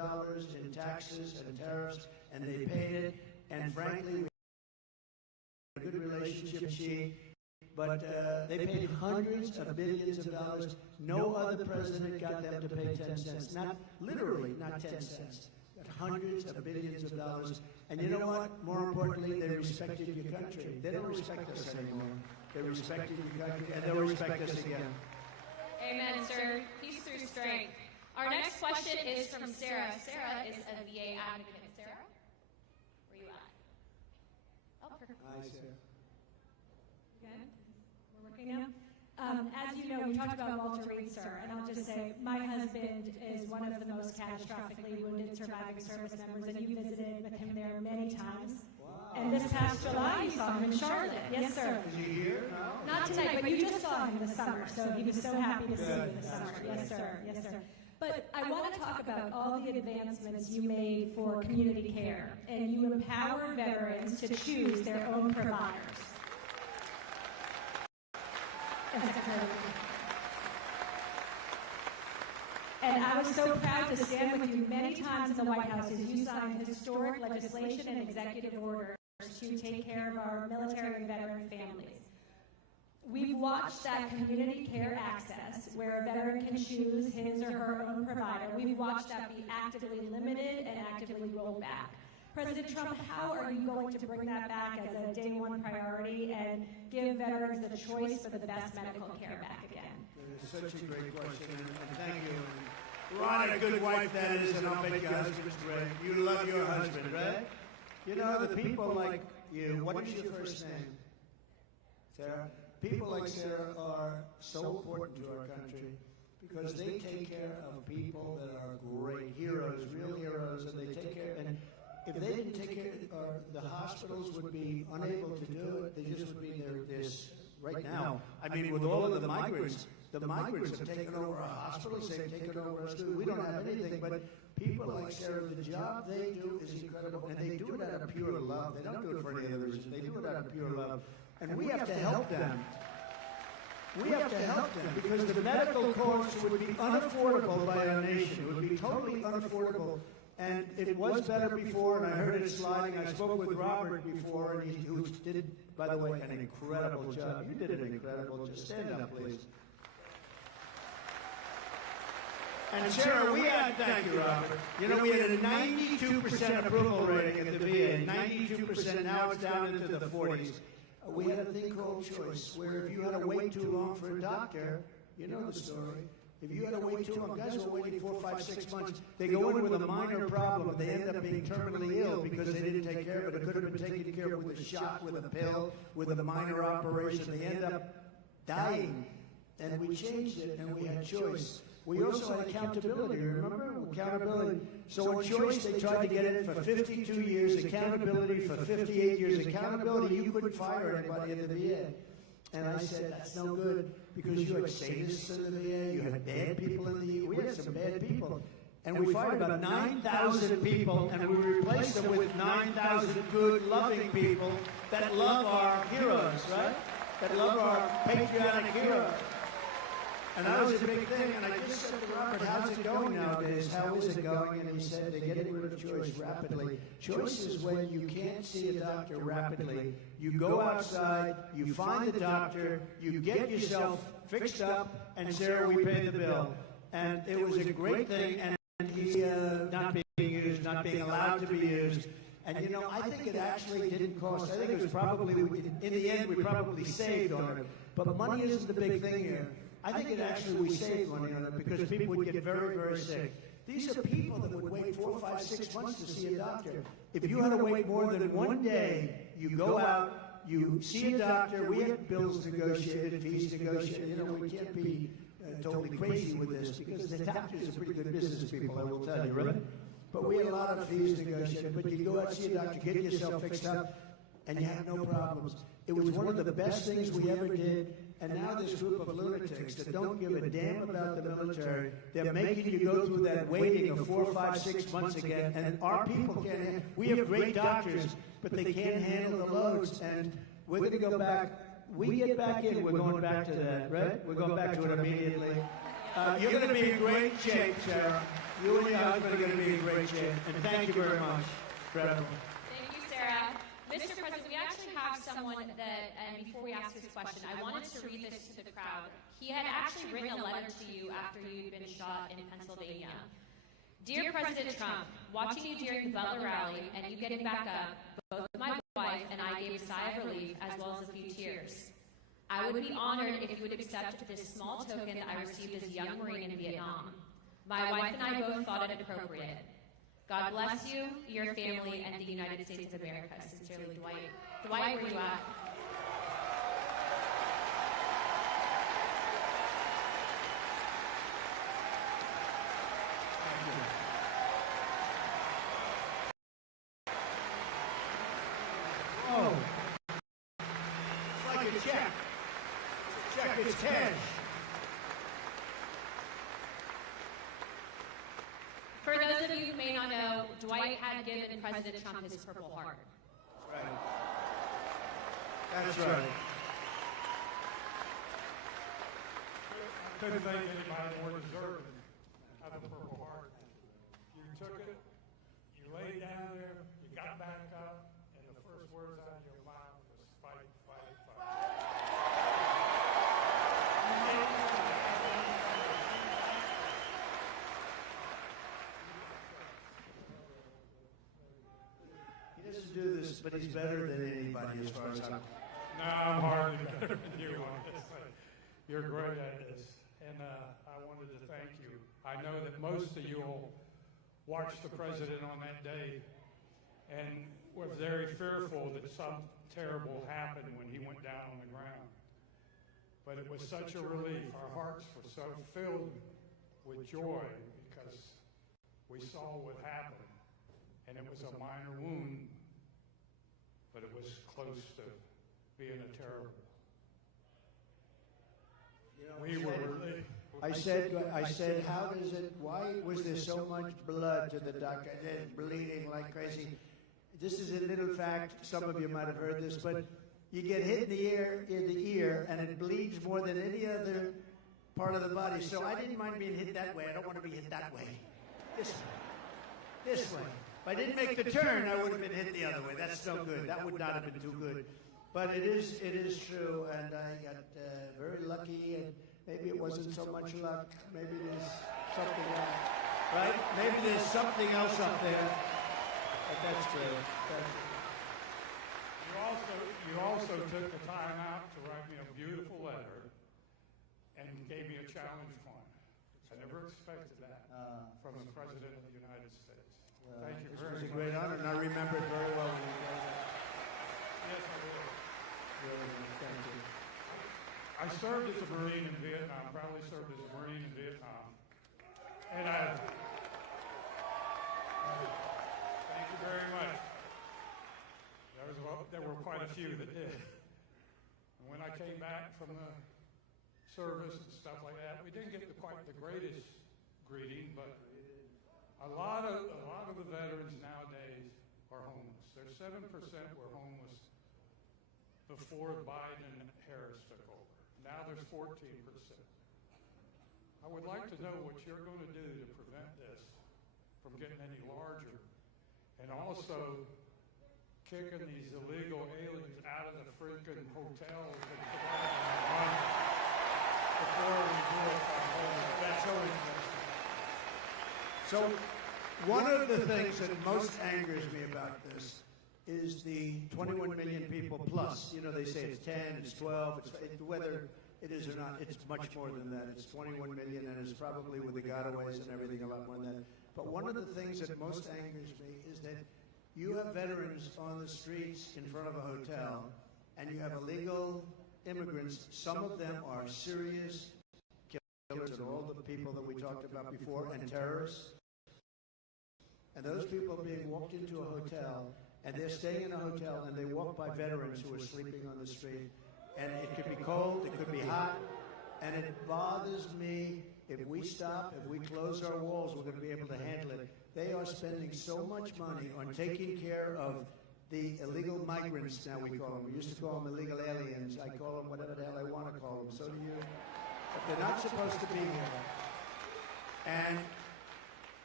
dollars in taxes and tariffs, and they paid it. And frankly, we had a good relationship, but they paid hundreds of billions of dollars. No other president got them to pay 10 cents. Not literally, not 10 cents. But hundreds of billions of dollars. And you know what? More importantly, they respected your country. They don't respect us anymore. They respected your country, and they'll respect us again. Amen, sir. Peace through strength. Our next question is from Sarah. Sarah is a VA advocate. Sarah, where you at? Oh, perfect. Hi, Sarah. Good. We're working now. As you know, we talked about Walter Reed, sir, and I'll just say my husband is one of the most catastrophically wounded surviving service members, and you visited with him there many times. Wow. And this past July, you saw him in Charlotte. Yes, sir. Is he here? No? Not tonight, but you just saw him this summer, so he was so happy to see you this summer. Yes, sir. Yes, sir. But I want to talk about all the advancements you made for community care, and you empower veterans to choose their own providers. And I was so proud to stand with you many times in the White House as you signed historic legislation and executive orders to take care of our military and veteran families. We've watched that community care access, where a veteran can choose his or her own provider. We've watched that be actively limited and actively rolled back. President Trump, how are you going to bring that back as a day one priority and give veterans the choice for the best medical care back again? It's such a great question, and thank you. Ron, a good wife that is, and I'll make your husband great. You love your husband, right? You know, the people like you, what is your first name? Sarah? People like Sarah are so important to our country because they take care of people that are great heroes, real heroes, and they take care. And if they didn't take care, the hospitals would be unable to do it. They just would be this right now. I mean, with all of the migrants have taken over our hospitals. They've taken over our schools. We don't have anything, but people like Sarah, the job they do is incredible, and they do it out of pure love. They don't do it for any other reason. They do it out of pure love. And we have to help them. We have to help them because the medical costs would be unaffordable by our nation. It would be totally unaffordable. And it was better before, and I heard it sliding. I spoke with Robert before, and who did, by the way, an incredible job. You did an incredible job. Stand up, please. And Sarah, we had, thank you, Robert. You know, we had a 92% approval rating at the VA, 92%. Now it's down into the 40s. We had a thing called choice, where if you had to wait too long for a doctor, you know the story. If you had to wait too long, guys were waiting 4, 5, 6 months. They go in with a minor problem. They end up being terminally ill because they didn't take care of it. It could have been taken care of with a shot, with a pill, with a minor operation. They end up dying. And we changed it, and we had choice. We also had accountability, remember? Accountability. So in choice, they tried to get it for 52 years, accountability for 58 years. Accountability, you couldn't fire anybody in the VA. And I said, that's no good, because you had sadists in the VA, you had bad people in the VA. We had some bad people. And we fired about 9,000 people, and we replaced them with 9,000 good, loving people that love our heroes, right? That love our patriotic heroes. And that was a big thing, and I just said to Robert, how's it going nowadays? How is it going? And he said, they're getting rid of choice rapidly. Choice is when you can't see a doctor rapidly. You go outside, you find the doctor, you get yourself fixed up, and Sarah, we pay the bill. And it was a great thing, and he's not being used, not being allowed to be used. And you know, I think it actually didn't cost. I think it was probably, in the end, we probably saved on it. But money isn't the big thing here. I think it actually, we saved money on it because people would get very, very sick. These are people that would wait 4, 5, 6 months to see a doctor. If you had to wait more than one day, you go out, you see a doctor. We had bills negotiated, fees negotiated. You know, we can't be totally crazy with this because the doctors are pretty good business people, I will tell you, right? But we had a lot of fees negotiated. But you go out and see a doctor, get yourself fixed up, and you have no problems. It was one of the best things we ever did. And now this group of lunatics that don't give a damn about the military, they're making you go through that waiting of 4, 5, 6 months again. And our people can't. We have great doctors, but they can't handle the loads. And we're going to go back. We get back in. We're going back to that, right? We're going back to it immediately. You're going to be in great shape, Sarah. You and your husband are going to be in great shape. And thank you very much. Incredible. Thank you, Sarah. Mr. President, we actually have someone that, and before we ask this question, I wanted to read this to the crowd. He had actually written a letter to you after you'd been shot in Pennsylvania. Dear President Trump, watching you during the Butler rally and you getting back up, both my wife and I gave a sigh of relief as well as a few tears. I would be honored if you would accept this small token that I received as a young Marine in Vietnam. My wife and I both thought it appropriate. God bless you, your family, and the United States of America. Sincerely, Dwight. Dwight, where you at? Oh. It's like a check. It's a check. It's cash. For those of you who may not know, Dwight had given President Trump his Purple Heart. Right. That's right. I couldn't think anybody more deserving of the Purple Heart. You took it, you laid down there, you got back up, and the first words out of your mouth was fight, fight, fight. He doesn't do this, but he's better than anybody as far as I'm. No, I'm hardly better than you on this. You're great at this. And I wanted to thank you. I know that most of you will watch the president on that day and were very fearful that something terrible happened when he went down on the ground. But it was such a relief. Our hearts were so filled with joy because we saw what happened. And it was a minor wound, but it was close to being a terrible. We were really. I said, how does it, why was there so much blood to the doctor? It's bleeding like crazy. This is a little fact, some of you might have heard this, but you get hit in the ear, and it bleeds more than any other part of the body. So I didn't mind being hit that way. I don't want to be hit that way. This way. If I didn't make the turn, I would have been hit the other way. That's no good. That would not have been too good. But it is true, and I got very lucky, and maybe it wasn't so much luck. Maybe there's something else, right? Maybe there's something else up there. But that's good. You also took the time out to write me a beautiful letter and gave me a challenge coin. I never expected that from the President of the United States. Thank you very much. It was a great honor, and I remember it very well when you did that. Yes, I will. Really, thank you. I served as a Marine in Vietnam, proudly served as a Marine in Vietnam. And thank you very much. There were quite a few that did. And when I came back from the service and stuff like that, we didn't get quite the greatest greeting, but a lot of the veterans nowadays are homeless. There's 7% were homeless before Biden and Harris took over. Now there's 14%. I would like to know what you're going to do to prevent this from getting any larger, and also kicking these illegal aliens out of the freaking hotels and providing money before we do it by homeless. That's so interesting. So one of the things that most angers me about this is the 21 million people plus. You know, they say it's 10, it's 12, whether it is or not, it's much more than that. It's 21 million, and it's probably with the gotaways and everything a lot more than that. But one of the things that most angers me is that you have veterans on the streets in front of a hotel, and you have illegal immigrants. Some of them are serious killers, and all the people that we talked about before, and terrorists. And those people are being walked into a hotel, and they're staying in a hotel, and they walk by veterans who are sleeping on the street. And it could be cold, it could be hot, and it bothers me. If we stop, if we close our walls, we're going to be able to handle it. They are spending so much money on taking care of the illegal migrants, now we call them. We used to call them illegal aliens. I call them whatever the hell I want to call them. So do you. But they're not supposed to be here. And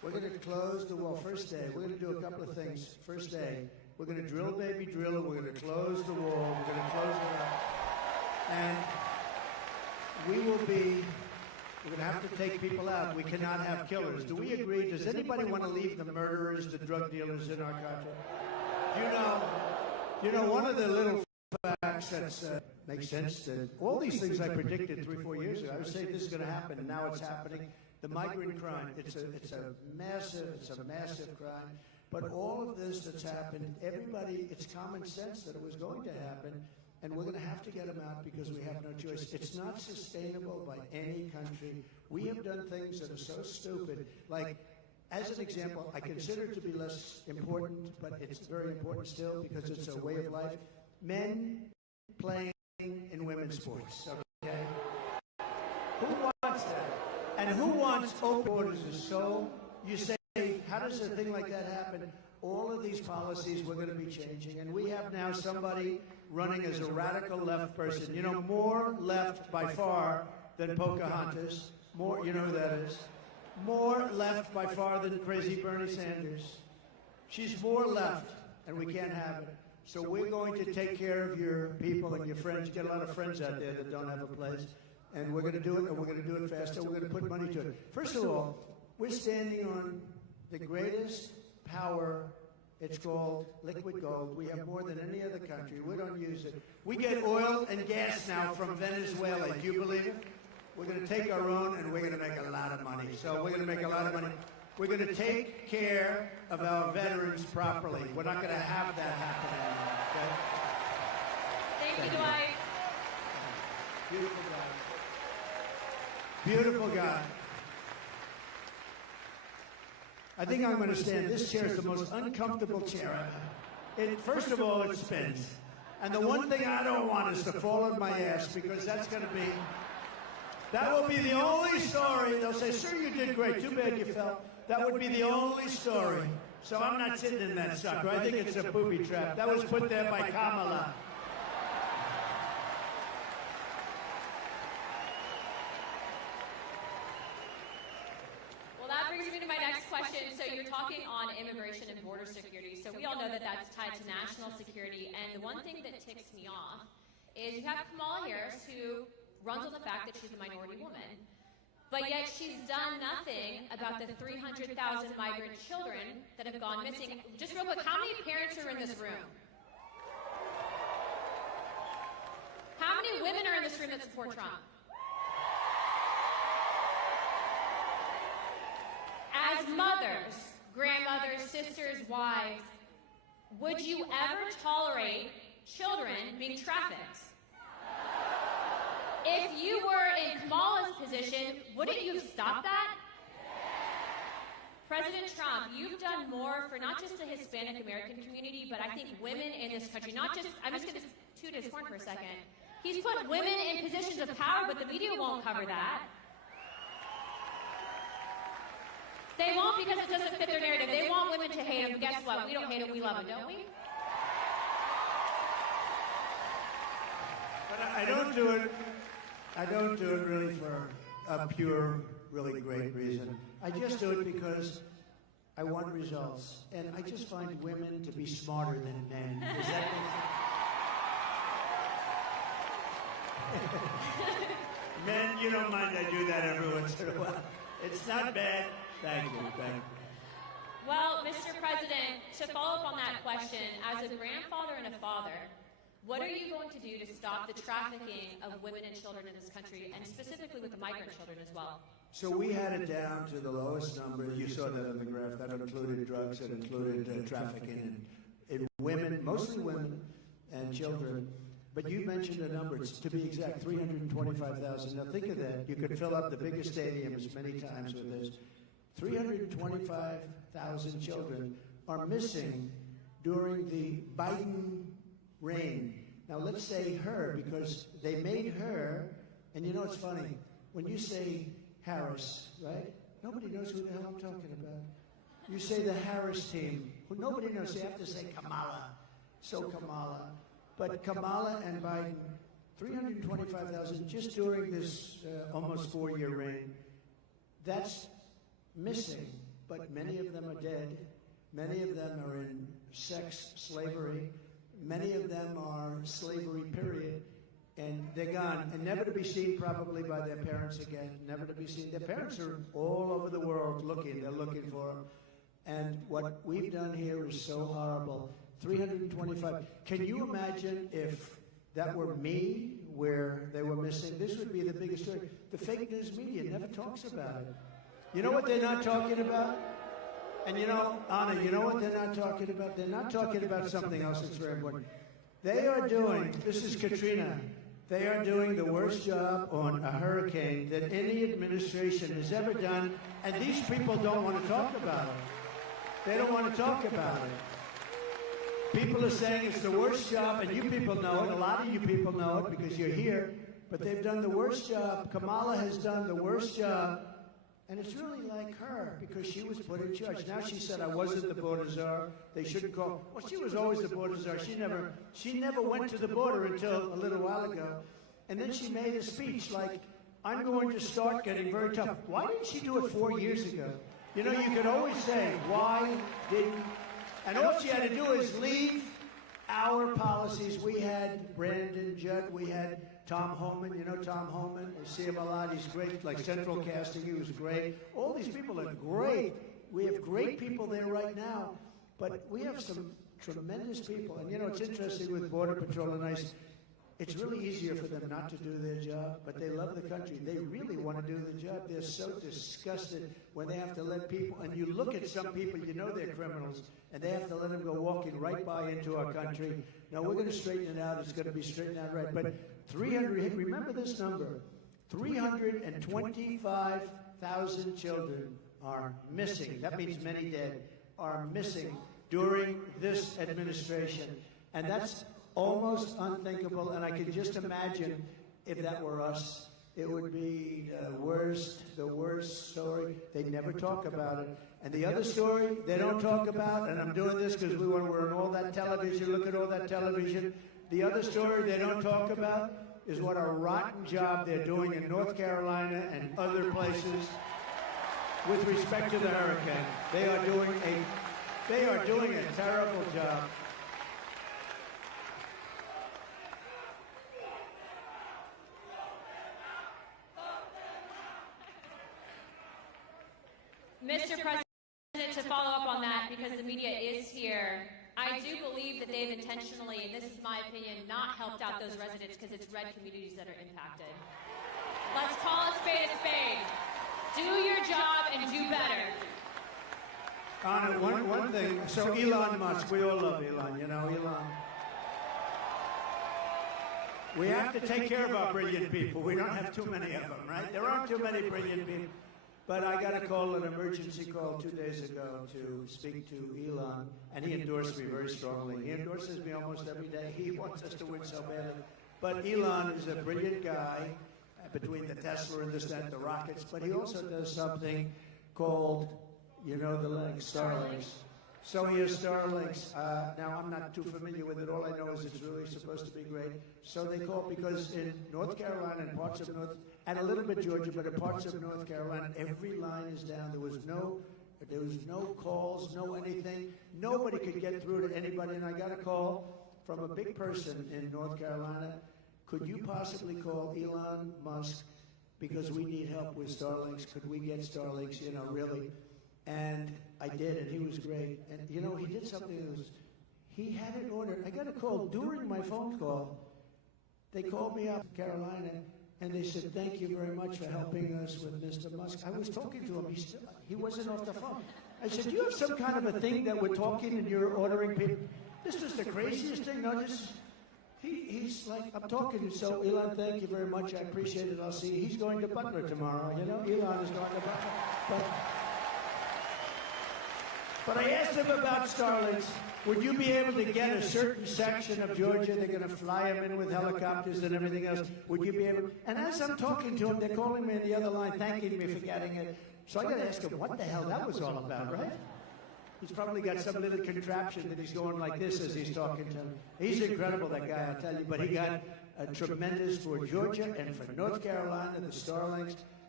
We're going to close the wall. First day, we're going to do a couple of things. First day, we're going to drill, baby, drill. We're going to close the wall. We're going to close it up. And we will be, we're going to have to take people out. We cannot have killers. Do we agree? Does anybody want to leave the murderers, the drug dealers in our country? You know, one of the little facts that makes sense, that all these things I predicted 3-4 years ago, I was saying this is going to happen, and now it's happening. The migrant crime, it's a massive crime. But all of this that's happened, everybody, it's common sense that it was going to happen, and we're going to have to get them out because we have no choice. It's not sustainable by any country. We have done things that are so stupid. Like, as an example, I consider it to be less important, but it's very important still because it's a way of life. Men playing in women's sports, okay? Who wants that? And who wants open borders? So you say, how does a thing like that happen? All of these policies we're going to be changing, and we have now somebody running as a radical left person. You know, more left by far than Pocahontas. More, you know who that is? More left by far than crazy Bernie Sanders. She's more left, and we can't have it. So we're going to take care of your people and your friends. You get a lot of friends out there that don't have a place. And we're going to do it, and we're going to do it faster. We're going to put money to it. First of all, we're standing on the greatest power. It's called liquid gold. We have more than any other country. We don't use it. We get oil and gas now from Venezuela. Do you believe it? We're going to take our own, and we're going to make a lot of money. So we're going to make a lot of money. We're going to take care of our veterans properly. We're not going to have that happen anymore, okay? Thank you, Dwight. Beautiful guy. Beautiful guy. I think I'm going to stand. This chair is the most uncomfortable chair. First of all, it spins. And the one thing I don't want is to fall on my ass, because that will be the only story. They'll say, sir, you did great. Too bad you fell. That would be the only story. So I'm not sitting in that sucker. I think it's a booby trap. That was put there by Kamala. Well, that brings me to my next question. So you're talking on immigration and border security. So we all know that that's tied to national security. And the one thing that ticks me off is you have Kamala Harris, who runs on the fact that she's a minority woman. But yet she's done nothing about the 300,000 migrant children that have gone missing. Just real quick, how many parents are in this room? How many women are in this room that support Trump? As mothers, grandmothers, sisters, wives, would you ever tolerate children being trafficked? If you were in Kamala's position, wouldn't you stop that? President Trump, you've done more for not just the Hispanic American community, but I think women in this country, not just, I'm just going to toot his horn for a second. He's put women in positions of power, but the media won't cover that. They won't, because it doesn't fit their narrative. They want women to hate him. Guess what? We don't hate him, we love him, don't we? But I don't do it. I don't do it really for a pure, really great reason. I just do it because I want results. And I just find women to be smarter than men. Does that make sense? Men, you don't mind I do that every once in a while. It's not bad. Thank you. Well, Mr. President, to follow up on that question, as a grandfather and a father, what are you going to do to stop the trafficking of women and children in this country, and specifically with the migrant children as well? So we had it down to the lowest number. You saw that on the graph. That included drugs, that included trafficking in women, mostly women and children. But you mentioned a number. It's, to be exact, 325,000. Now think of that. You could fill up the biggest stadiums many times with this. 325,000 children are missing during the Biden reign. Now let's say her, because they made her, and you know it's funny, when you say Harris, right? Nobody knows who the hell I'm talking about. You say the Harris team, who nobody knows. You have to say Kamala. So Kamala. But Kamala and Biden, 325,000 just during this almost 4-year reign. That's missing. but many of them are dead. Many of them are in sex slavery. Many of them are slavery, period. And they're gone, and never to be seen probably by their parents again, never to be seen. Their parents are all over the world looking, they're looking for them. And what we've done here is so horrible. 325. Can you imagine if that were me, where they were missing? This would be the biggest story. The fake news media never talks about it. You know what they're not talking about? And you know, Anna, you know what they're not talking about? They're not talking about something else that's very important. They are doing, this is Katrina, they are doing the worst job on a hurricane that any administration has ever done, and these people don't want to talk about it. They don't want to talk about it. People are saying it's the worst job, and you people know it. A lot of you people know it because you're here, but they've done the worst job. Kamala has done the worst job, and it's really like her because she was put in charge. Now she said, I wasn't the border czar. They shouldn't call. Well, she was always the border czar. She never went to the border until a little while ago. And then she made a speech like, I'm going to start getting very tough. Why didn't she do it 4 years ago? You know, you could always say, why didn't... And all she had to do is leave our policies. We had Brandon Judd, we had Tom Homan, you know Tom Homan? You see him a lot, he's great, like Central Casting, he was great. All these people are great. We have great people there right now, but we have some tremendous people. And you know, it's interesting with Border Patrol and ICE, it's really easier for them not to do their job, but they love the country. They really want to do the job. They're so disgusted when they have to let people, and you look at some people, you know they're criminals, and they have to let them go walking right by into our country. No, we're going to straighten it out. It's going to be straightened out right. But 300, remember this number, 325,000 children are missing. That means many dead are missing during this administration. And that's almost unthinkable, and I could just imagine if that were us, it would be the worst story. They never talk about it. And the other story they don't talk about, and I'm doing this because we're on all that television, look at all that television. The other story they don't talk about is what a rotten job they're doing in North Carolina and other places with respect to the hurricane. They are doing a terrible job. Mr. President, to follow up on that, because the media is here, I do believe that they've intentionally, and this is my opinion, not helped out those residents because it's red communities that are impacted. Let's call a spade a spade. Do your job and do better. Anna, one thing, so Elon Musk, we all love Elon, you know, Elon. We have to take care of our brilliant people. We don't have too many of them, right? There aren't too many brilliant people. But I got a call, an emergency call 2 days ago to speak to Elon, and he endorsed me very strongly. He endorses me almost every day. He wants us to win so badly. But Elon is a brilliant guy, between the Tesla and the rockets, but he also does something called, you know, the Starlinks. So he has Starlinks. Now, I'm not too familiar with it. All I know is it's really supposed to be great. So they call, because in North Carolina and parts of North, and a little bit Georgia, but in parts of North Carolina, every line is down. There was no calls, no anything. Nobody could get through to anybody. And I got a call from a big person in North Carolina. Could you possibly call Elon Musk because we need help with Starlinks? Could we get Starlinks, you know, really? And I did, and he was great. And, you know, he did something that was, he had it ordered. I got a call during my phone call. They called me up in Carolina, and they said, thank you very much for helping us with Mr. Musk. I was talking to him. He wasn't off the phone. I said, do you have some kind of a thing that we're talking and you're ordering people? This was the craziest thing. No, he's like, I'm talking. So, Elon, thank you very much. I appreciate it. I'll see you. He's going to Butler tomorrow. You know, Elon is going to Butler. But I asked him about Starlinks. Would you be able to get a certain section of Georgia? They're going to fly them in with helicopters and everything else. Would you be able? And as I'm talking to him, they're calling me on the other line, thanking me for getting it. So I got to ask him what the hell that was all about, right? He's probably got some little contraption that he's going like this as he's talking to him. He's incredible, that guy, I'll tell you. But he got a tremendous for Georgia and for North Carolina, the Starlinks.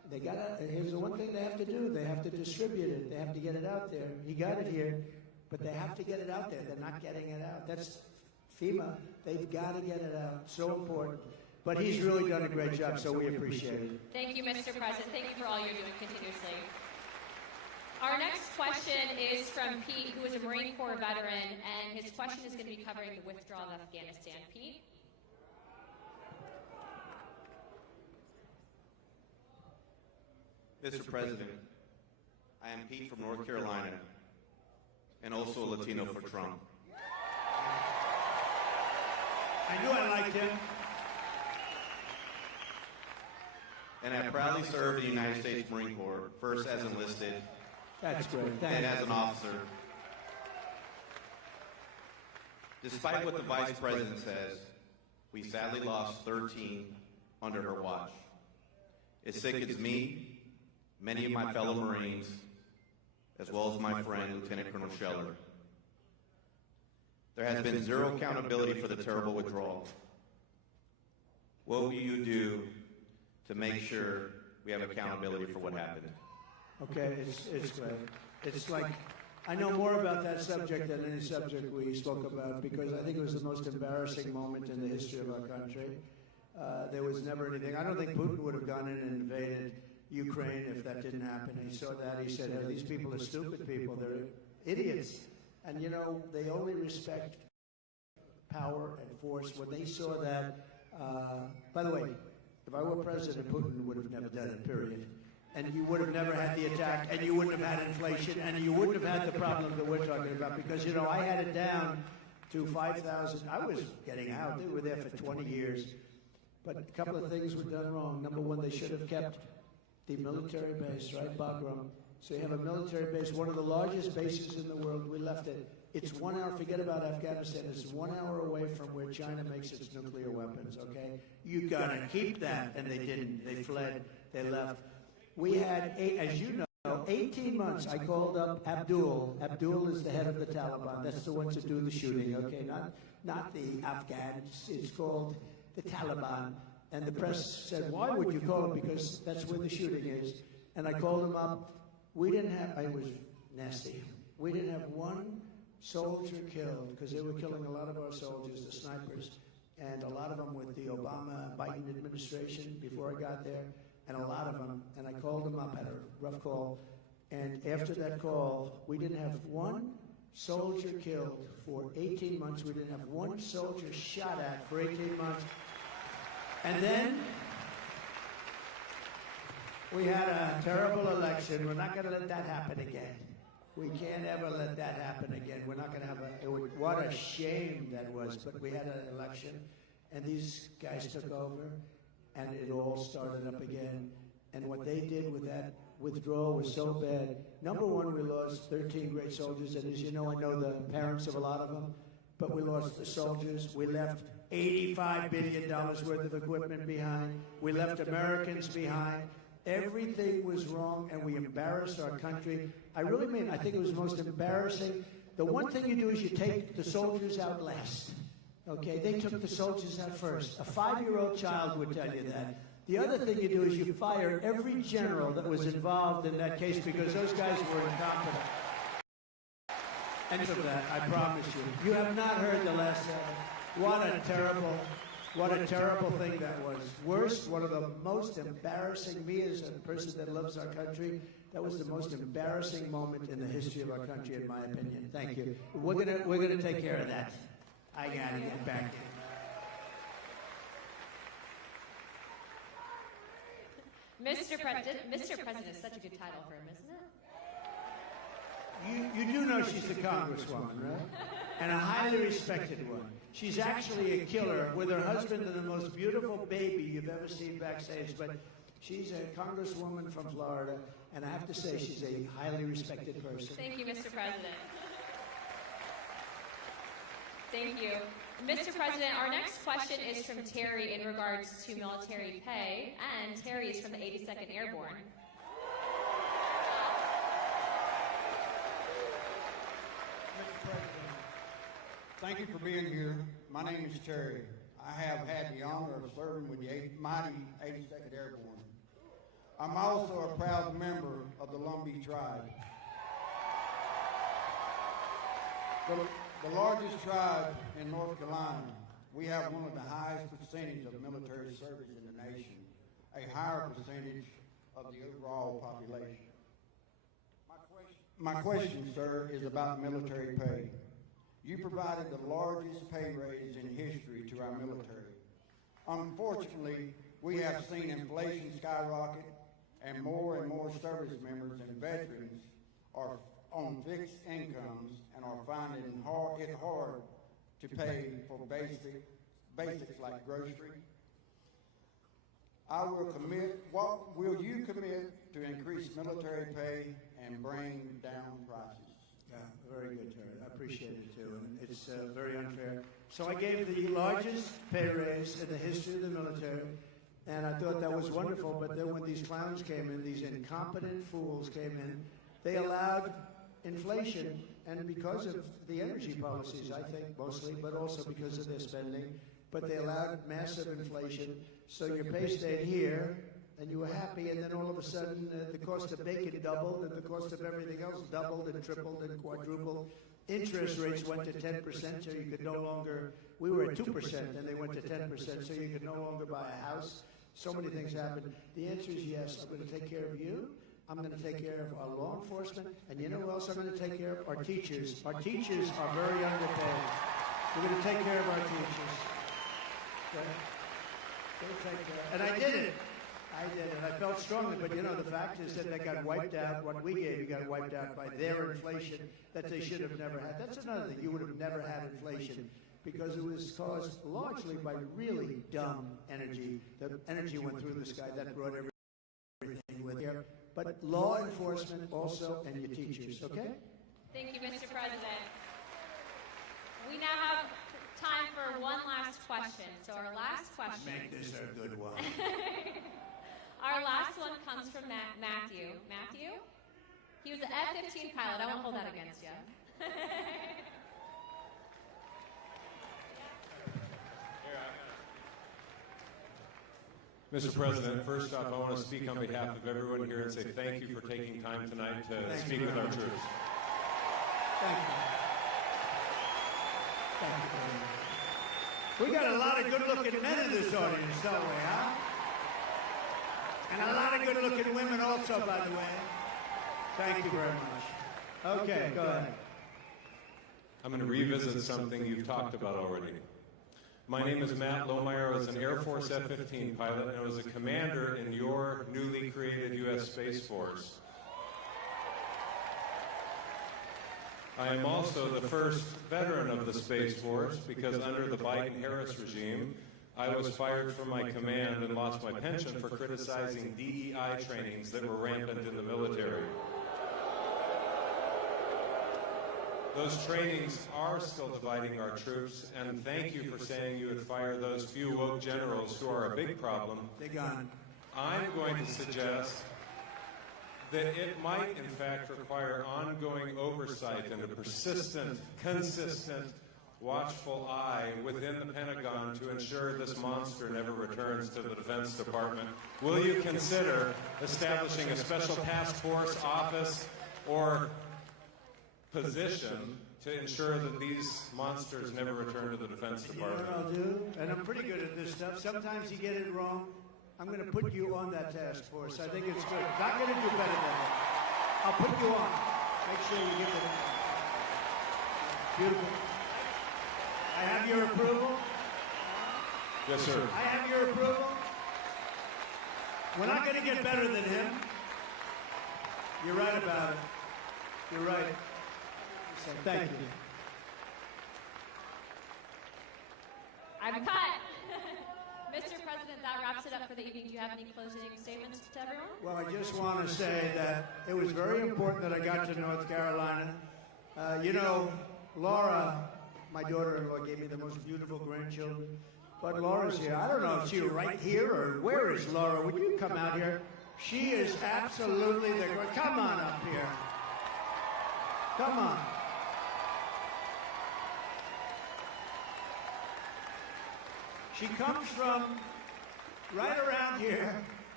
They gotta. Here's the one thing they have to do: they have to distribute it. They have to get it out there. He got it here, but they have to get it out there. They're not getting it out. That's FEMA. They've got to get it out. So important. But he's really done a great job, so we appreciate it. Thank you, Mr. President. Thank you for all you're doing continuously. Our next question is from Pete, who is a Marine Corps veteran, and his question is going to be covering the withdrawal of Afghanistan. Pete? Mr. President, I am Pete from North Carolina, and also a Latino for Trump. I knew I liked him. And I proudly served the United States Marine Corps, first as enlisted, That's great. and as an officer. Despite what the Vice President says, we sadly lost 13 under her watch. It sickens me, many of my fellow Marines, as well as my friend, Lieutenant Colonel Scheller. There has been zero accountability for the terrible withdrawal. What will you do to make sure we have accountability for what happened? Okay, it's great. It's like, I know more about that subject than any subject we spoke about because I think it was the most embarrassing moment in the history of our country. There was never anything. I don't think Putin would have gone in and invaded Ukraine if that didn't happen. He saw that. He said, hey, these people are stupid people. They're idiots. And, you know, they only respect power and force. When they saw that, by the way, if I were president, Putin would have never done it, period. And you would have never had the attack, and you wouldn't have had inflation, and you wouldn't have had the problem that we're talking about. Because, you know, I had it down to 5,000. I was getting out. They were there for 20 years. But a couple of things were done wrong. Number one, they should have kept the military base, right, Bagram? So you have a military base, one of the largest bases in the world. We left it. It's 1 hour, forget about Afghanistan, it's 1 hour away from where China makes its nuclear weapons, okay? You gotta keep that, and they didn't. They fled, they left. We had, as you know, 18 months. I called up Abdul. Abdul is the head of the Taliban. That's the ones that do the shooting, okay? Not the Afghans. It's called the Taliban. And the press said, why would you call him? Because that's where the shooting is. And I called him up. We didn't have, I was nasty. We didn't have one soldier killed, because they were killing a lot of our soldiers, the snipers, and a lot of them with the Obama-Biden administration before I got there, and a lot of them. And I called them up, had a rough call. And after that call, we didn't have one soldier killed for 18 months. We didn't have one soldier shot at for 18 months. And then we had a terrible election. We're not going to let that happen again. We can't ever let that happen again. We're not going to have what a shame that was. But we had an election, and these guys took over, and it all started up again. And what they did with that withdrawal was so bad. Number one, we lost 13 great soldiers, and as you know, I know the parents of a lot of them, but we lost the soldiers. We left $85 billion worth of equipment behind. We left Americans behind. Everything was wrong, and we embarrassed our country. I really mean, I think it was most embarrassing. The one thing you do is you take the soldiers out last. Okay, they took the soldiers out first. A 5-year-old child would tell you that. The other thing you do is you fire every general that was involved in that case because those guys were incompetent. And for that, I promise you, you have not heard the last What a terrible thing that was. Worst, one of the most embarrassing, me as a person that loves our country, that was the most embarrassing moment in the history of our country, in my opinion. Thank you. We're gonna take care of that. I gotta get back in. Mr. President is such a good title for him, isn't it? You do know she's the congresswoman, right? And a highly respected one. She's actually a killer with her husband and the most beautiful baby you've ever seen backstage. But she's a congresswoman from Florida, and I have to say she's a highly respected person. Thank you, Mr. President. Thank you. Mr. President, our next question is from Terry in regards to military pay, and Terry is from the 82nd Airborne. Thank you for being here. My name is Terry. I have had the honor of serving with the mighty 82nd Airborne. I'm also a proud member of the Lumbee tribe. The largest tribe in North Carolina, we have one of the highest percentage of military service in the nation, a higher percentage of the overall population. My question, sir, is about military pay. You provided the largest pay raise in history to our military. Unfortunately, we have seen inflation skyrocket, and more service members and veterans are on fixed incomes and are finding it hard to pay for basics like grocery. What will you commit to increase military pay and bring down prices? Yeah, very good, Terry. I appreciate it, too. And it's very unfair. So I gave the largest pay raise in the history of the military, and I thought that was wonderful. But then when these clowns came in, these incompetent fools came in, they allowed inflation, and because of the energy policies, I think, mostly, but also because of their spending, but they allowed massive inflation, so your pay stayed here, and you were happy, and then all of a sudden, the cost of bacon doubled, and the cost of everything else doubled and tripled and quadrupled. Interest rates went to 10%, so you could no longer, we were at 2%, and they went to 10%, so you could no longer buy a house. So many things happened. The answer is yes, I'm going to take care of you. I'm going to take care of our law enforcement, and you know who else I'm going to take care of? Our teachers. Our teachers are very underpaid. We're going to take care of our teachers. Okay? And I did it. I felt strongly, but you know, the fact is that they got wiped out. What we gave you got wiped out by their inflation that they should have never had. That's another thing. You would have never had inflation because it was caused largely by really dumb energy. The energy went through the sky. That brought everything with here. But law enforcement also and your teachers, okay? Thank you, Mr. President. We now have time for one last question. So our last question. Make this a good one. Our last one comes from Matthew. Matthew? He was an F-15 pilot. I won't hold that against you. Mr. President, first off, I want to speak on behalf of everyone here and say thank you for taking time tonight to speak with our troops. Thank you. Thank you very much. We got a lot of good-looking men in this audience, don't we, huh? And a lot of good-looking women also, by the way. Thank you very much. Okay, go ahead. I'm going to revisit something you've talked about already. My name is Matt Lohmeyer. I was an Air Force F-15 pilot, and I was a commander in your newly created U.S. Space Force. I am also the first veteran of the Space Force because under the Biden-Harris regime, I was fired from my command and lost my pension for criticizing DEI trainings that were rampant in the military. Those trainings are still dividing our troops, and thank you for saying you would fire those few woke generals who are a big problem. They're gone. I'm going to suggest that it might, in fact, require ongoing oversight and a persistent, consistent, watchful eye within the Pentagon to ensure this monster never returns to the Defense Department. Will you consider establishing a special task force office or position to ensure that these monsters never return to the Defense Department? You know what I'll do? And I'm pretty good at this stuff. Sometimes you get it wrong. I'm going to put you on that task force. I think it's good. Not going to do better than that. I'll put you on. Make sure you get it. Beautiful. I have your approval. Yes, sir. I have your approval. We're not going to get better than him. You're right about it. You're right. So thank you. I'm cut. Mr. President, that wraps it up for the evening. Do you have any closing statements to everyone? Well, I just want to say that it was very important that I got to North Carolina. You know, Laura, my daughter-in-law, gave me the most beautiful grandchildren. But Laura's here. I don't know if she's right here or where is Laura. Would you come out here? She is absolutely the great. Come on up here. Come on. She comes from right around here,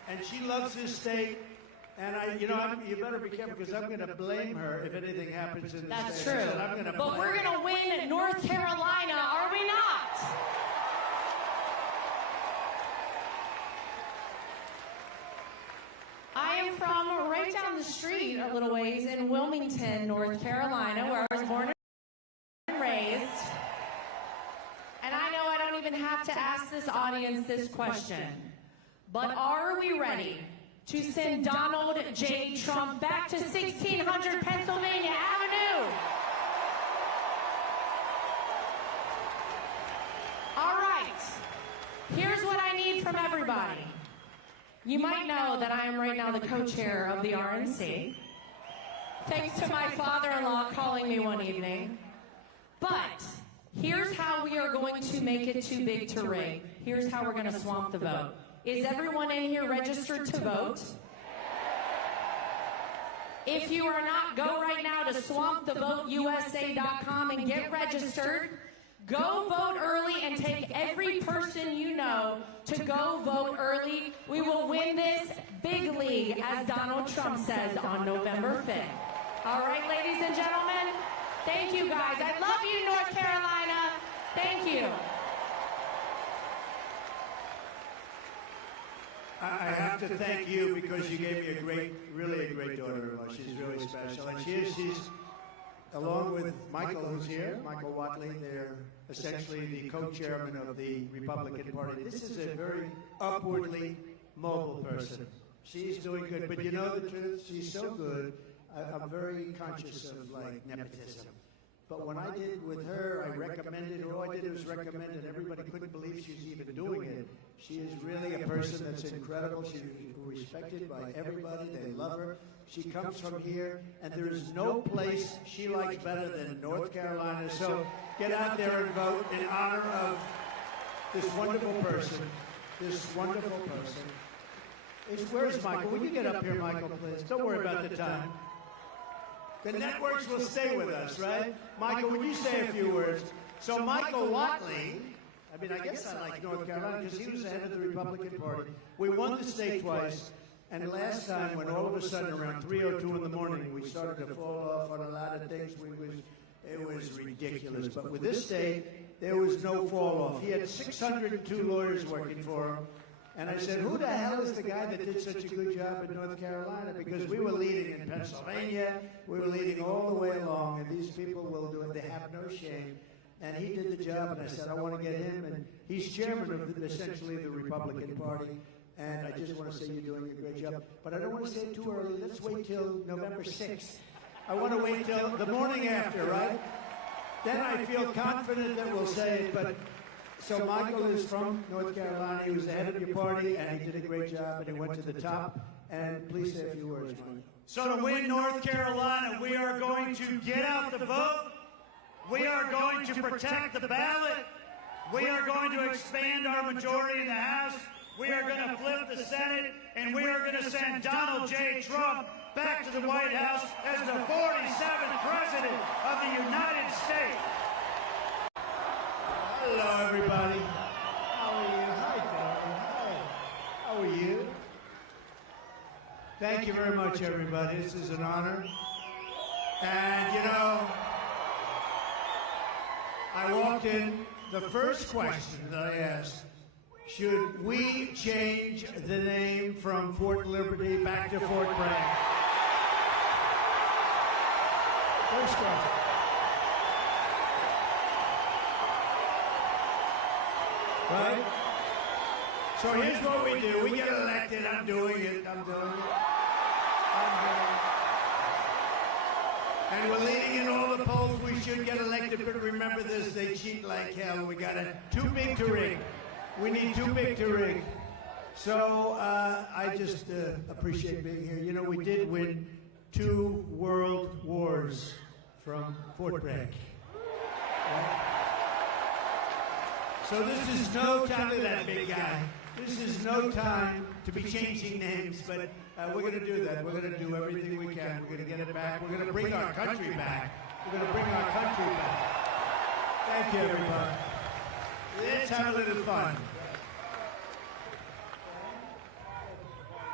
and she loves this state. And you better be careful because I'm going to blame her if anything happens in the That's state. true. But we're going to win North Carolina, are we not? I am from right down the street a little ways in Wilmington, North Carolina, where I was born and raised. And I know I don't even have to ask this audience this question, but are we ready to send Donald J. Trump back to 1600 Pennsylvania Avenue? All right, here's what I need from everybody. You might know that I am right now the co-chair of the RNC, thanks to my father-in-law calling me one evening. But here's how we are going to make it too big to rig. Here's how we're going to swamp the vote. Is everyone in here registered to vote? If you are not, go right now to swampthevoteusa.com and get registered. Go vote early and take every person you know to go vote early. We will win this big league, as Donald Trump says, on November 5th. All right, ladies and gentlemen, thank you guys. I love you, North Carolina. Thank you. I have to thank you because you gave me really a great daughter-in-law. She's really special. And she's along with Michael, who's here, Michael Watley, they're essentially the co-chairman of the Republican Party. This is a very upwardly mobile person. She's doing good, but you know the truth, she's so good. I'm very conscious of, like, nepotism. But when I did with her, I recommended her. All I did was recommend it. Everybody couldn't believe she's even doing it. She is really a person that's incredible. She's respected by everybody. They love her. She comes from here, and there is no place she likes better than North Carolina. So get out there and vote in honor of this wonderful person. This wonderful person. Where's Michael? Will you get up here, Michael, please? Don't worry about the time. The networks will stay with us, right? Michael, would you say a few words? So Michael Watley, I mean, I guess I like North Carolina because he was the head of the Republican Party. We won the state twice, and last time when all of a sudden around 3:02 in the morning we started to fall off on a lot of things, it was ridiculous. But with this state, there was no fall off. He had 602 lawyers working for him. And I said, who the hell is the guy that did such a good job in North Carolina? Because we were leading in Pennsylvania, we were leading all the way along, and these people will do it. They have no shame. And he did the job, and I said, I want to get him. And he's chairman of essentially the Republican Party. And I just want to say you're doing a great job. But I don't want to say it too early. Let's wait till November 6th. I want to wait till the morning after, right? Then I feel confident that we'll say it, but... So Michael is from North Carolina. He was the head of your party, and he did a great job, and he went to the top. And please say a few words, Mike. So to win North Carolina, we are going to get out the vote. We are going to protect the ballot. We are going to expand our majority in the House. We are going to flip the Senate, and we are going to send Donald J. Trump back to the White House as the 47th President of the United States. Hello, everybody. How are you? Hi, darling. Hi. How are you? Thank you very much, everybody. This is an honor. And, you know, I walked in, the first question that I asked, should we change the name from Fort Liberty back to Fort Bragg? First question. Right? So here's what we do. We get elected. I'm doing it. And we're leading in all the polls. We should get elected. But remember this, they cheat like hell. We got too big to rig. We need too big to rig. So I just appreciate being here. You know, we did win 2 world wars from Fort Bragg. Right? So this is no time, look at that big guy. This is no time to be changing names, but we're going to do that. We're going to do everything we can. We're going to get it back. We're going to bring our country back. We're going to bring our country back. Thank you, everybody. Let's have a little fun.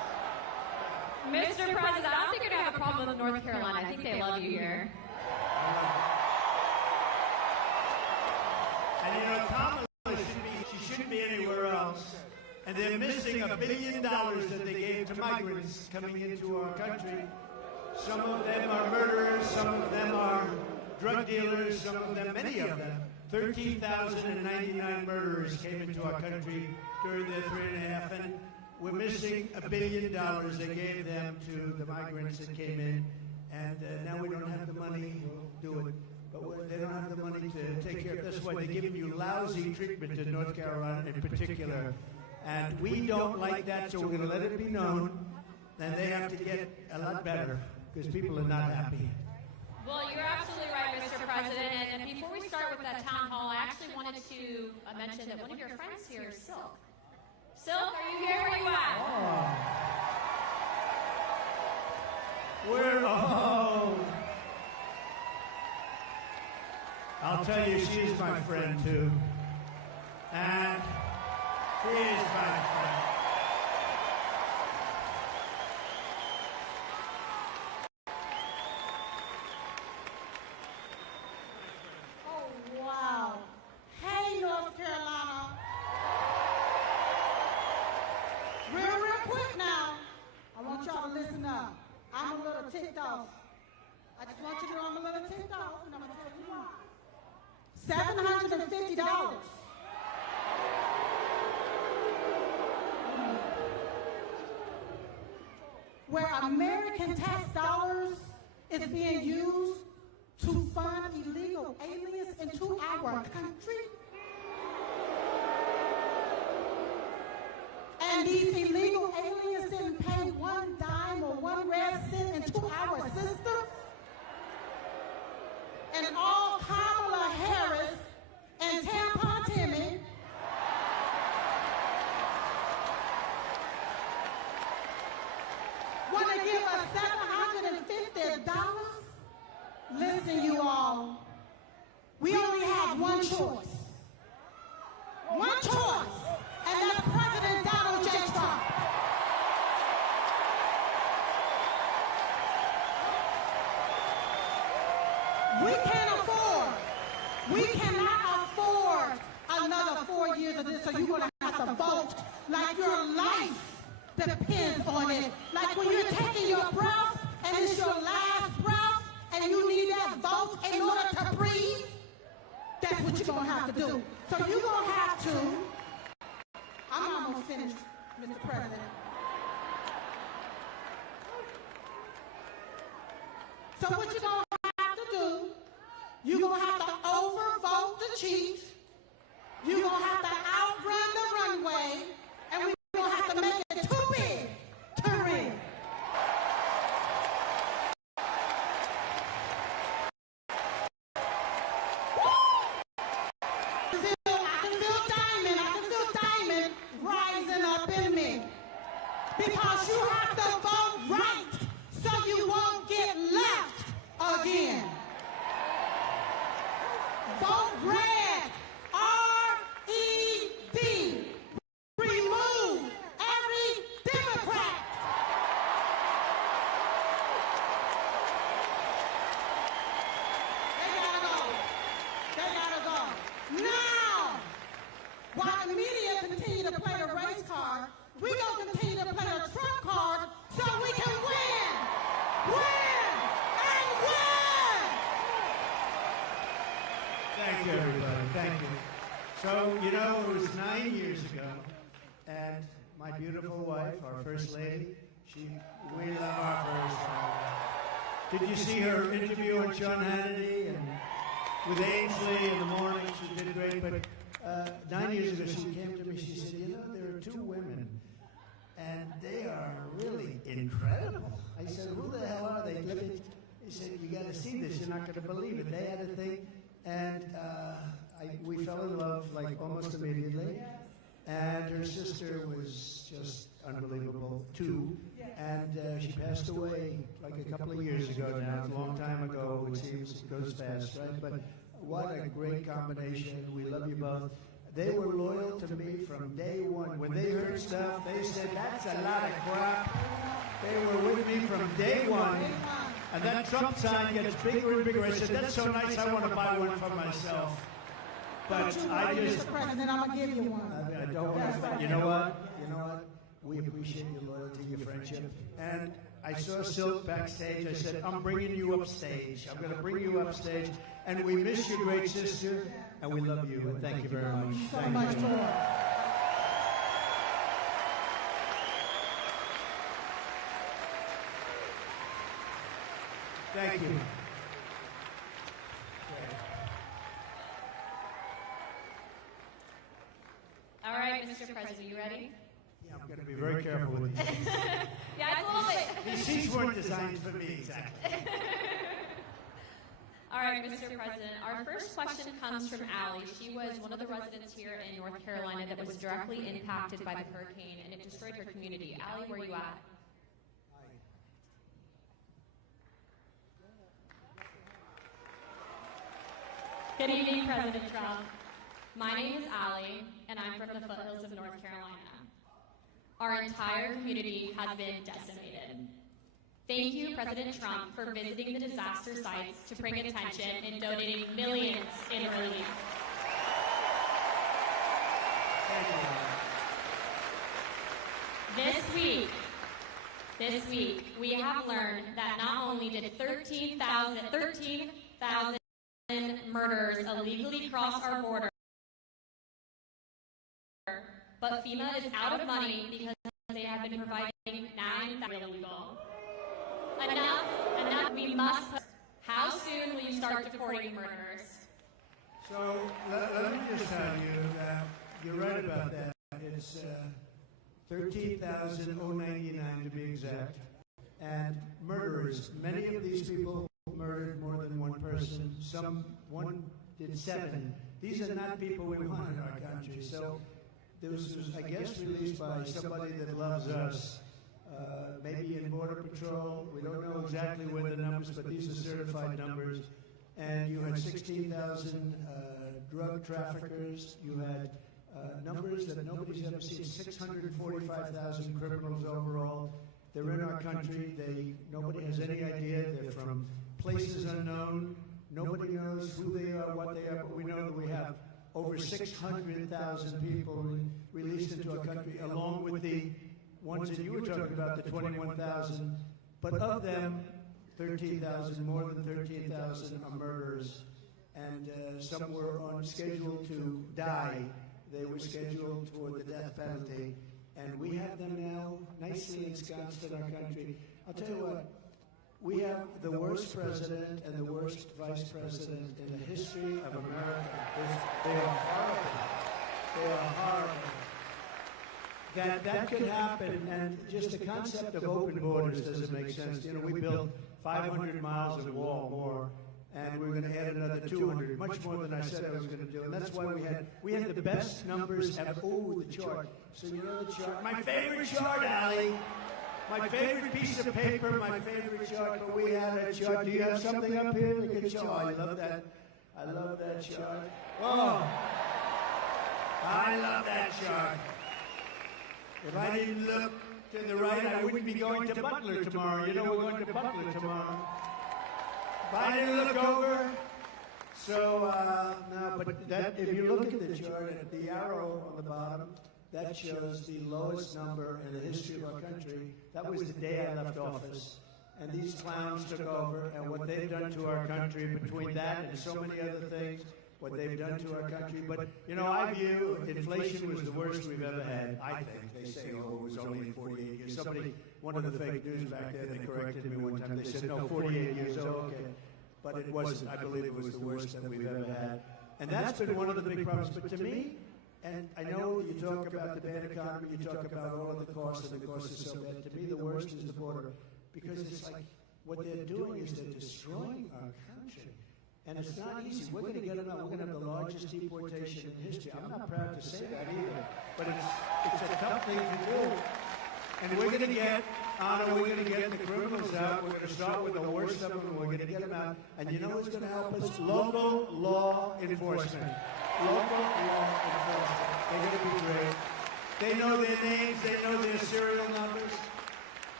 Mr. President, I don't think you're going to have a problem with North Carolina. I think they love you here. And you know, Kamala shouldn't be anywhere else. And they're missing $1 billion that they gave to migrants coming into our country. Some of them are murderers, some of them are drug dealers, some of them, many of them. 13,099 murderers came into our country during their 3.5, and we're missing $1 billion they gave them to the migrants that came in, and now we don't have the money to do it. But they don't have the money to take care of it. That's why they're giving you lousy treatment in North Carolina in particular. And we don't like that, so we're going to let it be known. And they have to get a lot better because people are not happy. Well, you're absolutely right, Mr. President. And before we start with that town hall, I actually wanted to mention that one of your friends here is Silk. Silk, are you here? Where are you at? I'll tell you, she is my friend, too. And she is my friend. Oh, wow. Hey, North Carolina. Real quick now. I want y'all to listen up. I'm a little ticked off. I just want you to know I'm a little ticked off, and I'm going to tell you why. $750. Where American tax dollars is being used to fund illegal aliens into our country. And these illegal aliens didn't pay one dime or one red cent into our system. And all Kamala Harris and Tampon Timmy want to give us $750? Listen, you all, we only have one choice. One choice, and that's President Donald J. Trump. We cannot afford another 4 years of this, so you're going to have to vote like your life depends on it. Like when you're taking your breath and it's your last breath and you need that vote in order to breathe, that's what you're going to have to do. So you're going to have to, I'm almost finished, Mr. President. So what you're going to have to do, you're going to have to overvote the chief. You're going to have to outrun the runway. And we're going to have to make it too big to rig. I can feel diamond rising up in me. Because you have to vote right so you won't get left again. Vote red, R-E-D. Remove every Democrat. They gotta go. Now, while the media continue to play the race card, we're going to continue to play the Trump card so we can win. Win and win. Thank you, everybody. Thank you. So, you know, it was 9 years ago, and my beautiful wife, our First Lady, we love our First Lady. Did you see her interview on Sean Hannity and with Ainsley in the morning? She did great, but 9 years ago she came to me, she said, you know, there are two women, and they are really incredible. I said, who the hell are they? He said, you got to see this, you're not going to believe it. They had a thing, and we fell in love like almost immediately. And her sister was just unbelievable too. And she passed away like a couple of years ago now. It's a long time ago. It seems it goes fast, right? But what a great combination. We love you both. They were loyal to me from day one. When they heard stuff, they said, that's a lot of crap. They were with me from day one. And that Trump sign gets bigger and bigger. I said, that's so nice, I want to buy one for myself. But I just... Mr. President, I'm going to give you one. I don't want to... You know what? We appreciate your loyalty, your friendship. And I saw Silk backstage. I said, I'm bringing you upstage. I'm going to bring you upstage. And we miss your great sister, and we love you. And thank you very much. Thank you so much, Lord. Thank you. All right, Mr. President, you ready? Yeah, I'm going to be very careful with these. Yeah, it's a little bit. These seats weren't designed for me, exactly. All right, Mr. President, our first question comes from Allie. She was one of the residents here in North Carolina that was directly impacted by the hurricane, and it destroyed her community. Allie, where are you at? Good evening, President Trump. My name is Allie, and I'm from the foothills of North Carolina. Our entire community has been decimated. Thank you, President Trump, for visiting the disaster sites to bring attention and donating millions in relief. This week, we have learned that not only did 13,000 murderers illegally cross our border, but FEMA is out of money because they have been providing 9,000 illegal. Enough, we must. How soon will you start deporting murderers? So let me just tell you that you're right about that. It's 13,099 to be exact. And murderers, many of these people murdered more than one person. One did 7. These are not people we want in our country. So this was, I guess, released by somebody that loves us. Maybe in Border Patrol. We don't know exactly where the numbers, but these are certified numbers. And you had 16,000 drug traffickers. You had numbers that nobody's ever seen, 645,000 criminals overall. They're in our country. Nobody has any idea. They're from places unknown. Nobody knows who they are, what they are, but we know that we have over 600,000 people released into our country, along with the ones that you were talking about, the 21,000. But of them, 13,000, more than 13,000 are murderers. And some were on schedule to die. They were scheduled for the death penalty. And we have them now nicely ensconced in our country. I'll tell you what, we have the worst president and the worst vice president in the history of America. They are horrible. They are horrible. That could happen, and just the concept of open borders doesn't make sense. You know, we built 500 miles of wall more, and we're going to add another 200, much more than I said I was going to do. And that's why we had the best numbers ever. Oh, the chart. So you know the chart. My favorite chart, Allie. My favorite piece of paper, my favorite chart. But we had a chart. Do you have something up here that could show? I love that. I love that chart. Oh, I love that chart. If I didn't look to the right, I wouldn't be going to Butler tomorrow. You know we're going to Butler tomorrow. If I didn't look over, so no, but that, if you look at the chart, at the arrow on the bottom, that shows the lowest number in the history of our country. That was the day I left office. And these clowns took over, and what they've done to our country between that and so many other things, what they've done to our country. But, you know, I view inflation was the worst we've ever had, I think. They say, oh, it was only 48 years. Somebody, one of the fake news back there, they corrected me one time. They said, no, 48 years, oh, okay. But it wasn't. I believe it was the worst that we've ever had. And that's been one of the big problems. But to me, and I know you talk about the bad economy, you talk about all of the costs, and the cost is so bad. To me, the worst is the border. Because it's like, what they're doing is they're destroying our country. And it's not easy. We're going to get them out. We're going to have the largest deportation in history. I'm not proud to say that either. But it's a tough thing to do. And we're going to get, Anna, we're going to get the criminals out. We're going to start with the worst of them, and we're going to get them out. And you know what's going to help us? Local law enforcement. Local law enforcement. They're going to be great. They know their names. They know their serial numbers.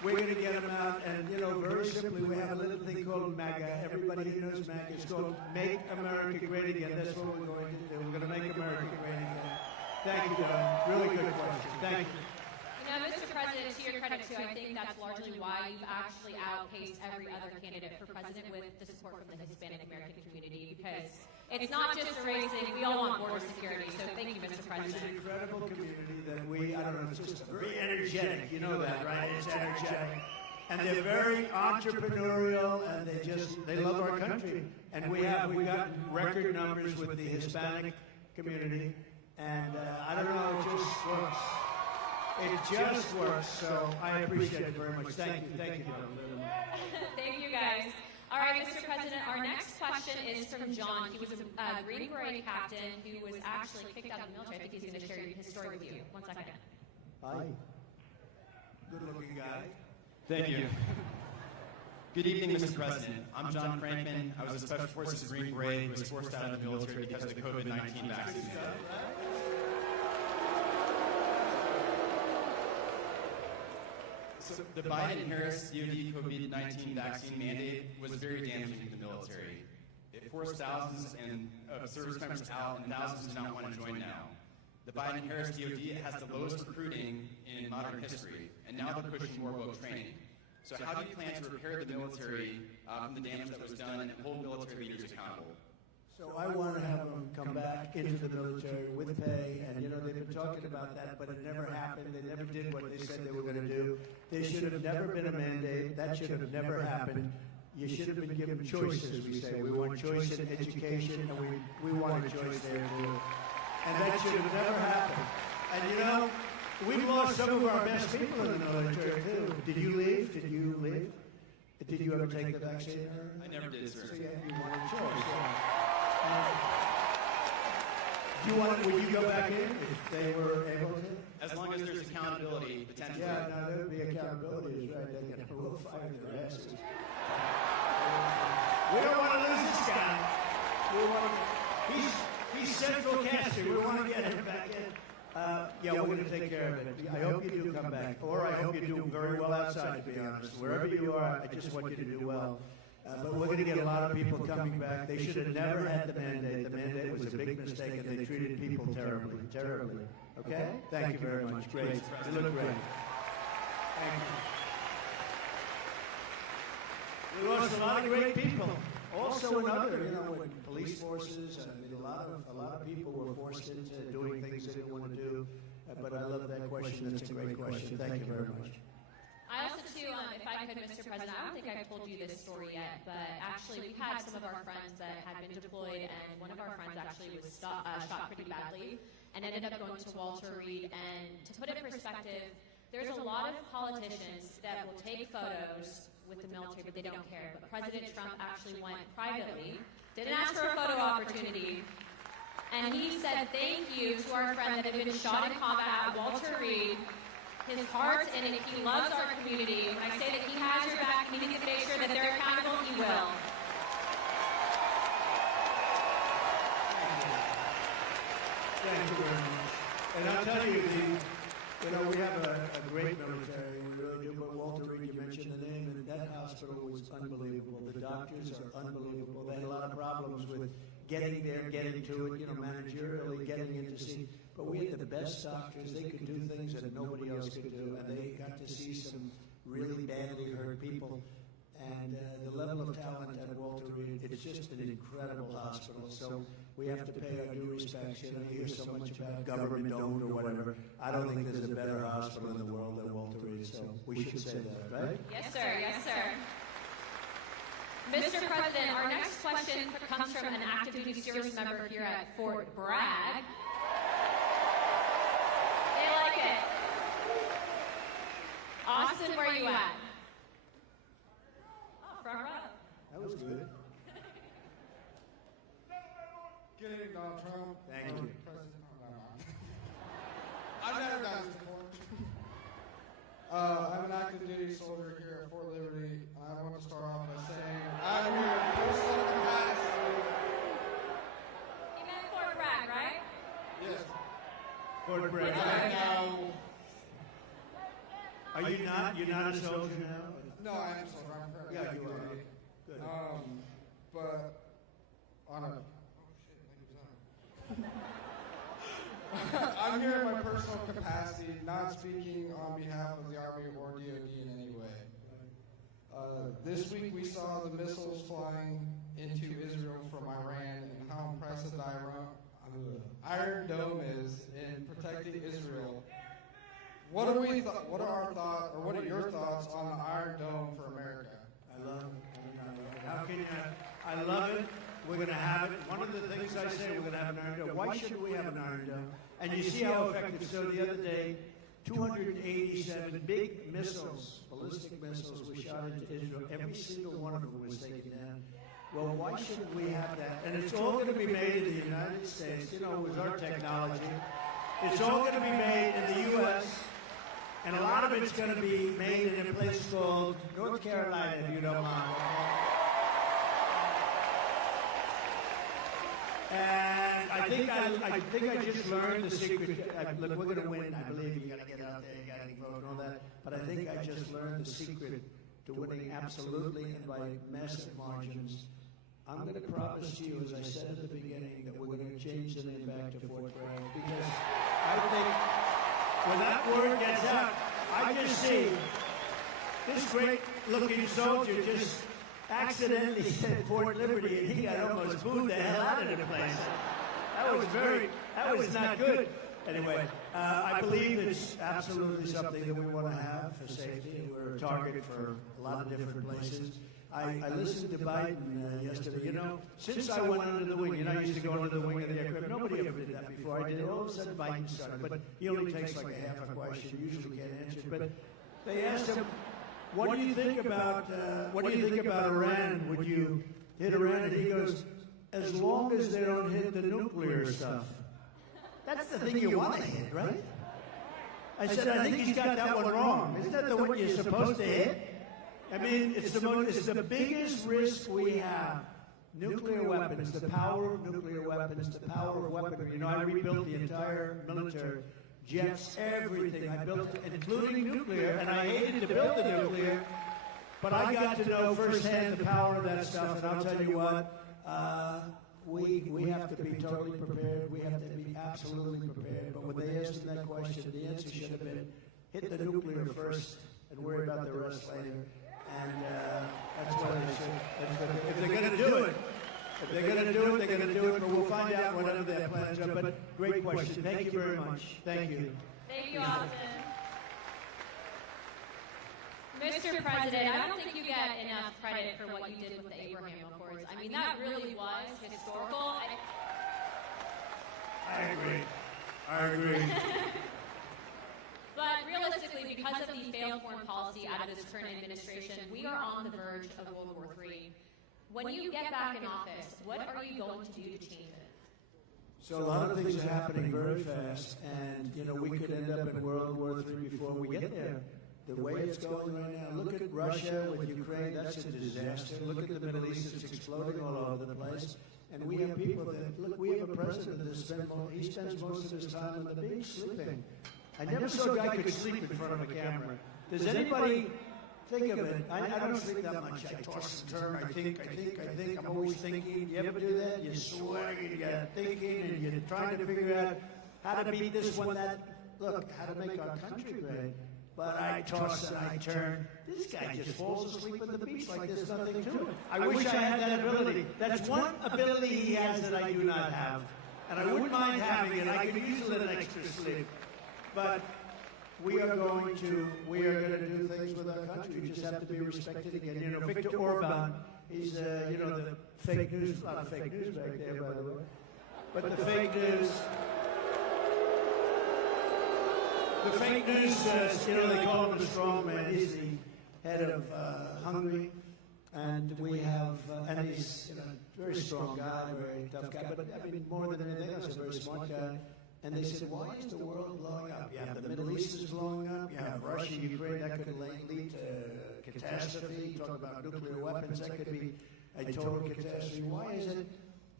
We're going to get them out, and, you know, very simply, we have a little thing called MAGA. Everybody here knows MAGA. It's called Make America Great Again. That's what we're going to do. We're going to make America great again. Thank you, Don. Really good question. Thank you. You know, Mr. President, to your credit, too, I think that's largely why you've actually outpaced every other candidate for president with the support from the Hispanic American community, because it's not just a race thing. We all want border security, so thank you, Mr. It's President. an incredible community that I don't know, it's just very energetic. You know that, right? It's energetic. And they're very entrepreneurial, and they love our country. And we got record numbers with the Hispanic community. And I don't know, it just works. It just works, so I appreciate it very much. Thank you. Thank you, Don. Thank you, guys. All right, Mr. President, our next question is from John. He was a Green Beret captain who was actually kicked out of the military. I think he's going to share his story with you. 1 second. Hi. Good-looking guy. Thank you. Good evening, Mr. President. I'm John Franklin. I was a Special Forces Green Beret who was forced out of the military because of the COVID-19 vaccine. So the Biden-Harris DoD COVID-19 vaccine mandate was very damaging to the military. It forced thousands of service members out, and thousands do not want to join now. The Biden-Harris DoD has the lowest recruiting in modern history, and now they're pushing more woke training. So how do you plan to repair the military from the damage that was done and hold military leaders accountable? So I want to have them come back into the military with pay, and, you know, they've been talking about that, but it never happened. They never did what they said they were going to do. There should have never been a mandate. That should have never happened. You should have been given choices, we say. We want choice in education, and we want a choice there, too. And that should have never happened. And, you know, we've lost some of our best people in the military, too. Did you leave? Did you leave? Did you ever take the vaccine? I never did, sir. So you wanted a choice, yeah. Would you go back in if they were able to? As long as there's accountability, potentially. Yeah, no, there would be accountability, is right. They're going to roll fire their asses. We don't want to lose this guy. He's central casting. We want to get him back in. Yeah, we're going to take care of it. I hope you do come back. Or I hope you do very well outside, to be honest. Wherever you are, I just want you to do well. But we're going to get a lot of people coming back. They should have never had the mandate. The mandate was a big mistake, and they treated people terribly, terribly. Okay? Thank you very much. Great. You look great. Thank you. We lost a lot of great people. Also in other, you know, in police forces, I mean, a lot of people were forced into doing things they didn't want to do. But I love that question. That's a great question. Thank you very much. I also, too, if I could, Mr. President, I don't think I've told you this story yet, but actually we've had some of our friends that had been deployed, and one of our friends actually was shot pretty badly and ended up going to Walter Reed. And to put it in perspective, there's a lot of politicians that will take photos with the military, but they don't care. But President Trump actually went privately, didn't ask for a photo opportunity, and he said thank you to our friend that had been shot in combat at Walter Reed. His heart's in it. He loves our community. When I say that he has your back, he needs to make sure that they're accountable, he will. Thank you very much. And I'll tell you, you know, we have a great military, we really do, but Walter Reed, you mentioned the name, and that hospital was unbelievable. The doctors are unbelievable. They had a lot of problems with getting there, getting to it, you know, managerially, getting in to see. But we had the best doctors. They could do things that nobody else could do, and they got to see some really badly hurt people. And the level of talent at Walter Reed, it's just an incredible hospital. So we have to pay our due respects. You know, you hear so much about government-owned or whatever. I don't think there's a better hospital in the world than Walter Reed. So we should say that, right? Yes, sir. Yes, sir. Mr. President, our next question comes from an active duty service member here at Fort Bragg. They like it. Austin, where are you at? Oh, front row. That was good. Good evening, Donald Trump. Thank you. President Obama. I've never done this before. I'm an active duty soldier here at Fort Liberty. I want to start off by saying I'm here to do something nice. You meant Fort Bragg, right? Yes. Fort Bragg. And Are you not? You're not a soldier now? No, I am soldier. I'm currently Yeah, you active are. duty. Good. But on a I'm here in my personal capacity, not speaking on behalf of the Army or DoD in any way. This week we saw the missiles flying into Israel from Iran and how impressive the Iron Dome is in protecting Israel. What are your thoughts on the Iron Dome for America? I love it. How can you not? I love it. We're going to have it. One of the things I say, we're going to have an Iron Dome. Why shouldn't we have an Iron Dome? And you see how effective. So the other day, 287 big missiles, ballistic missiles, were shot into Israel. Every single one of them was taken down. Well, why shouldn't we have that? And it's all going to be made in the United States. You know, with our technology. It's all going to be made in the U.S., and a lot of it's going to be made in a place called North Carolina, if you don't mind. And I think I just learned the secret. Look, we're going to win. I believe you got to get out there, you got to vote and all that. But I think I just learned the secret to winning absolutely and by massive margins. I'm going to promise to you, as I said at the beginning, that we're going to change the name back to Fort Bragg, because I think when that word gets out, I just see this great-looking soldier just accidentally said Fort Liberty, and he got almost booed the hell out of the place. That was not good. Anyway, I believe it's absolutely something that we want to have for safety. We're a target for a lot of different places. I listened to Biden yesterday. You know, since I went under the wing, I used to go under the wing of the aircraft. Nobody ever did that before. I did it. All of a sudden, Biden started. But he only takes like a half a question. Usually can't answer it. But they asked him, what do you think about Iran? Would you hit Iran? And he goes, as long as they don't hit the nuclear stuff. That's the thing you want to hit, right? I said, I think he's got that one wrong. Isn't that the one you're supposed to hit? I mean, it's the biggest risk we have. Nuclear weapons, the power of nuclear weapons, the power of weaponry. You know, I rebuilt the entire military, jets, everything. I built it, including nuclear, and I hated to build the nuclear, but I got to know firsthand the power of that stuff, and I'll tell you what, we have to be totally prepared. We have to be absolutely prepared. But when they asked him that question, the answer should have been, hit the nuclear first and worry about the rest later. And that's what they should. If they're going to do it, they're going to do it, but we'll find out whatever their plans are. But great question. Thank you very much. Thank you. Thank you, Austin. Mr. President, I don't think you get enough credit for what you did with the Abraham Accords. I mean, that really was historical. I agree. But realistically, because of the failed foreign policy out of this current administration, we are on the verge of World War III. When you get back in office, what are you going to do to change it? So a lot of things are happening very fast, and you know we could end up in World War III before we get there. The way it's going right now, look at Russia with Ukraine, that's a disaster. Look at the Middle East, it's exploding all over the place. And we have people that, look, we have a president that he spends most of his time on the beach sleeping. I never saw a guy could sleep in front of a camera. Does anybody think of it? I don't sleep that much. I toss and turn, I think. I'm always thinking. You ever do that? You're sweating, you're thinking, and you're trying to figure out how to beat this one, that. Look, how to make our country great. But I toss and I turn. This guy just falls asleep on the beach like there's nothing to it. I wish I had that ability. That's one ability he has that I do not have. And I wouldn't mind having it. I could use a little extra sleep. But we are going to do things with our country. We just have to be respected again. You know, Viktor Orban, he's, the fake news, a lot of fake news back there, by the way. But the fake news... The fake news, they call him a strong man. He's the head of Hungary, and we have, and he's a very strong guy, very tough guy. But I mean, more than anything else, a very smart guy. And they said, why is the world blowing up? You have the Middle East is blowing up. You have Russia, Ukraine. That could lead to catastrophe. You talk about nuclear weapons. That could be a total catastrophe. Why is it?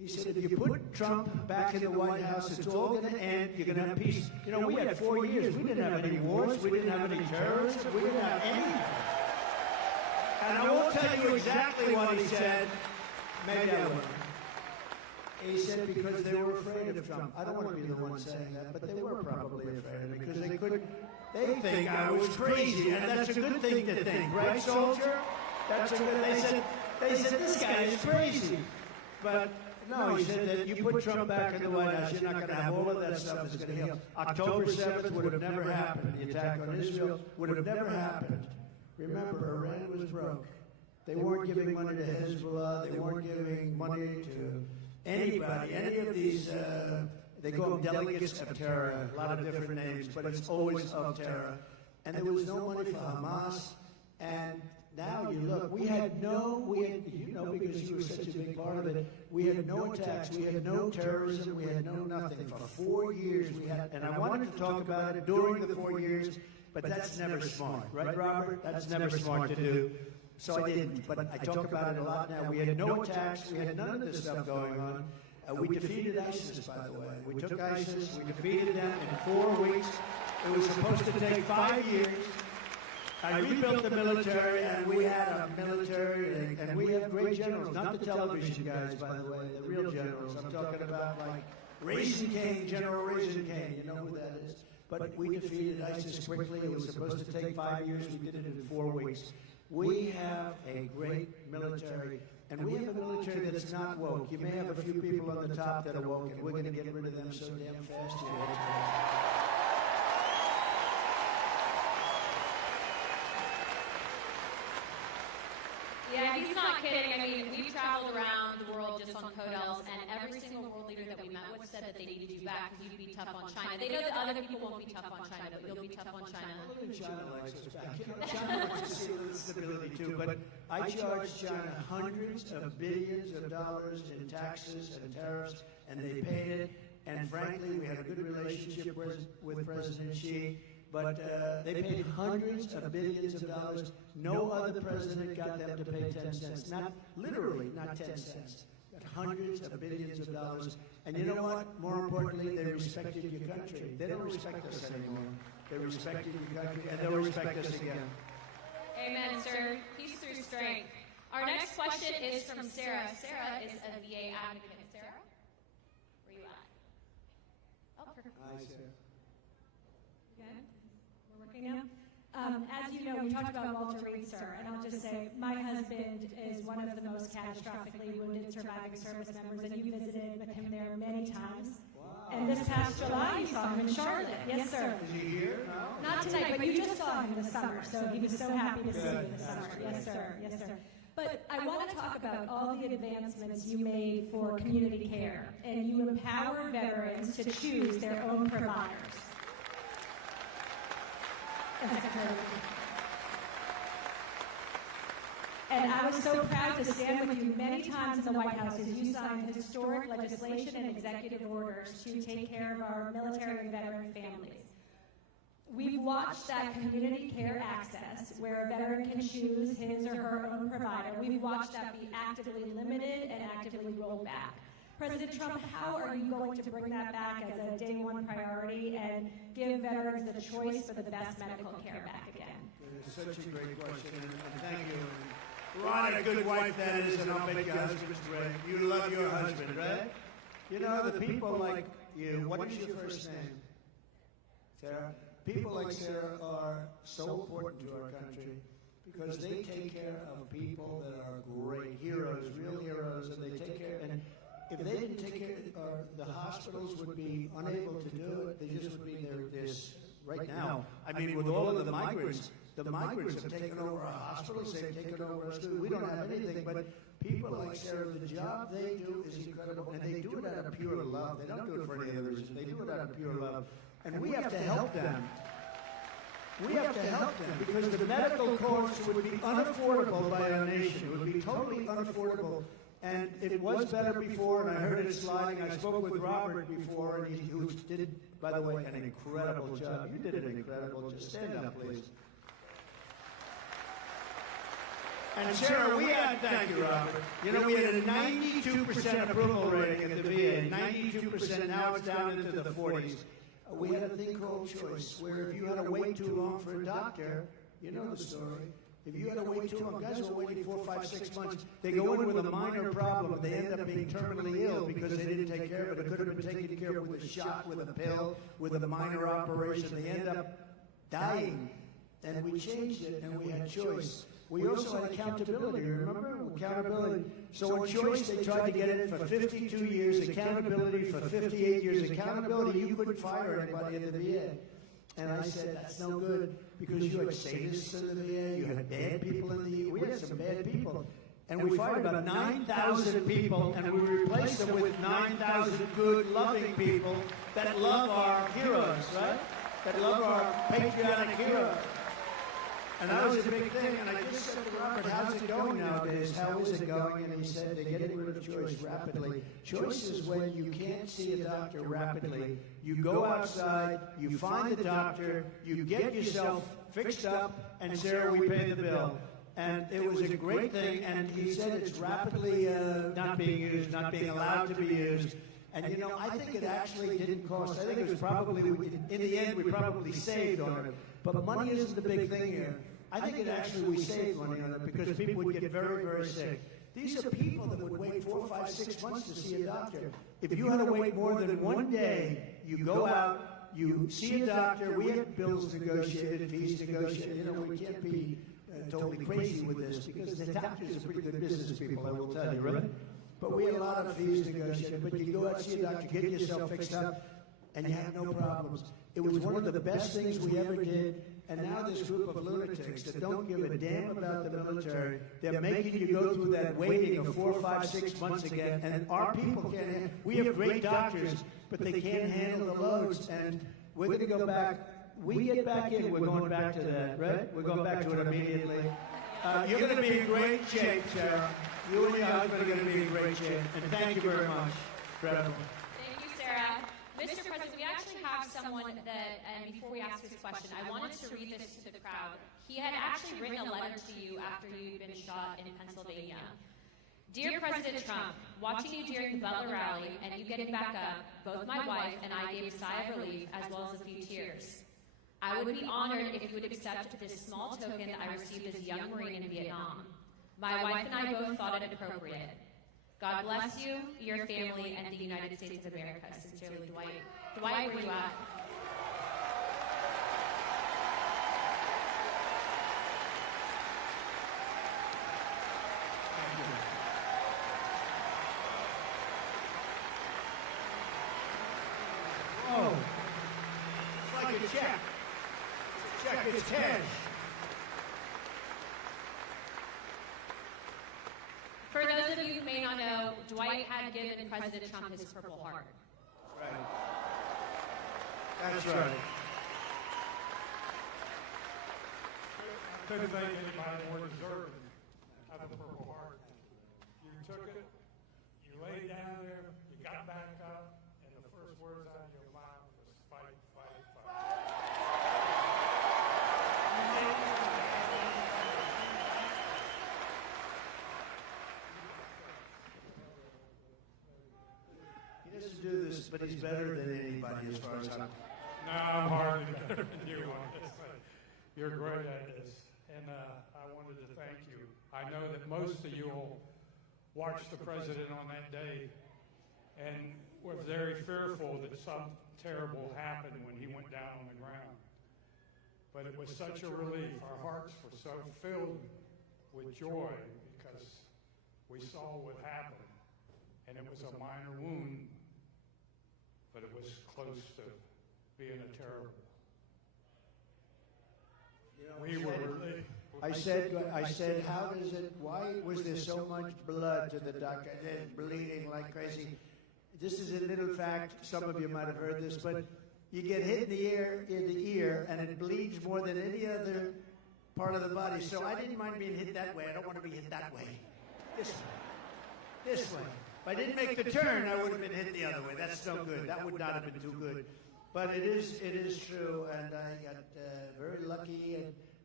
He said, if you put Trump back in the White House, it's all going to end. You're going to have peace. You know, we had 4 years. We didn't have any wars. We didn't have any terrorism. We didn't have anything. And I won't tell you exactly what he said. Maybe I will. He said because they were afraid of Trump. I don't want to be the one saying that, but they were probably afraid of him because they couldn't. They think I was crazy, and that's a good thing to think, right, soldier? That's a good. They said this guy is crazy, but. No, he said that you put Trump back in the White House, you're not going to have all of that stuff that's going to heal. October 7th would have never happened. The attack on Israel would have never happened. Remember, Iran was broke. They weren't giving money to Hezbollah. They weren't giving money to anybody. Any of these, they call them delegates of terror, a lot of different names, but it's always of terror. And there was no money for Hamas. And now you look, you know, because you were such a big part of it, we had no attacks, we had no terrorism, we had no nothing. For 4 years we had, and I wanted to talk about it during the 4 years, but that's never smart, right, Robert? That's never smart to do. So I didn't, but I talk about it a lot now. We had no attacks, we had none of this stuff going on. We defeated ISIS, by the way. We took ISIS, we defeated them in 4 weeks. It was supposed to take 5 years. I rebuilt the military, and we had a military, and we have great generals, not the television guys, by the way, the real generals. I'm talking about, like, Raisin Cane, General Raisin Cane, you know who that is. But we defeated ISIS quickly. It was supposed to take 5 years. We did it in 4 weeks. We have a great military, and we have a military that's not woke. You may have a few people on the top that are woke, and we're going to get rid of them so damn fast. Yeah, he's not kidding. I mean, we traveled around the world just on Codels, and every single world leader that we met with said that they needed you back because you'd be tough on China. They know that other people won't be tough on China, but you'll be tough on China. China likes us back. China likes to see stability too, but I charge China hundreds of billions of dollars in taxes and tariffs, and they paid it. And frankly, we had a good relationship with President Xi. But they paid hundreds of billions of dollars. No other president got them to pay 10 cents. Not literally, not 10 cents. But hundreds of billions of dollars. And you know what? More importantly, they respected your country. They don't respect us anymore. They respected your country, and they'll respect us again. Amen, sir. Peace through strength. Our next question is from Sarah. Sarah is a VA advocate. Sarah, where you at? Oh, perfect. Hi, Sarah. Good. We're working now. As you know, we talked about Walter Reed, sir, and I'll just say my husband is one of the most catastrophically wounded surviving service members, and you visited with him there many times. Wow. And this past July, you saw him in Charlotte. Yes, sir. Is he here? No. Not tonight, but you just saw him this summer, so he was so happy to see you this summer. Yes, sir. Yes, sir. But I want to talk about all the advancements you made for community care, and you empower veterans to choose their own providers. And I was so proud to stand with you many times in the White House as you signed historic legislation and executive orders to take care of our military and veteran families. We've watched that community care access, where a veteran can choose his or her own provider. We've watched that be actively limited and actively rolled back. President Trump, how are you going to bring that back as a day one priority and give veterans the choice for the best medical care back again? It's such a great question, and thank you. What a good wife that is, and I'll make your husband great. You love your husband, right? You know, the people like you, what is your first name? Sarah? People like Sarah are so important to our country because they take care of people that are great heroes, real heroes, and they take care. And if they didn't take care, the hospitals would be unable to do it. They just would be this right now. I mean, with all of the migrants have taken over our hospitals. They've taken over our schools. We don't have anything, but people like Sarah, the job they do is incredible, and they do it out of pure love. They don't do it for any other reason. They do it out of pure love. And we have to help them. We have to help them because the medical costs would be unaffordable by our nation. It would be totally unaffordable. And it was better before, and I heard it sliding. I spoke with Robert before, and who did, by the way, an incredible job. You did an incredible job. Just stand up, please. And Sarah, thank you, Robert. You know, we had a 92% approval rating at the VA, 92%, now it's down into the 40s. We had a thing called choice, where if you had to wait too long for a doctor, you know the story. If you had to wait too long, guys were waiting 4, 5, 6 months. They go in with a minor problem. They end up being terminally ill because they didn't take care of it. It could have been taken care of with a shot, with a pill, with a minor operation. They end up dying. And we changed it, and we had choice. We also had accountability, remember? Accountability. So in choice, they tried to get it for 52 years, accountability for 58 years. Accountability, you couldn't fire anybody in the VA. And I said, that's no good, because you had sadists in the VA, you had bad people in the VA. We had some bad people. And we fired about 9,000 people, and we replaced them with 9,000 good, loving people that love our heroes, right? That love our patriotic heroes. And that was a big thing, and I just said to Robert, how's it going nowadays? How is it going? And he said, they're getting rid of choice rapidly. Choice is when you can't see a doctor rapidly. You go outside, you find the doctor, you get yourself fixed up, and Sarah, we pay the bill. And it was a great thing, and he said it's rapidly not being used, not being allowed to be used. And you know, I think it actually didn't cost, I think it was probably, in the end, we probably saved on it. But money isn't the big thing here. I think it actually, we saved money on it because people would get very, very sick. These are people that would wait 4, 5, 6 months to see a doctor. If you had to wait more than one day, you go out, you see a doctor, we had bills negotiated, fees negotiated. You know, we can't be totally crazy with this because the doctors are pretty good business people, I will tell you, right? But we had a lot of fees negotiated. But you go out, see a doctor, get yourself fixed up, and you have no problems. It was one of the best things we ever did. And now this group of lunatics that don't give a damn about the military, they're making you go through that waiting of 4, 5, 6 months again. And our people can't. We have great doctors, but they can't handle the loads. And we're going to go back. We get back in, we're going back to that, right? We're going back to it immediately. You're going to be in great shape, Sarah. You and your husband are going to be in great shape. And thank you very much. Incredible. Thank you, Sarah. Mr. President, we actually have someone that, and before we ask his question, I wanted to read this to the crowd. He had actually written a letter to you after you'd been shot in Pennsylvania. Dear President Trump, watching you during the Butler rally and you getting back up, both my wife and I gave a sigh of relief as well as a few tears. I would be honored if you would accept this small token I received as a young Marine in Vietnam. My wife and I both thought it appropriate. God bless you, your family, and the United States of America. Sincerely, Dwight. Dwight, where you at? Oh, it's like a check. Check is cash. For those of you who may not know, Dwight had given President Trump his Purple Heart. Right. That's right. I couldn't think anybody more deserving of the Purple Heart. You took it, you laid down there, you got back up, and the first words out of your mouth was fight, fight, fight. He doesn't do this, but he's better than anybody as far as I'm. No, I'm hardly better than you on this. You're great at this. And I wanted to thank you. I know that most of you will watch the president on that day and were very fearful that something terrible happened when he went down on the ground. But it was such a relief. Our hearts were so filled with joy because we saw what happened. And it was a minor wound, but it was close to being a terrible. I said, how does it, why was there so much blood to the doctor? There's bleeding like crazy. This is a little fact, some of you might have heard this, but you get hit in the ear, and it bleeds more than any other part of the body. So I didn't mind being hit that way. I don't want to be hit that way. This way. If I didn't make the turn, I would have been hit the other way. That's no good. That would not have been too good. But it is true, and I got very lucky.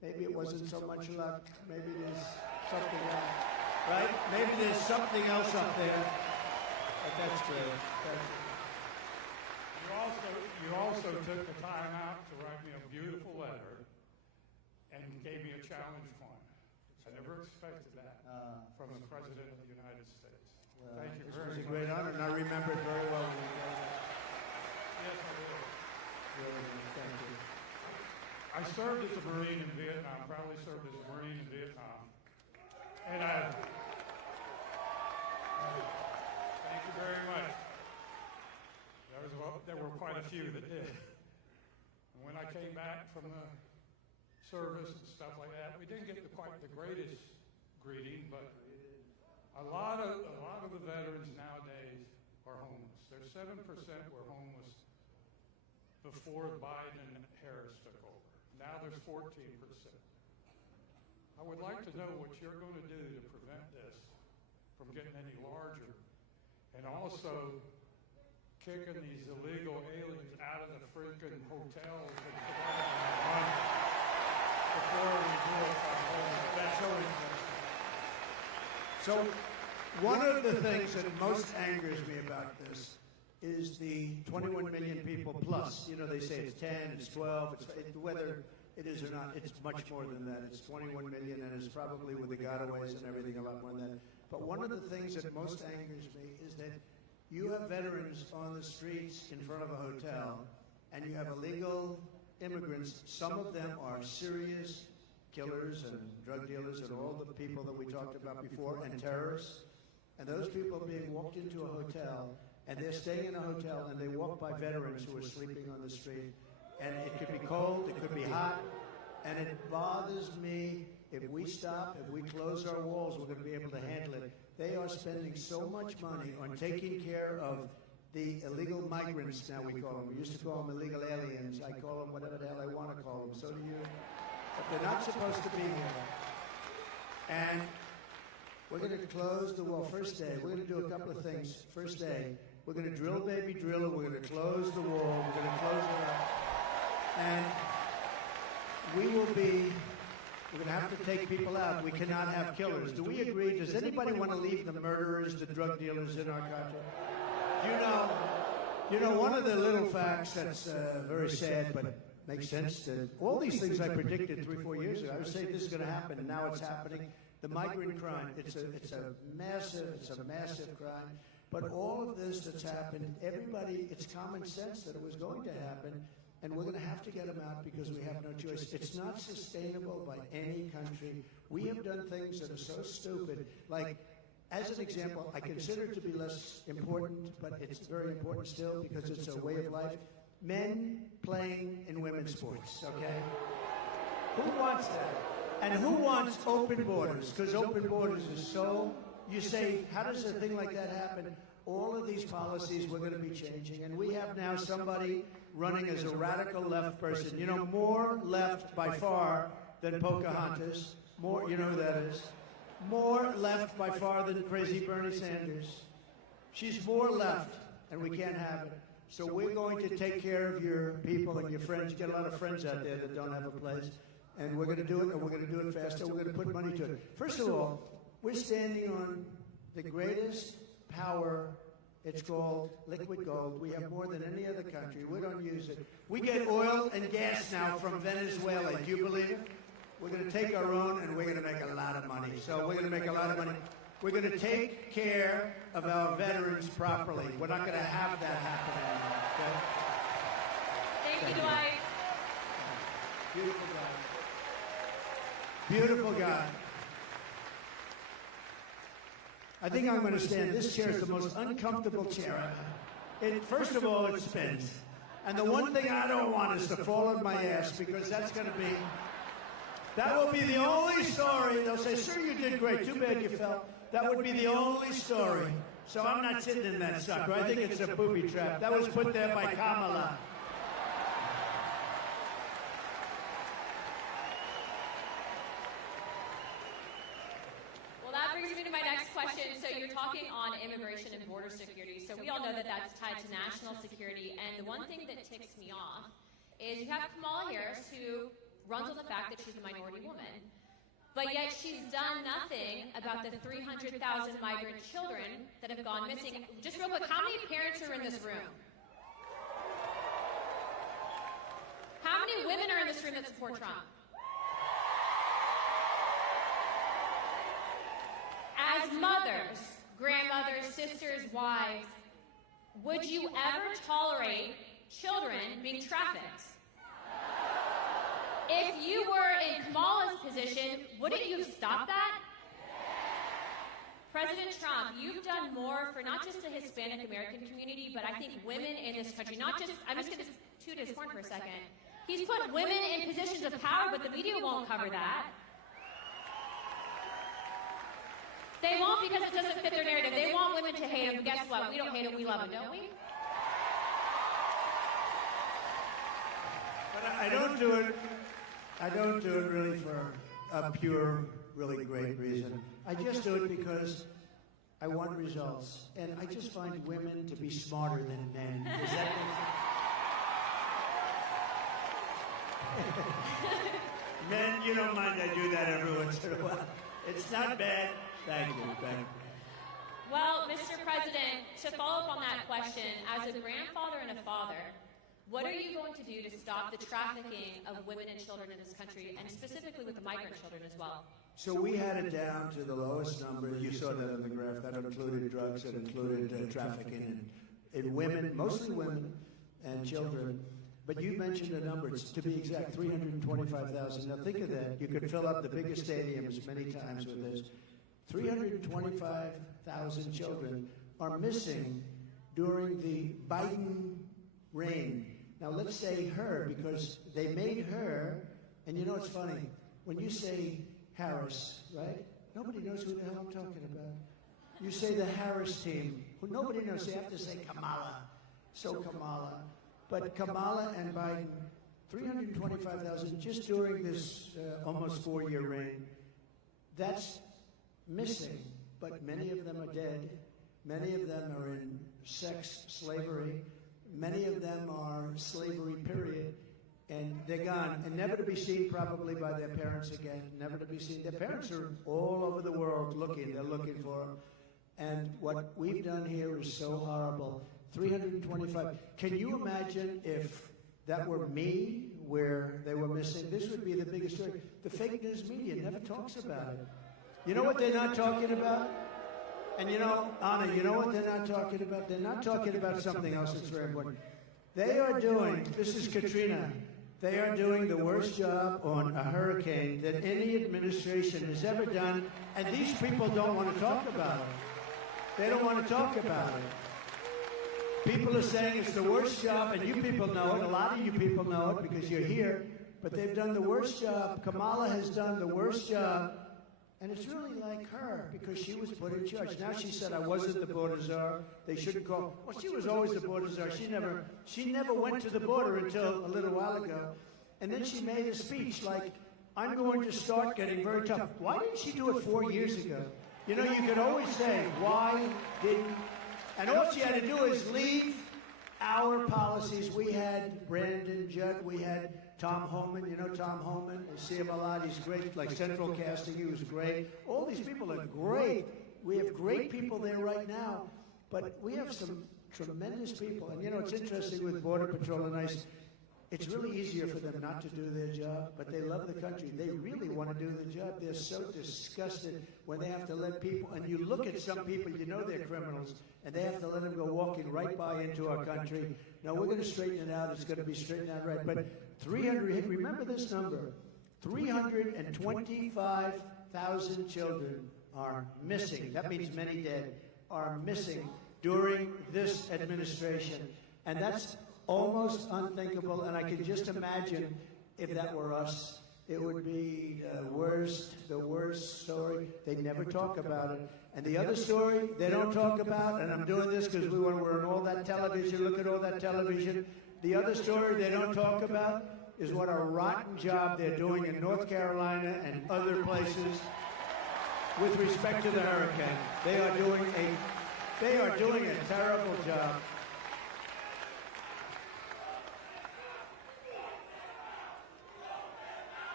maybe it wasn't so much luck. Maybe there's something else, right? Maybe there's something else up there. But that's great. You also took the time out to write me a beautiful letter and gave me a challenge point. I never expected that from the President of the United States. Thank you very much. It was a great honor, and I remember it very well when you did that. Yes, I did. Really, thank you. I served as a Marine in Vietnam, proudly served as a Marine in Vietnam. And thank you very much. There were quite a few that did. And when I came back from the service and stuff like that, we didn't get quite the greatest greeting, but a lot of the veterans nowadays are homeless. There's 7% were homeless before Biden and Harris took over. Now there's 14%. I would like to know what you're going to do to prevent this from getting any larger, and also kicking these illegal aliens out of the freaking hotels and providing them money before we do it by homeless. That's so important. So one of the things that most angers me about this is the 21 million people plus. You know, they say it's 10, it's 12, whether it is or not, it's much more than that. It's 21 million, and it's probably with the gotaways and everything a lot more than that. But one of the things that most angers me is that you have veterans on the streets in front of a hotel, and you have illegal immigrants. Some of them are serious killers and drug dealers and all the people that we talked about before, and terrorists. And those people are being walked into a hotel, and they're staying in a hotel, and they walk by veterans who are sleeping on the street. And it could be cold, it could be hot, and it bothers me. If we stop, if we close our walls, we're going to be able to handle it. They are spending so much money on taking care of the illegal migrants, now we call them. We used to call them illegal aliens. I call them whatever the hell I want to call them. So do you. But they're not supposed to be here. And we're going to close the wall. First day, we're going to do a couple of things. First day, we're going to drill, baby, drill, and we're going to close the wall. We're going to close it up. And we will be... We're going to have to take people out. We cannot have killers. Do we agree? Does anybody want to leave the murderers, the drug dealers in our country? You know, one of the little facts that's very sad, but makes sense, that all these things I predicted 3-4 years ago, I was saying this is going to happen, and now it's happening. The migrant crime, it's a massive crime. But all of this that's happened, everybody, it's common sense that it was going to happen. And we're going to have to get them out because we have no choice. It's not sustainable by any country. We have done things that are so stupid. Like, as an example, I consider it to be less important, but it's very important still because it's a way of life. Men playing in women's sports, okay? Who wants that? And who wants open borders? Because open borders is so... You say, how does a thing like that happen? All of these policies we're going to be changing, and we have now somebody running as a radical left person. You know, more left by far than Pocahontas. More, you know who that is. More left by far than crazy Bernie Sanders. She's more left, and we can't have it. So we're going to take care of your people and your friends. You get a lot of friends out there that don't have a place. And we're going to do it, and we're going to do it faster. We're going to put money to it. First of all, we're standing on the greatest power. It's called liquid gold. We have more than any other country. We don't use it. We get oil and gas now from Venezuela. Do you believe it? We're going to take our own, and we're going to make a lot of money. So we're going to make a lot of money. We're going to take care of our veterans properly. We're not going to have that happen anymore. Okay? Thank you, Dwight. Beautiful guy. Beautiful guy. I think I'm going to stand. This chair is the most uncomfortable chair. First of all, it spins. And the one thing I don't want is to fall on my ass, because that's going to be... That will be the only story. They'll say, sir, you did great. Too bad you fell. That would be the only story. So I'm not sitting in that sucker. I think it's a booby trap. That was put there by Kamala. Well, that brings me to my next question. So you're talking on immigration and border security. So we all know that that's tied to national security. And the one thing that ticks me off is you have Kamala Harris, who runs on the fact that she's a minority woman. But yet she's done nothing about the 300,000 migrant children that have gone missing. Just real quick, how many parents are in this room? How many women are in this room that support Trump? As mothers, grandmothers, sisters, wives, would you ever tolerate children being trafficked? If you were in Kamala's position, wouldn't you have stopped that? President Trump, you've done more for not just the Hispanic American community, but I think women in this country, not just, I'm just going to toot his horn for a second. He's put women in positions of power, but the media won't cover that. They won't because it doesn't fit their narrative. They want women to hate him. Guess what? We don't hate him, we love him, don't we? But I don't do it really for a pure, really great reason. I just do it because I want results. And I just find women to be smarter than men. Does that make sense? Men, you don't mind I do that every once in a while. It's not bad. Thank you. Thank you. Well, Mr. President, to follow up on that question, as a grandfather and a father, what are you going to do to stop the trafficking of women and children in this country, and specifically with the migrant children as well? So we had it down to the lowest number. You saw that on the graph. That included drugs, that included trafficking in women, mostly women and children. But you mentioned a number, it's, to be exact, 325,000. Now think of that. You could fill up the biggest stadiums many times with this. 325,000 children are missing during the Biden reign. Now let's say her, because they made her, and you know it's funny, when you say Harris, right? Nobody knows who the hell I'm talking about. You say the Harris team, who nobody knows. They have to say Kamala. So Kamala. But Kamala and Biden, 325,000 just during this almost 4-year reign. That's missing, but many of them are dead. Many of them are in sex slavery. Many of them are slavery, period. And they're gone, and never to be seen probably by their parents again, never to be seen. Their parents are all over the world looking, they're looking for them. And what we've done here is so horrible. 325. Can you imagine if that were me, where they were missing? This would be the biggest story. The fake news media never talks about it. You know what they're not talking about? And you know, Anna, you know what they're not talking about? They're not talking about something else that's very important. They are doing, this is Katrina, they are doing the worst job on a hurricane that any administration has ever done, and these people don't want to talk about it. They don't want to talk about it. People are saying it's the worst job, and you people know it. A lot of you people know it because you're here, but they've done the worst job. Kamala has done the worst job, and it's really like her because she was put in charge. Now she said, I wasn't the border czar. They shouldn't call. Well, she was always the border czar. She never went to the border until a little while ago. And then she made a speech like, I'm going to start getting very tough. Why didn't she do it 4 years ago? You know, you could always say, why didn't... And all she had to do is leave our policies. We had Brandon Judd, we had Tom Homan, you know Tom Homan, I see him a lot, he's great, like Central Casting, he was great. All these people are great. We have great people there right now, but we have some tremendous people. And you know, it's interesting with Border Patrol and ICE, it's really easier for them not to do their job, but they love the country. They really want to do the job. They're so disgusted when they have to let people, and you look at some people, you know they're criminals, and they have to let them go walking right by into our country. Now, we're going to straighten it out. It's going to be straightened out right. But 300, remember this number, 325,000 children are missing. That means many dead are missing during this administration. And that's almost unthinkable, and I can just imagine if that were us, it would be the worst story. They never talk about it. And the other story they don't talk about, and I'm doing this because we're on all that television, look at all that television. The other story they don't talk about is what a rotten job they're doing in North Carolina and other places with respect to the hurricane. They are doing a terrible job.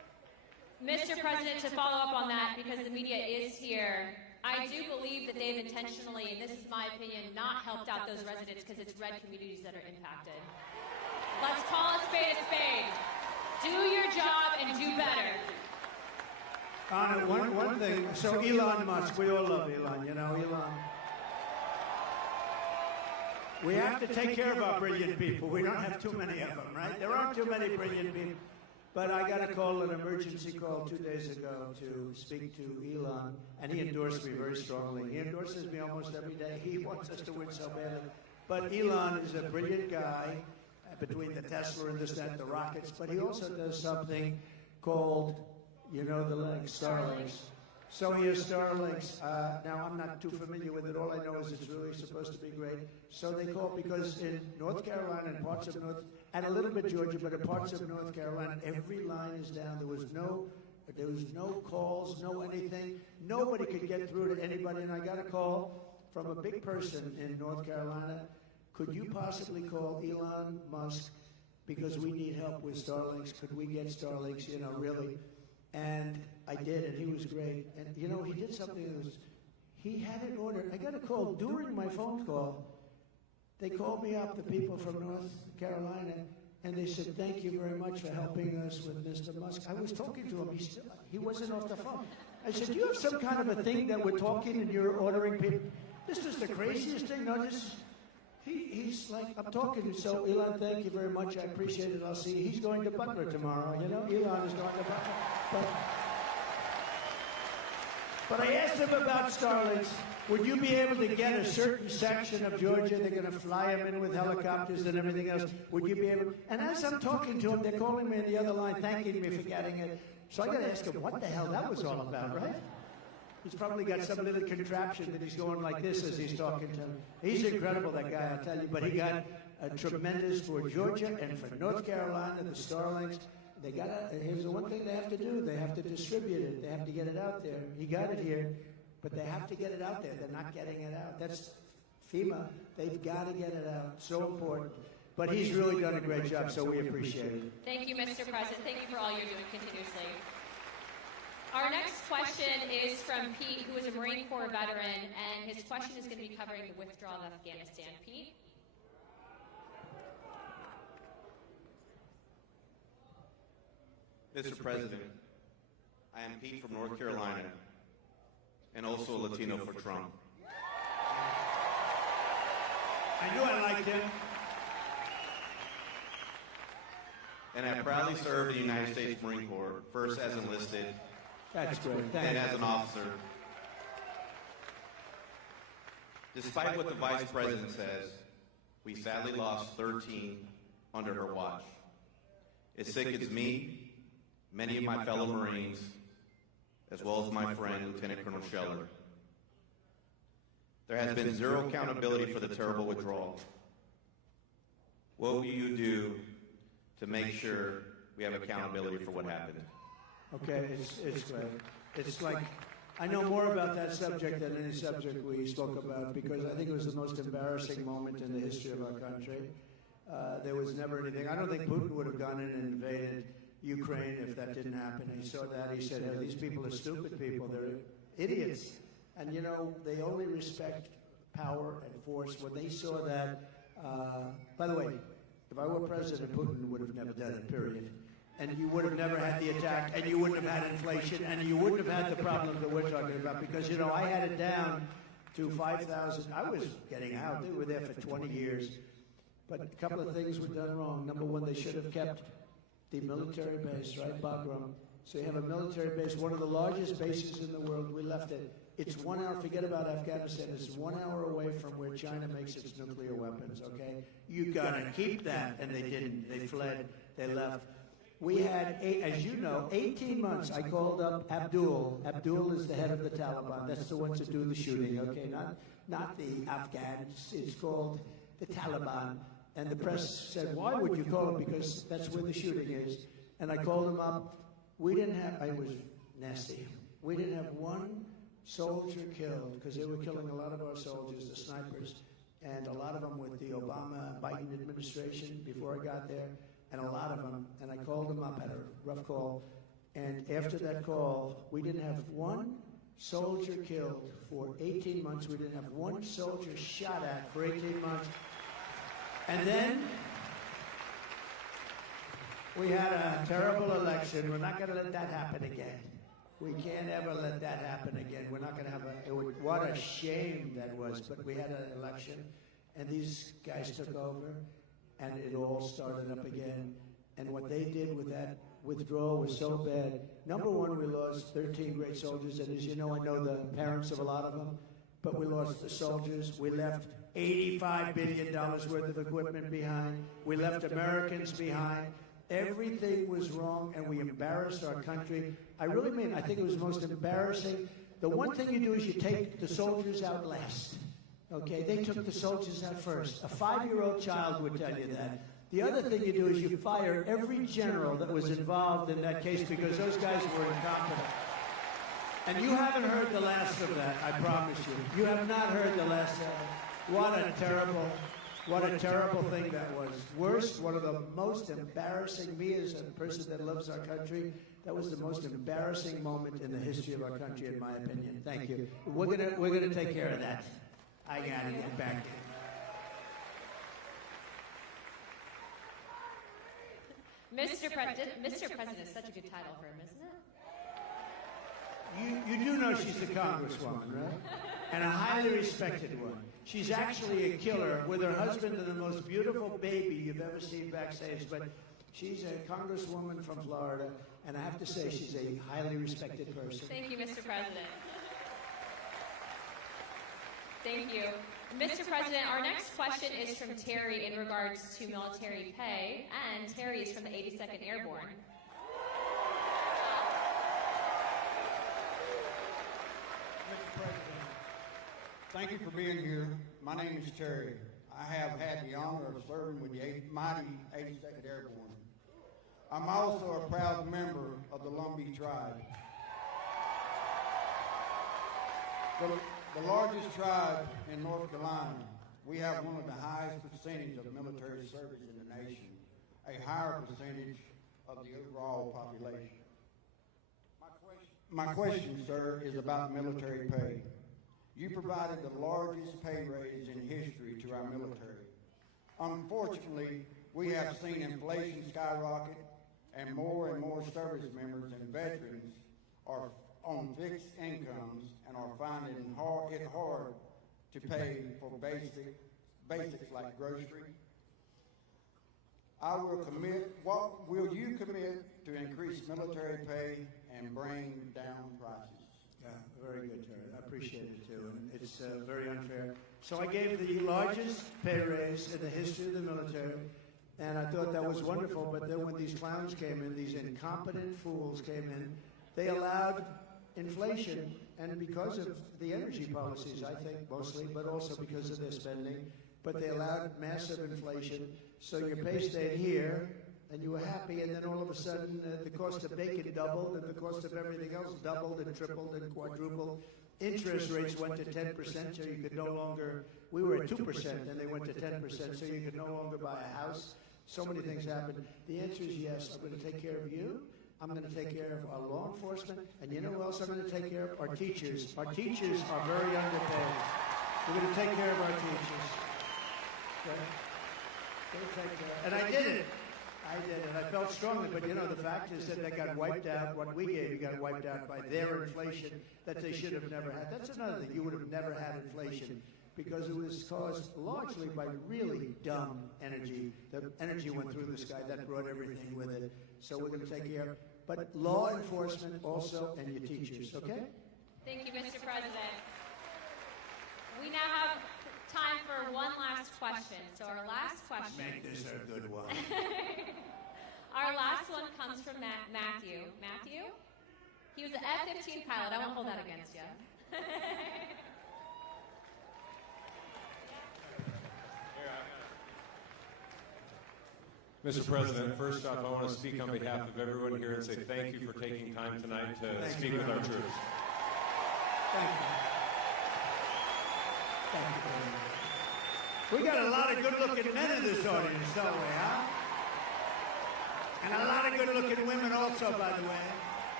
Mr. President, to follow up on that, because the media is here, I do believe that they've intentionally, and this is my opinion, not helped out those residents because it's red communities that are impacted. Let's call a spade a spade. Do your job and do better. One thing, so Elon Musk, we all love Elon, you know, Elon. We have to take care of our brilliant people. We don't have too many of them, right? There aren't too many brilliant people. But I got a call, an emergency call 2 days ago to speak to Elon, and he endorsed me very strongly. He endorses me almost every day. He wants us to win so badly. But Elon is a brilliant guy, between the Tesla and the rockets, but he also does something called, you know, the Starlinks. So he has Starlinks. Now, I'm not too familiar with it. All I know is it's really supposed to be great. So they call, because in North Carolina and parts of North, and a little bit Georgia, but in parts of North Carolina, every line is down. There was no calls, no anything. Nobody could get through to anybody. And I got a call from a big person in North Carolina. Could you possibly call Elon Musk, because we need help with Starlinks? Could we get Starlinks, you know, really? And I did, and he was great. And, you know, he did something that was, he had it ordered. I got a call during my phone call. They called me up, the people from North Carolina, and they said, thank you very much for helping us with Mr. Musk. I was talking to him. He wasn't off the phone. I said, do you have some kind of a thing that we're talking and you're ordering people? This was the craziest thing. No, he's like, I'm talking. So, Elon, thank you very much. I appreciate it. I'll see you. He's going to Butler tomorrow. You know, Elon is going to Butler. But I asked him about Starlinks. Would you be able to get a certain section of Georgia? They're going to fly them in with helicopters and everything else. Would you be able? And as I'm talking to him, they're calling me on the other line, thanking me for getting it. So I got to ask him what the hell that was all about, right? He's probably got some little contraption that he's going like this as he's talking to him. He's incredible, that guy, I tell you. But he got a tremendous for Georgia and for North Carolina, the Starlinks. They got here's the one thing they have to do. They have to distribute it. They have to get it out there. He got it here, but they have to get it out there. They're not getting it out. That's FEMA. They've got to get it out. So important. But he's really done a great job, so we appreciate it. Thank you, Mr. President. Thank you for all you're doing continuously. Our next question is from Pete, who is a Marine Corps veteran, and his question is going to be covering the withdrawal of Afghanistan. Pete? Mr. President, I am Pete from North Carolina, and also a Latino for Trump. I knew I liked him. And I proudly served in the United States Marine Corps, first as enlisted, That's great. then as an officer. Despite what the Vice President says, we sadly lost 13 under her watch. It sickens me, many of my fellow Marines, as well as my friend, Lieutenant Colonel Scheller. There has been zero accountability for the terrible withdrawal. What will you do to make sure we have accountability for what happened? Okay, it's great. It's like, I know more about that subject than any subject we spoke about, because I think it was the most embarrassing moment in the history of our country. There was never anything. I don't think Putin would have gone in and invaded Ukraine if that didn't happen. He saw that. He said, hey, these people are stupid people. They're idiots. And, you know, they only respect power and force. When they saw that, by the way, if I were president, Putin would have never done it, period. And you would have never had the attack, and you wouldn't have had inflation, and you wouldn't have had the problem that we're talking about. Because, you know, I had it down to 5,000. I was getting out. They were there for 20 years. But a couple of things were done wrong. Number one, they should have kept the military base, right, Bagram? So you have a military base, one of the largest bases in the world. We left it. It's 1 hour, forget about Afghanistan, it's 1 hour away from where China makes its nuclear weapons, okay? You gotta keep that, and they didn't. They fled, they left. We had, as you know, 18 months. I called up Abdul. Abdul is the head of the Taliban. That's the ones that do the shooting, okay? Not the Afghans. It's called the Taliban. And the press said, why would you call him? Because that's where the shooting is. And I called him up. We didn't have, I was nasty. We didn't have one soldier killed, because they were killing a lot of our soldiers, the snipers, and a lot of them with the Obama-Biden administration before I got there, and a lot of them. And I called them up, had a rough call, And after that call, we didn't have one soldier killed for 18 months. We didn't have one soldier shot at for 18 months. And then we had a terrible election. We're not going to let that happen again. We can't ever let that happen again. We're not going to have what a shame that was. But we had an election, and these guys took over, and it all started up again. And what they did with that withdrawal was so bad. Number one, we lost 13 great soldiers, and as you know, I know the parents of a lot of them, but we lost the soldiers. We left $85 billion worth of equipment behind. We left Americans behind. Everything was wrong, and we embarrassed our country. I really mean, I think it was most embarrassing. The one thing you do is you take the soldiers out last. Okay, they took the soldiers out first. A 5-year-old child would tell you that. The other thing you do is you fire every general that was involved in that case because those guys were incompetent. And you haven't heard the last of that, I promise you. You have not heard the last of it. What a terrible thing that was. Worst, one of the most embarrassing, me as a person that loves our country, that was the most embarrassing moment in the history of our country, in my opinion. Thank you. We're gonna take care of that. I gotta get back. Mr. President is such a good title for him, isn't it? You do know she's a congresswoman, right? And a highly respected one. She's actually a killer with her husband and the most beautiful baby you've ever seen backstage. But she's a congresswoman from Florida, and I have to say she's a highly respected person. Thank you, Mr. President. Thank you. Mr. President, our next question is from Terry in regards to military pay, and Terry is from the 82nd Airborne. Mr. President, thank you for being here. My name is Terry. I have had the honor of serving with the mighty 82nd Airborne. I'm also a proud member of the Lumbee tribe. The largest tribe in North Carolina. We have one of the highest percentage of military service in the nation, a higher percentage of the overall population. My question, sir, is about military pay. You provided the largest pay raise in history to our military. Unfortunately, we have seen inflation skyrocket, and more service members and veterans are on fixed incomes and are finding it hard to pay for basics like grocery. What will you commit to increase military pay and bring down prices? Yeah, very good, Terry. I appreciate it, too. And it's very unfair. So I gave the largest pay raise in the history of the military, and I thought that was wonderful. But then when these clowns came in, these incompetent fools came in, they allowed inflation, and because of the energy policies, I think, mostly, but also because of their spending, but they allowed massive inflation, so your pay stayed here, and you were happy, and then all of a sudden, the cost of bacon doubled, and the cost of everything else doubled and tripled and quadrupled. Interest rates went to 10%, so you could no longer, we were at 2%, and they went to 10%, so you could no longer buy a house. So many things happened. The answer is yes, I'm going to take care of you. I'm going to take care of our law enforcement, and you know who else I'm going to take care of? Our teachers. Our teachers are very underpaid. We're going to take care of our teachers. Okay? And I did it. And I felt strongly, but you know, the fact is that they got wiped out. What we gave you got wiped out by their inflation that they should have never had. That's another thing. You would have never had inflation because it was caused largely by really dumb energy. The energy went through the sky. That brought everything with it. So we're going to take care of but law enforcement also and your teachers, okay? Thank you, Mr. President. We now have time for one last question. So our last question. Make this a good one. Our last one comes from Matthew. Matthew? He was an F-15 pilot. I won't hold that against you. Mr. President, first off, I want to speak on behalf of everyone here and say thank you for taking time tonight to speak with our troops. Thank you. Thank you very much. We got a lot of good-looking men in this audience, don't we, huh? And a lot of good-looking women also, by the way.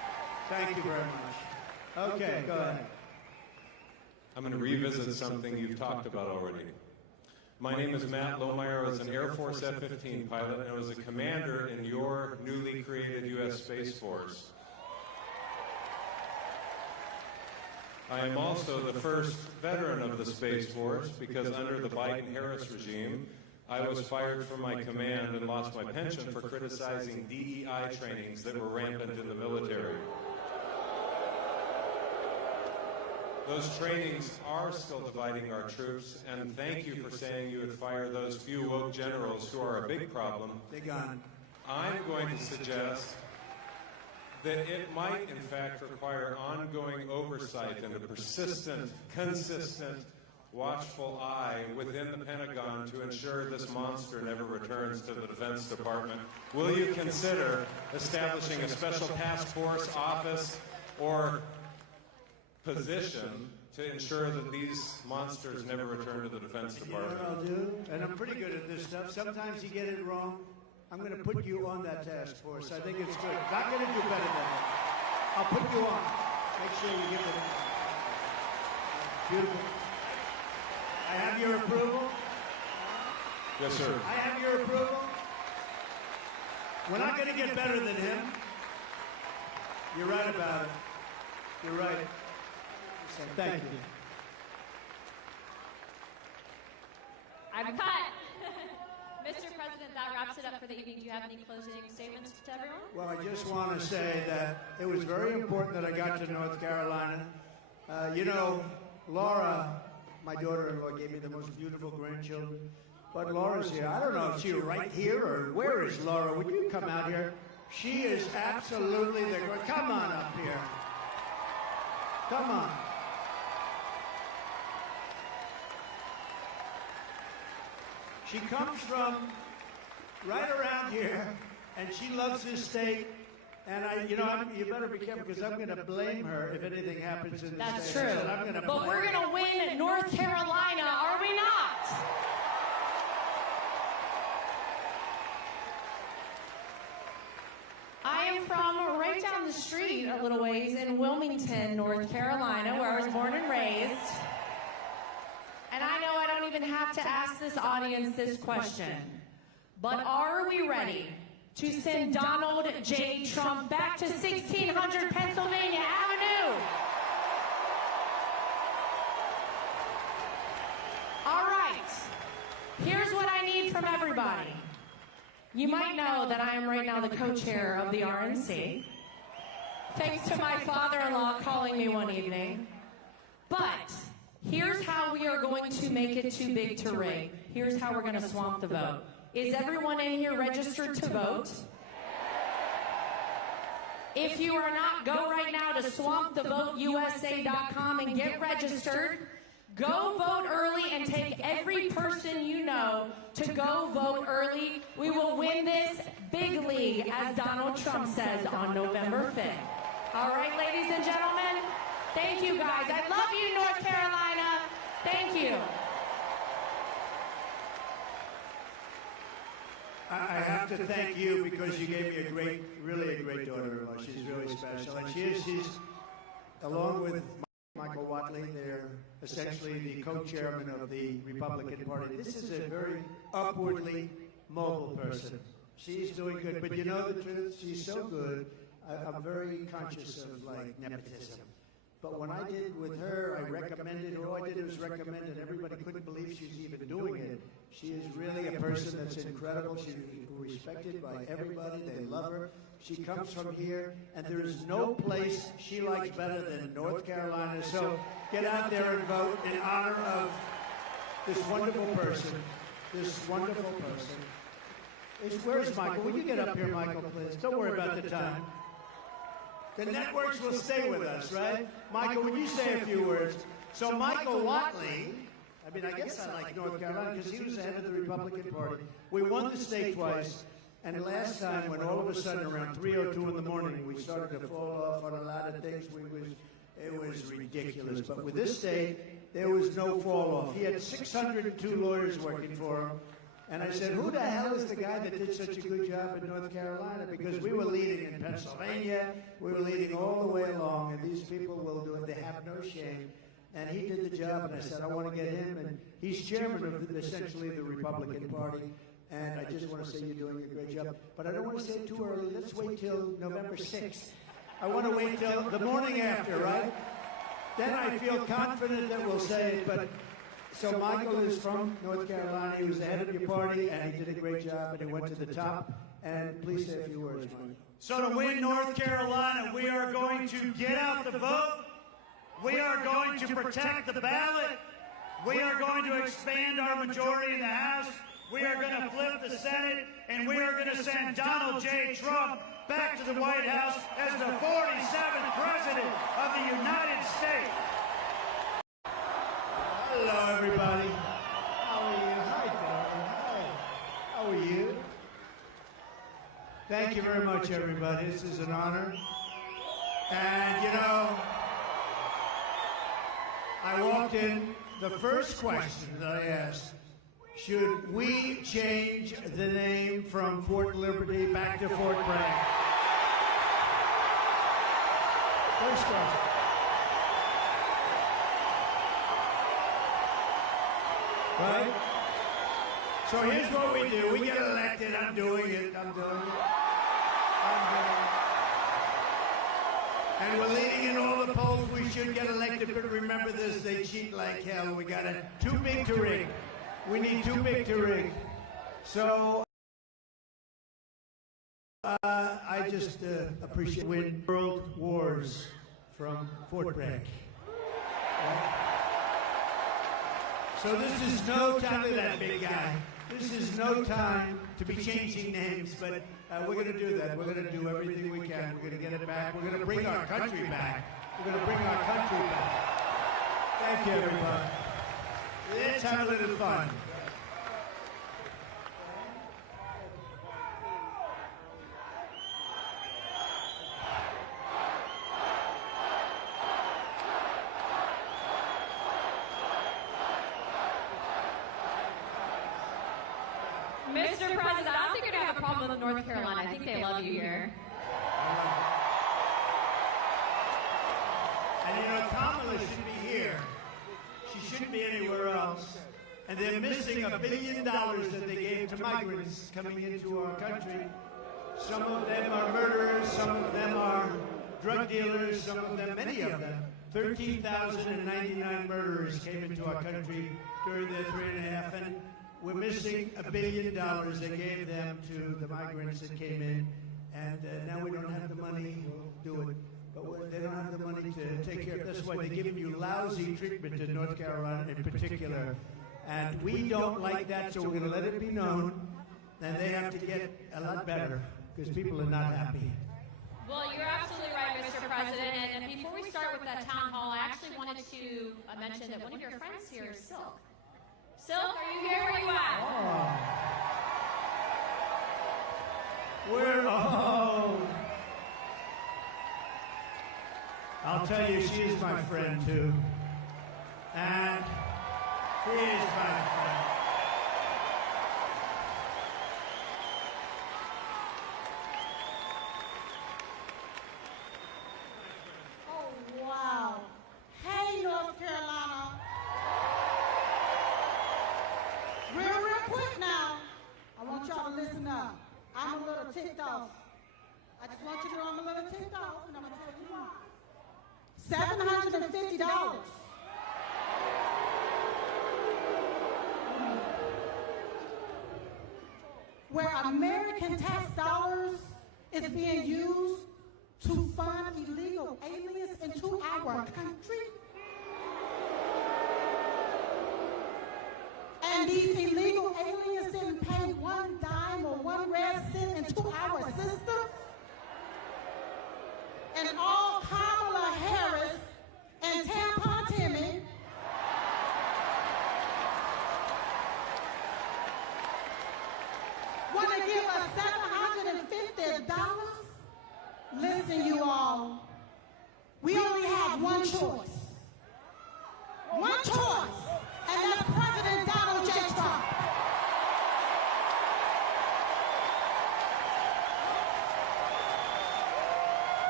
Thank you very much. Okay, go ahead. I'm going to revisit something you've talked about already. My name is Matt Lohmeyer. I was an Air Force F-15 pilot, and I was a commander in your newly created U.S. Space Force. I am also the first veteran of the Space Force because under the Biden-Harris regime, I was fired from my command and lost my pension for criticizing DEI trainings that were rampant in the military. Those trainings are still dividing our troops, and thank you for saying you would fire those few woke generals who are a big problem. They're gone. I'm going to suggest that it might, in fact, require ongoing oversight and a persistent, consistent, watchful eye within the Pentagon to ensure this monster never returns to the Defense Department. Will you consider establishing a special task force, office, or position to ensure that these monsters never return to the Defense Department? You know what I'll do? And I'm pretty good at this stuff. Sometimes you get it wrong. I'm going to put you on that task force. I think it's good. Not going to do better than that. I'll put you on. Make sure you get it. Beautiful. I have your approval. Yes, sir. I have your approval. We're not going to get better than him. You're right about it. You're right. So thank you. I'm cut. Mr. President, that wraps it up for the evening. Do you have any closing statements to everyone? Well, I just want to say that it was very important that I got to North Carolina. You know, Laura, my daughter-in-law, gave me the most beautiful grandchildren. But Laura's here. I don't know if she's right here or where is Laura? Would you come out here? She is absolutely the... Come on up here. Come on. She comes from right around here, and she loves this state. And you better be careful because I'm going to blame her if anything happens in the That's state. true. But we're going to win North Carolina, are we not? I am from right down the street a little ways in Wilmington, North Carolina, where I was born and raised. And I know I don't even have to ask this audience this question, but are we ready to send Donald J. Trump back to 1600 Pennsylvania Avenue? All right, here's what I need from everybody. You might know that I am right now the co-chair of the RNC, thanks to my father-in-law calling me one evening. But here's how we are going to make it too big to rig. Here's how we're going to swamp the vote. Is everyone in here registered to vote? If you are not, go right now to swampthevoteusa.com and get registered. Go vote early and take every person you know to go vote early. We will win this big league, as Donald Trump says, on November 5th. All right, ladies and gentlemen, thank you guys. I love you, North Carolina. Thank you. I have to thank you because you gave me really a great daughter-in-law. She's really special. And she's along with Michael Watley, they're essentially the co-chairman of the Republican Party. This is a very upwardly mobile person. She's doing good, but you know the truth, she's so good. I'm very conscious of like nepotism. But when I did with her, I recommended her. All I did was recommend it. Everybody couldn't believe she's even doing it. She is really a person that's incredible. She's respected by everybody. They love her. She comes from here, and there is no place she likes better than North Carolina. So get out there and vote in honor of this wonderful person. This wonderful person. Where's Michael? Will you get up here, Michael, please? Don't worry about the time. The networks will stay with us, right? Michael, would you say a few words? So Michael Watley, I mean, I guess I like North Carolina because he was the head of the Republican Party. We won the state twice, and last time when all of a sudden around 3:02 in the morning we started to fall off on a lot of things, it was ridiculous. But with this state, there was no fall off. He had 602 lawyers working for him. And I said, who the hell is the guy that did such a good job in North Carolina? Because we were leading in Pennsylvania, we were leading all the way along, and these people will do it. They have no shame. And he did the job, and I said, I want to get him. And he's chairman of essentially the Republican Party. And I just want to say you're doing a great job. But I don't want to say it too early. Let's wait till November 6th. I want to wait till the morning after, right? Then I feel confident that we'll say it. But so Michael is from North Carolina. He was the head of your party, and he did a great job, and he went to the top. And please say a few words, Mike. So to win North Carolina, we are going to get out the vote. We are going to protect the ballot. We are going to expand our majority in the House. We are going to flip the Senate, and we are going to send Donald J. Trump back to the White House as the 47th President of the United States. Hello, everybody. How are you? Hi, darling. Hi. How are you? Thank you very much, everybody. This is an honor. And, you know, I walked in, the first question that I asked, should we change the name from Fort Liberty back to Fort Bragg? First question. Right? So here's what we do. We get elected. I'm doing it. And we're leading in all the polls. We should get elected, but remember this, they cheat like hell. We got it too big to rig. We need too big to rig. So I just appreciate win world wars from Fort Bragg. Right? So this is no time, look at that big guy. This is no time to be changing names, but we're going to do that. We're going to do everything we can. We're going to get it back. We're going to bring our country back. We're going to bring our country back. Thank you, everybody. Let's have a little fun. Mr. President, I don't think you're going to have a problem with North Carolina. I think they love you here. And you know, Kamala should be here. She shouldn't be anywhere else. And they're missing $1 billion that they gave to migrants coming into our country. Some of them are murderers, some of them are drug dealers, some of them, many of them. 13,099 murderers came into our country during their 3.5, and we're missing $1 billion they gave them to the migrants that came in, and now we don't have the money. We'll do it, but they don't have the money to take care of. That's why they're giving you lousy treatment in North Carolina in particular, and we don't like that. So we're going to let it be known, and they have to get a lot better because people are not happy. Well, you're absolutely right, Mr. President. And before we start with that town hall, I actually wanted to mention that one of your friends here is Silk. Silk, are you here? Where are you at? I'll tell you, she is my friend, too. And she is my friend. Oh, wow. Hey, North Carolina. Real quick now. I want y'all to listen up. I'm a little ticked off. I just want you to know I'm a little ticked off, and I'm going to tell you why. $750. Where American tax dollars is being used to fund illegal aliens into our country. And these illegal aliens didn't pay one dime or one red cent into our system. And all Kamala Harris and Tampon Timmy want to give us $750? Listen, you all, we only have one choice. One choice, and that's President Donald J. Trump.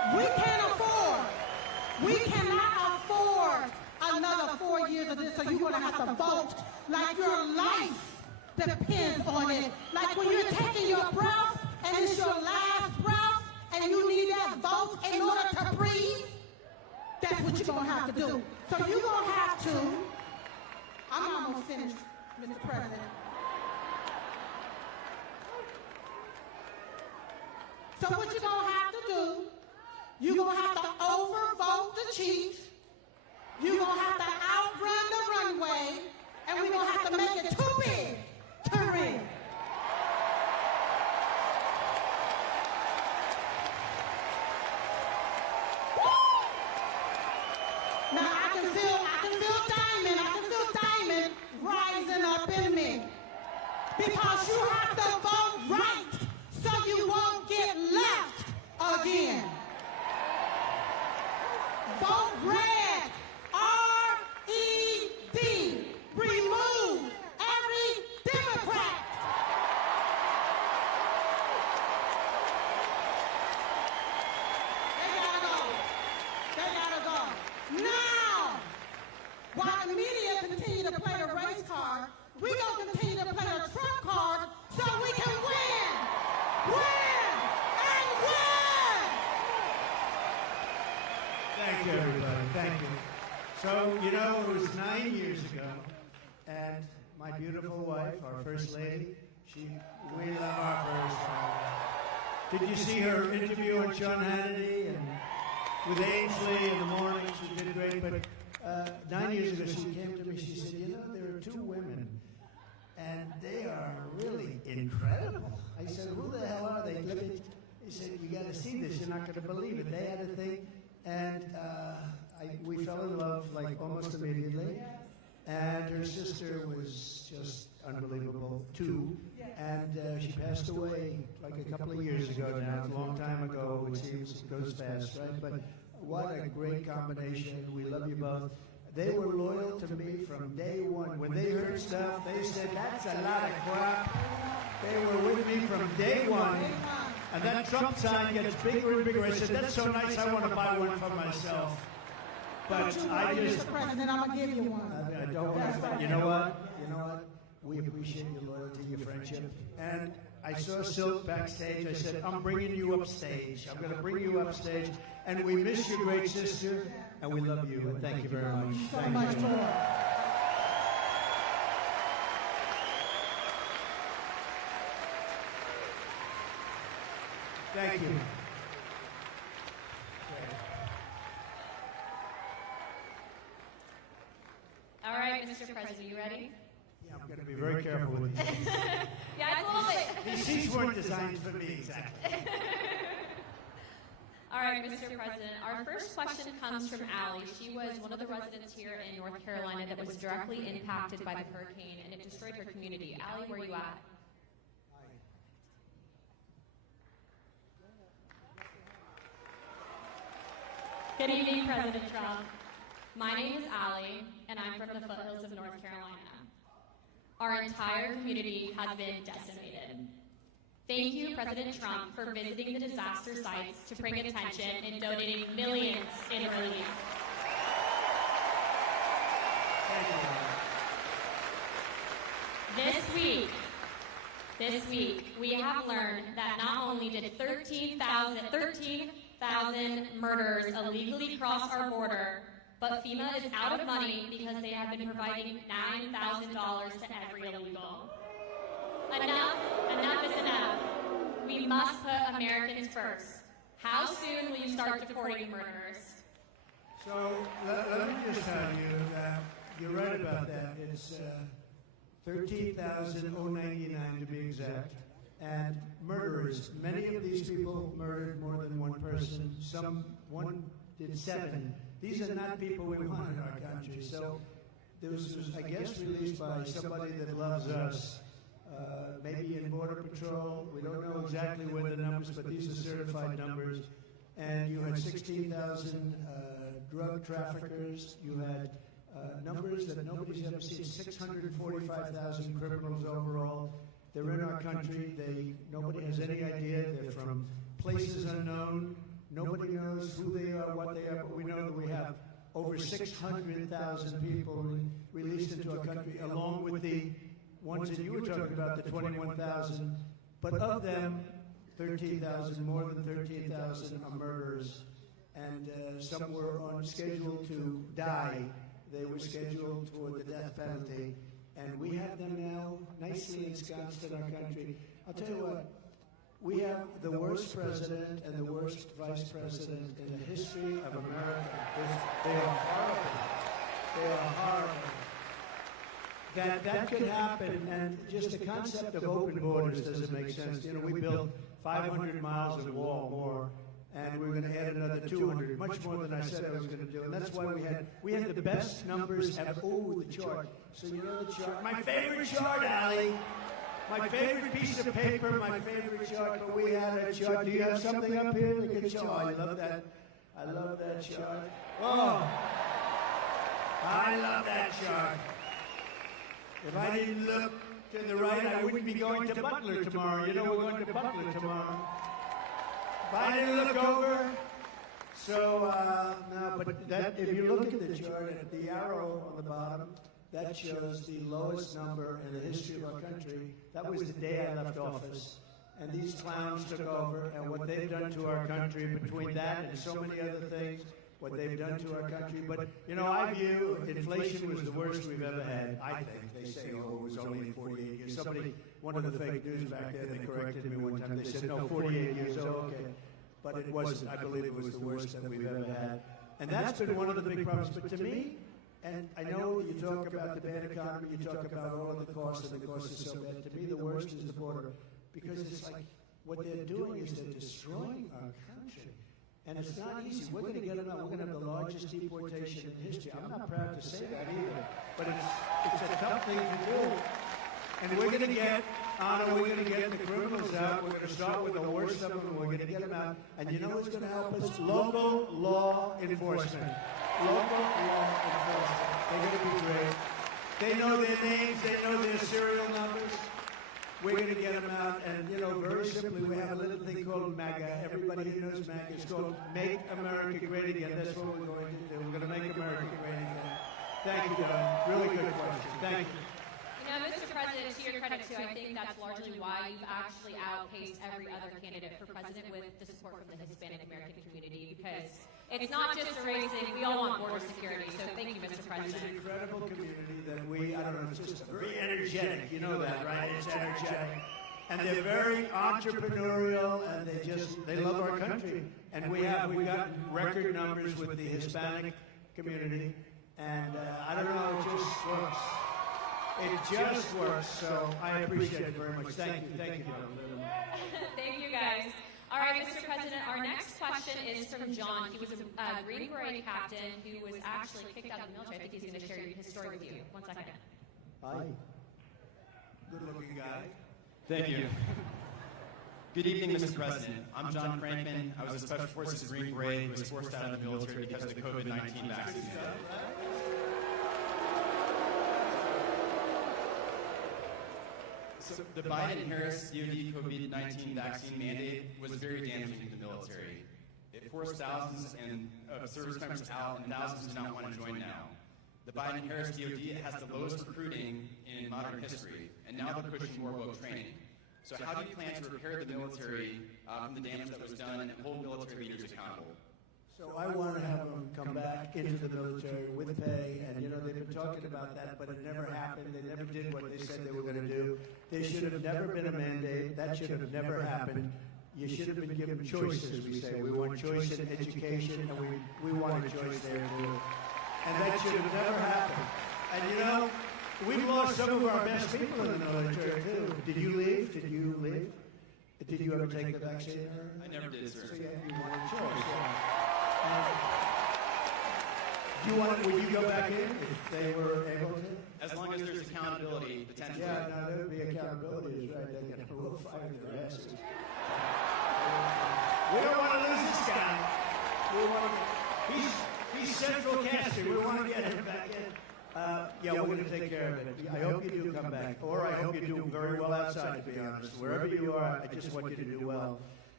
We can't afford. We cannot afford another 4 years of this, so you're going to have to vote like your life depends on it. Like when you're taking your breath and it's your last breath and you need that vote in order to breathe, that's what you're going to have to do. So you're going to have to, I'm almost finished, Mr. President. So what you're going to have to do, you're going to have to overvote the chief. You're going to have to outrun the runway. And we're going to have to make it too big to ring. Now I can feel diamond rising up in me. Because you have to vote right so you won't get left again. Vote red, R-E-D. Remove every Democrat. They gotta go. They gotta go. Now, while the media continue to play the race card, we gonna continue to play the Trump card so we can win, win, and win. Thank you, everybody. Thank you. So, you know, it was 9 years ago, and my beautiful wife, our First Lady, we love our First Lady. Did you see her interview on Sean Hannity and with Ainsley in the morning? She did great, but 9 years ago she came to me, she said, you know, there are two women, and they are really incredible. I said, who the hell are they? He said, you got to see this, you're not going to believe it. They had a thing, and we fell in love like almost immediately. And her sister was just unbelievable too. And she passed away like a couple of years ago now. It's a long time ago. It seems it goes fast, right? But what a great combination. We love you both. They were loyal to me from day one. When they heard stuff, they said, that's a lot of crap. They were with me from day one. And that Trump sign gets bigger and bigger. I said, that's so nice, I want to buy one for myself. But I just, Mr. President, I'm going to give you one. I don't want to. You know what? We appreciate your loyalty, your friendship. And I saw Silk backstage. I said, I'm bringing you upstage. I'm going to bring you upstage. And we miss your great sister, and we love you. And thank you very much. So much more. Thank you. All right, Mr. President, you ready? Yeah, I'm going to be very careful with these. Yeah, it's a little bit. These seats weren't designed for me, exactly. All right, Mr. President, our first question comes from Allie. She was one of the residents here in North Carolina that was directly impacted by the hurricane, and it destroyed her community. Allie, where are you at? Good evening, President Trump. My name is Allie, and I'm from the foothills of North Carolina. Our entire community has been decimated. Thank you, President Trump, for visiting the disaster sites to bring attention and donating millions in relief. This week, we have learned that not only did 13,000 murderers illegally cross our border, but FEMA is out of money because they have been providing $9,000 to every illegal. Enough is enough. We must put Americans first. How soon will you start deporting murderers? So let me just tell you that you're right about that. It's 13,099 to be exact. And murderers, many of these people murdered more than one person. One did 7. These are not people we want in our country. So this was, I guess, released by somebody that loves us. Maybe in Border Patrol. We don't know exactly where the numbers, but these are certified numbers. And you had 16,000 drug traffickers. You had numbers that nobody's ever seen, 645,000 criminals overall. They're in our country. Nobody has any idea. They're from places unknown. Nobody knows who they are, what they are, but we know that we have over 600,000 people released into our country, along with the ones that you were talking about, the 21,000. But of them, 13,000, more than 13,000 are murderers. And some were on schedule to die. They were scheduled for the death penalty. And we have them now nicely ensconced in our country. I'll tell you what, we have the worst president and the worst vice president in the history of America. They are horrible. They are horrible. That could happen, and just the concept of open borders doesn't make sense. You know, we built 500 miles of wall more, and we're going to add another 200, much more than I said I was going to do. And that's why we had the best numbers ever. Oh, the chart. So you know the chart. My favorite chart, Allie. My favorite piece of paper, my favorite chart, but we had a chart. Do you have something up here that could show? I love that. I love that chart. Oh, I love that chart. If I didn't look to the right, I wouldn't be going to Butler tomorrow. You know we're going to Butler tomorrow. If I didn't look over, so, no, but that, if you look at the chart, at the arrow on the bottom, that shows the lowest number in the history of our country. That was the day I left office. And these clowns took over, and what they've done to our country, between that and so many other things, what they've done to our country. But, you know, I view inflation was the worst we've ever had, I think. They say, oh, it was only 48 years. Somebody, one of the fake news back there, they corrected me one time. They said, no, 48 years, oh, okay. But it wasn't. I believe it was the worst that we've ever had. And that's been one of the big problems. But to me, and I know you talk about the bad economy, you talk about all of the costs, and the costs are so bad. To me, the worst is the border. Because it's like, what they're doing is they're destroying our country. And it's not easy. We're going to get them out. We're going to have the largest deportation in history. I'm not proud to say that either. But it's a tough thing to do. And we're going to get, Anna, we're going to get the criminals out. We're going to start with the worst of them, and we're going to get them out. And you know what's going to help us? Local law enforcement. Local law enforcement. They're going to be great. They know their names. They know their serial numbers. We're going to get them out, and, you know, very simply, we have a little thing called MAGA. Everybody who knows MAGA, it's called Make America Great Again. That's what we're going to do. We're going to make America great again. Thank you, Don. Really good question. Thank you. You know, Mr. President, to your credit, too, I think that's largely why you've actually outpaced every other candidate for president with the support from the Hispanic American community, because it's not just a race thing. We all want border security, so thank you, Mr. President. It's an incredible community that we, I don't know, it's just very energetic. You know that, right? It's energetic. And they're very entrepreneurial, and they love our country. And we've gotten record numbers with the Hispanic community, and I don't know, it just works. It just works, so I appreciate it very much. Thank you. Thank you. Thank you, guys. All right, Mr. President, our next question is from John. He was a Green Beret captain who was actually kicked out of the military. I think he's going to share his story with you. 1 second. Hi. Good-looking guy. Thank you. Good evening, Mr. President. I'm John Franklin. I was a Special Forces Green Beret who was forced out of the military because of the COVID-19 vaccine. So the Biden-Harris DoD COVID-19 vaccine mandate was very damaging to the military. It forced thousands of service members out, and thousands do not want to join now. The Biden-Harris DoD has the lowest recruiting in modern history, and now they're pushing more woke training. So how do you plan to repair the military from the damage that was done and hold military leaders accountable? So I want to have them come back into the military with pay, and, you know, they've been talking about that, but it never happened. They never did what they said they were going to do. There should have never been a mandate. That should have never happened. You should have been given choice, as we say. We want choice in education, and we want a choice there, too. And that should have never happened. And, you know, we've lost some of our best people in the military, too. Did you leave? Did you leave? Did you ever take the vaccine? I never did, sir. So, yeah, you wanted choice, yeah. Would you go back in if they were able to? As long as there's accountability, potentially. Yeah, no, there would be accountability, is right. We'll fire their asses. We don't want to lose this guy. He's central casting. We want to get him back in. Yeah, we're going to take care of it. I hope you do come back. Or I hope you do very well outside, to be honest. Wherever you are, I just want you to do well.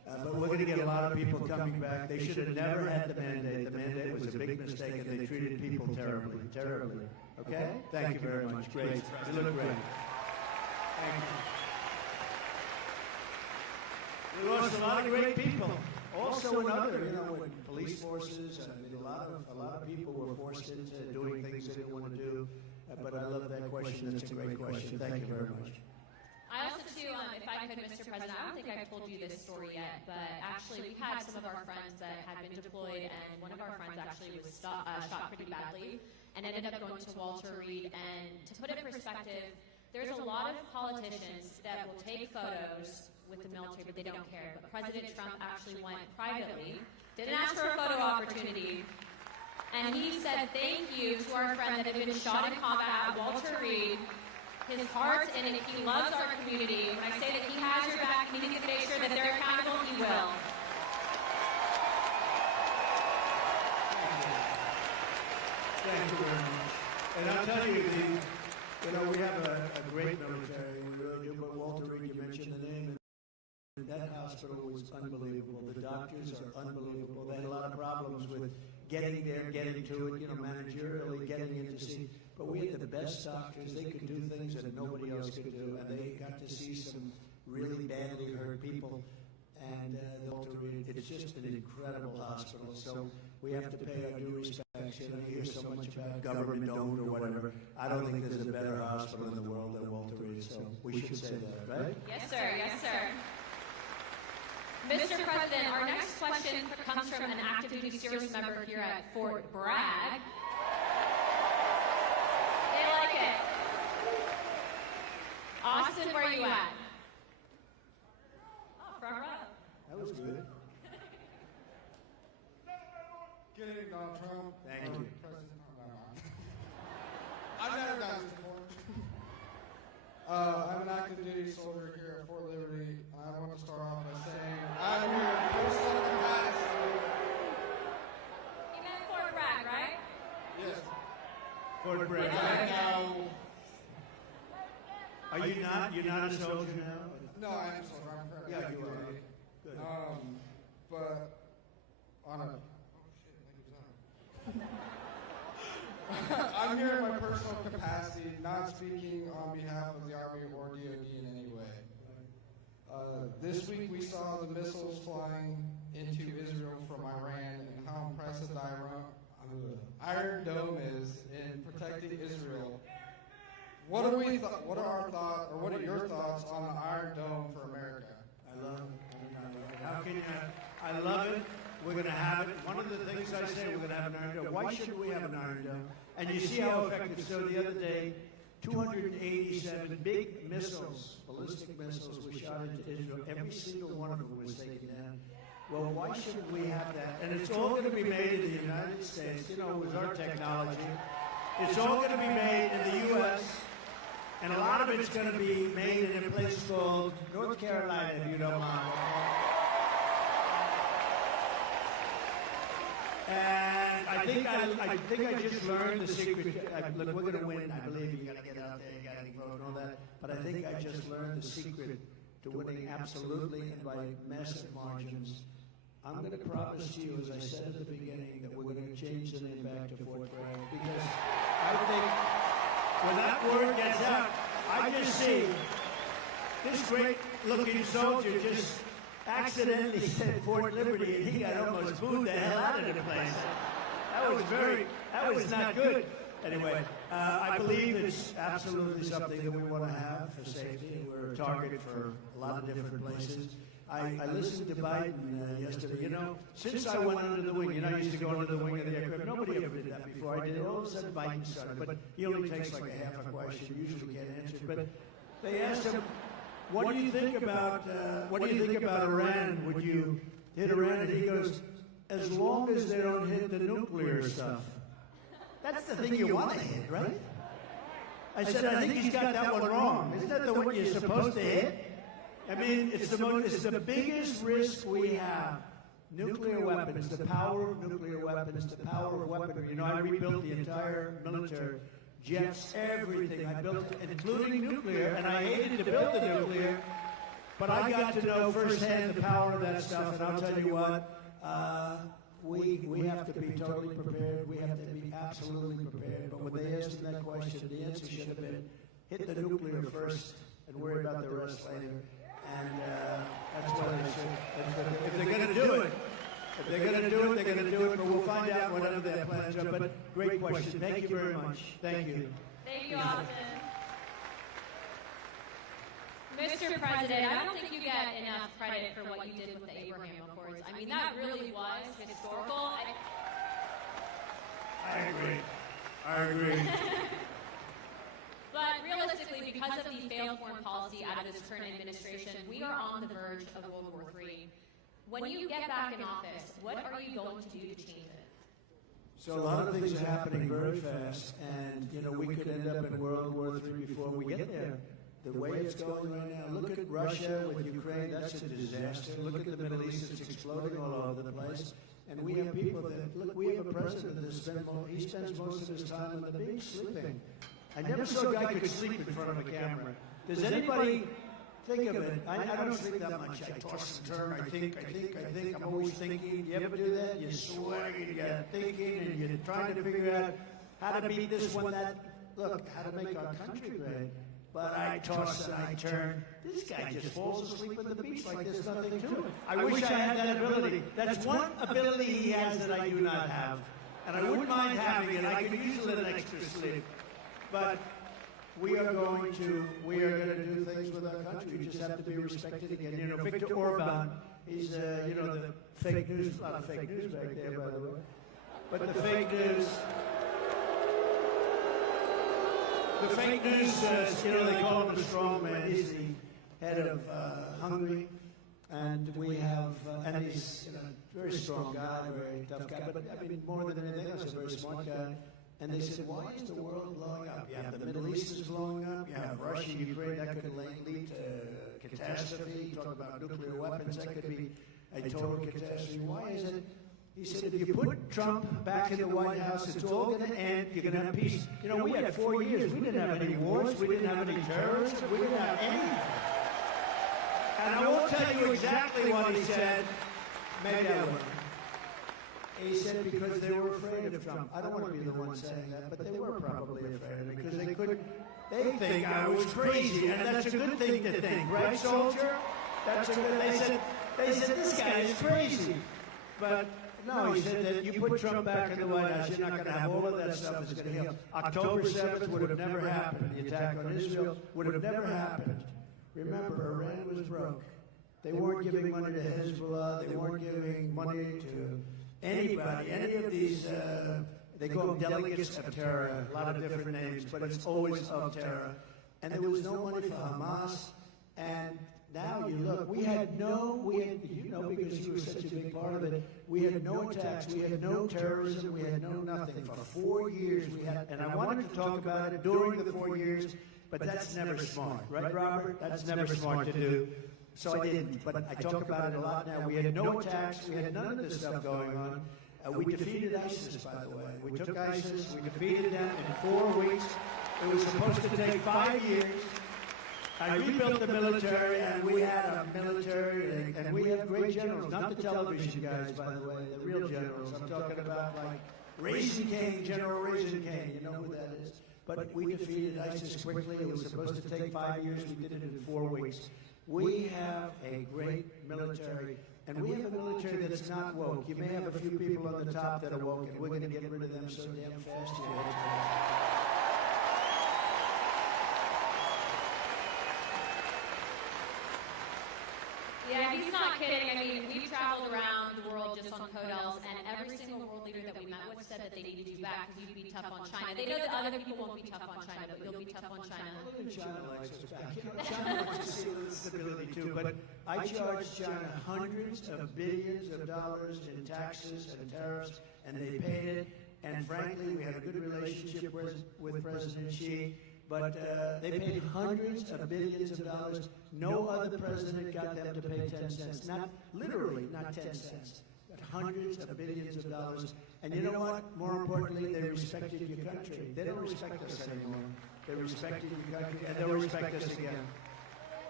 But we're going to get a lot of people coming back. They should have never had the mandate. The mandate was a big mistake, and they treated people terribly, terribly. Okay? Thank you very much. Great. You look great. Thank you. We lost a lot of great people. Also in other, in police forces, I mean, a lot of people were forced into doing things they didn't want to do. But I love that question. That's a great question. Thank you very much. I also, too, if I could, Mr. President, I don't think I've told you this story yet, but actually we had some of our friends that had been deployed, and one of our friends actually was shot pretty badly and ended up going to Walter Reed. And to put it in perspective, there's a lot of politicians that will take photos with the military, but they don't care. But President Trump actually went privately, didn't ask for a photo opportunity, and he said thank you to our friend that had been shot in combat at Walter Reed. His heart's in it. He loves our community. When I say that he has your back, he needs to make sure that they're accountable, he will. Thank you very much. And I'll tell you, we have a great military, we really do, but Walter Reed, you mentioned the name, and that hospital was unbelievable. The doctors are unbelievable. They had a lot of problems with getting there, getting to it, managerially, getting in to see. But we had the best doctors. They could do things that nobody else could do, and they got to see some really badly hurt people. And it's just an incredible hospital. So we have to pay our due respects. You hear so much about government-owned or whatever. I don't think there's a better hospital in the world than Walter Reed. So we should say that, right? Yes, sir. Yes, sir. Mr. President, our next question comes from an active duty service member here at Fort Bragg. They like it. Austin, where are you at? Oh, front row. That was good. Get in, Donald Trump. Thank you. I've never done this before. I'm an active duty soldier here at Fort Liberty. I want to start off by saying I'm here in personal capacity. You meant Fort Bragg, right? Yes. Fort Bragg. Right now. Are you not? You're not a soldier now? No, I am a soldier. I'm currently Yeah, you are. Good. But on a I'm here in my personal capacity, not speaking on behalf of the Army or DoD in any way. This week we saw the missiles flying into Israel from Iran and how impressive the Iron Dome is in protecting Israel. What are your thoughts on the Iron Dome for America? I love it. How can you? I love it. We're going to have it. One of the things I say, we're going to have an Iron Dome. Why shouldn't we have an Iron Dome? And you see how effective. So the other day, 287 big missiles, ballistic missiles, were shot into Israel. Every single one of them was taken down. Well, why shouldn't we have that? And it's all going to be made in the United States. With our technology. It's all going to be made in the U.S., and a lot of it's going to be made in a place called North Carolina, if you don't mind. And I think I just learned the secret. Look, we're going to win. I believe you got to get out there, you got to vote and all that. But I think I just learned the secret to winning absolutely and by massive margins. I'm going to promise to you, as I said at the beginning, that we're going to change the name back to Fort Bragg, because I think when that word gets out, I just see this great-looking soldier just accidentally said Fort Liberty, and he got almost booed the hell out of the place. That was not good. Anyway, I believe it's absolutely something that we want to have for safety. We're a target for a lot of different places. I listened to Biden yesterday. Since I went under the wing, I used to go under the wing of the aircraft. Nobody ever did that before. I did it. All of a sudden, Biden started. But he only takes like a half a question. Usually can't answer it. But they asked him, what do you think about Iran? Would you hit Iran? And he goes, as long as they don't hit the nuclear stuff. That's the thing you want to hit, right? I said, I think he's got that one wrong. Isn't that the one you're supposed to hit? I mean, it's the biggest risk we have. Nuclear weapons, the power of nuclear weapons, the power of weaponry. I rebuilt the entire military, jets, everything. I built it, including nuclear, and I hated to build the nuclear But I got to know firsthand the power of that stuff, and I'll tell you what, we have to be totally prepared. We have to be absolutely prepared. But when they asked him that question, the answer should have been, hit the nuclear first and worry about the rest later. And that's what they should. If they're going to do it, they're going to do it, but we'll find out whatever their plans are. But great question. Thank you very much. Thank you. Thank you, Austin. Mr. President, I don't think you get enough credit for what you did with the Abraham Accords. I mean, that really was historical. I agree. But realistically, because of the failed foreign policy out of this current administration, we are on the verge of World War III. When you get back in office, what are you going to do to change it? So a lot of things are happening very fast, and we could end up in World War III before we get there. The way it's going right now, look at Russia with Ukraine, that's a disaster. Look at the Middle East, it's exploding all over the place. And we have people that, look, we have a president that spends most of his time on the beach sleeping. I never saw a guy who could sleep in front of a camera. Does anybody think of it? I don't sleep that much. I toss and turn, I think. I'm always thinking. You ever do that? You're sweating, you're thinking, and you're trying to figure out how to beat this one, that. Look, how to make our country great. But I toss and I turn. This guy just falls asleep on the beach like there's nothing to it. I wish I had that ability. That's one ability he has that I do not have. And I wouldn't mind having it. I could use a little extra sleep. But we are going to do things with our country. We just have to be respected again. Viktor Orban, he's, the fake news, a lot of fake news back there, by the way. But the fake news... The fake news, they call him the strong man. He's the head of Hungary, and we have, and he's a very strong guy, a very tough guy. But I mean, more than anything else, a very smart guy. And they said, why is the world blowing up? You have the Middle East is blowing up. You have Russia, Ukraine. That could lead to catastrophe. You talk about nuclear weapons. That could be a total catastrophe. Why is it? He said, if you put Trump back in the White House, it's all going to end. You're going to have peace. We had 4 years. We didn't have any wars. We didn't have any terrorists. We didn't have anything. And I won't tell you exactly what he said. Maybe I will. He said because they were afraid of Trump. I don't want to be the one saying that, but they were probably afraid of me because they couldn't. They think I was crazy, and that's a good thing to think, right, soldier? That's a good. They said this guy is crazy, but. No, he said that you put Trump back in the White House, you're not going to have all of that stuff. It's going to heal. October 7th would have never happened. The attack on Israel would have never happened. Remember, Iran was broke. They weren't giving money to Hezbollah. They weren't giving money to anybody. Any of these, they call them delegates of terror, a lot of different names, but it's always of terror. And there was no money for Hamas. And now you look, because you were such a big part of it, we had no attacks, we had no terrorism, we had no nothing. For 4 years we had, and I wanted to talk about it during the 4 years, but that's never smart, right, Robert? That's never smart to do. So I didn't, but I talk about it a lot now. We had no attacks, we had none of this stuff going on. We defeated ISIS, by the way. We took ISIS, we defeated them in 4 weeks. It was supposed to take 5 years. I rebuilt the military, and we had a military, and we have great generals, not the television guys, by the way, the real generals. I'm talking about, like, Raisin King, General Raisin King, you know who that is. But we defeated ISIS quickly. It was supposed to take 5 years. We did it in 4 weeks. We have a great military, and we have a military that's not woke. You may have a few people on the top that are woke, and we're going to get rid of them so damn fast. Yeah, he's not kidding. I mean, we've traveled around the world just on CODELs, and every single world leader that we met with said that they needed you back because you'd be tough on China. They know that other people won't be tough on China, but you'll be tough on China. China likes us back. China wants to see a little stability too, but I charged China hundreds of billions of dollars in taxes and tariffs, and they paid it. And frankly, we had a good relationship with President Xi. But they paid hundreds of billions of dollars. No other president got them to pay 10 cents. Not literally, not 10 cents, but hundreds of billions of dollars. And you know what? More importantly, they respected your country. They don't respect us anymore. They respected your country, and they'll respect us again.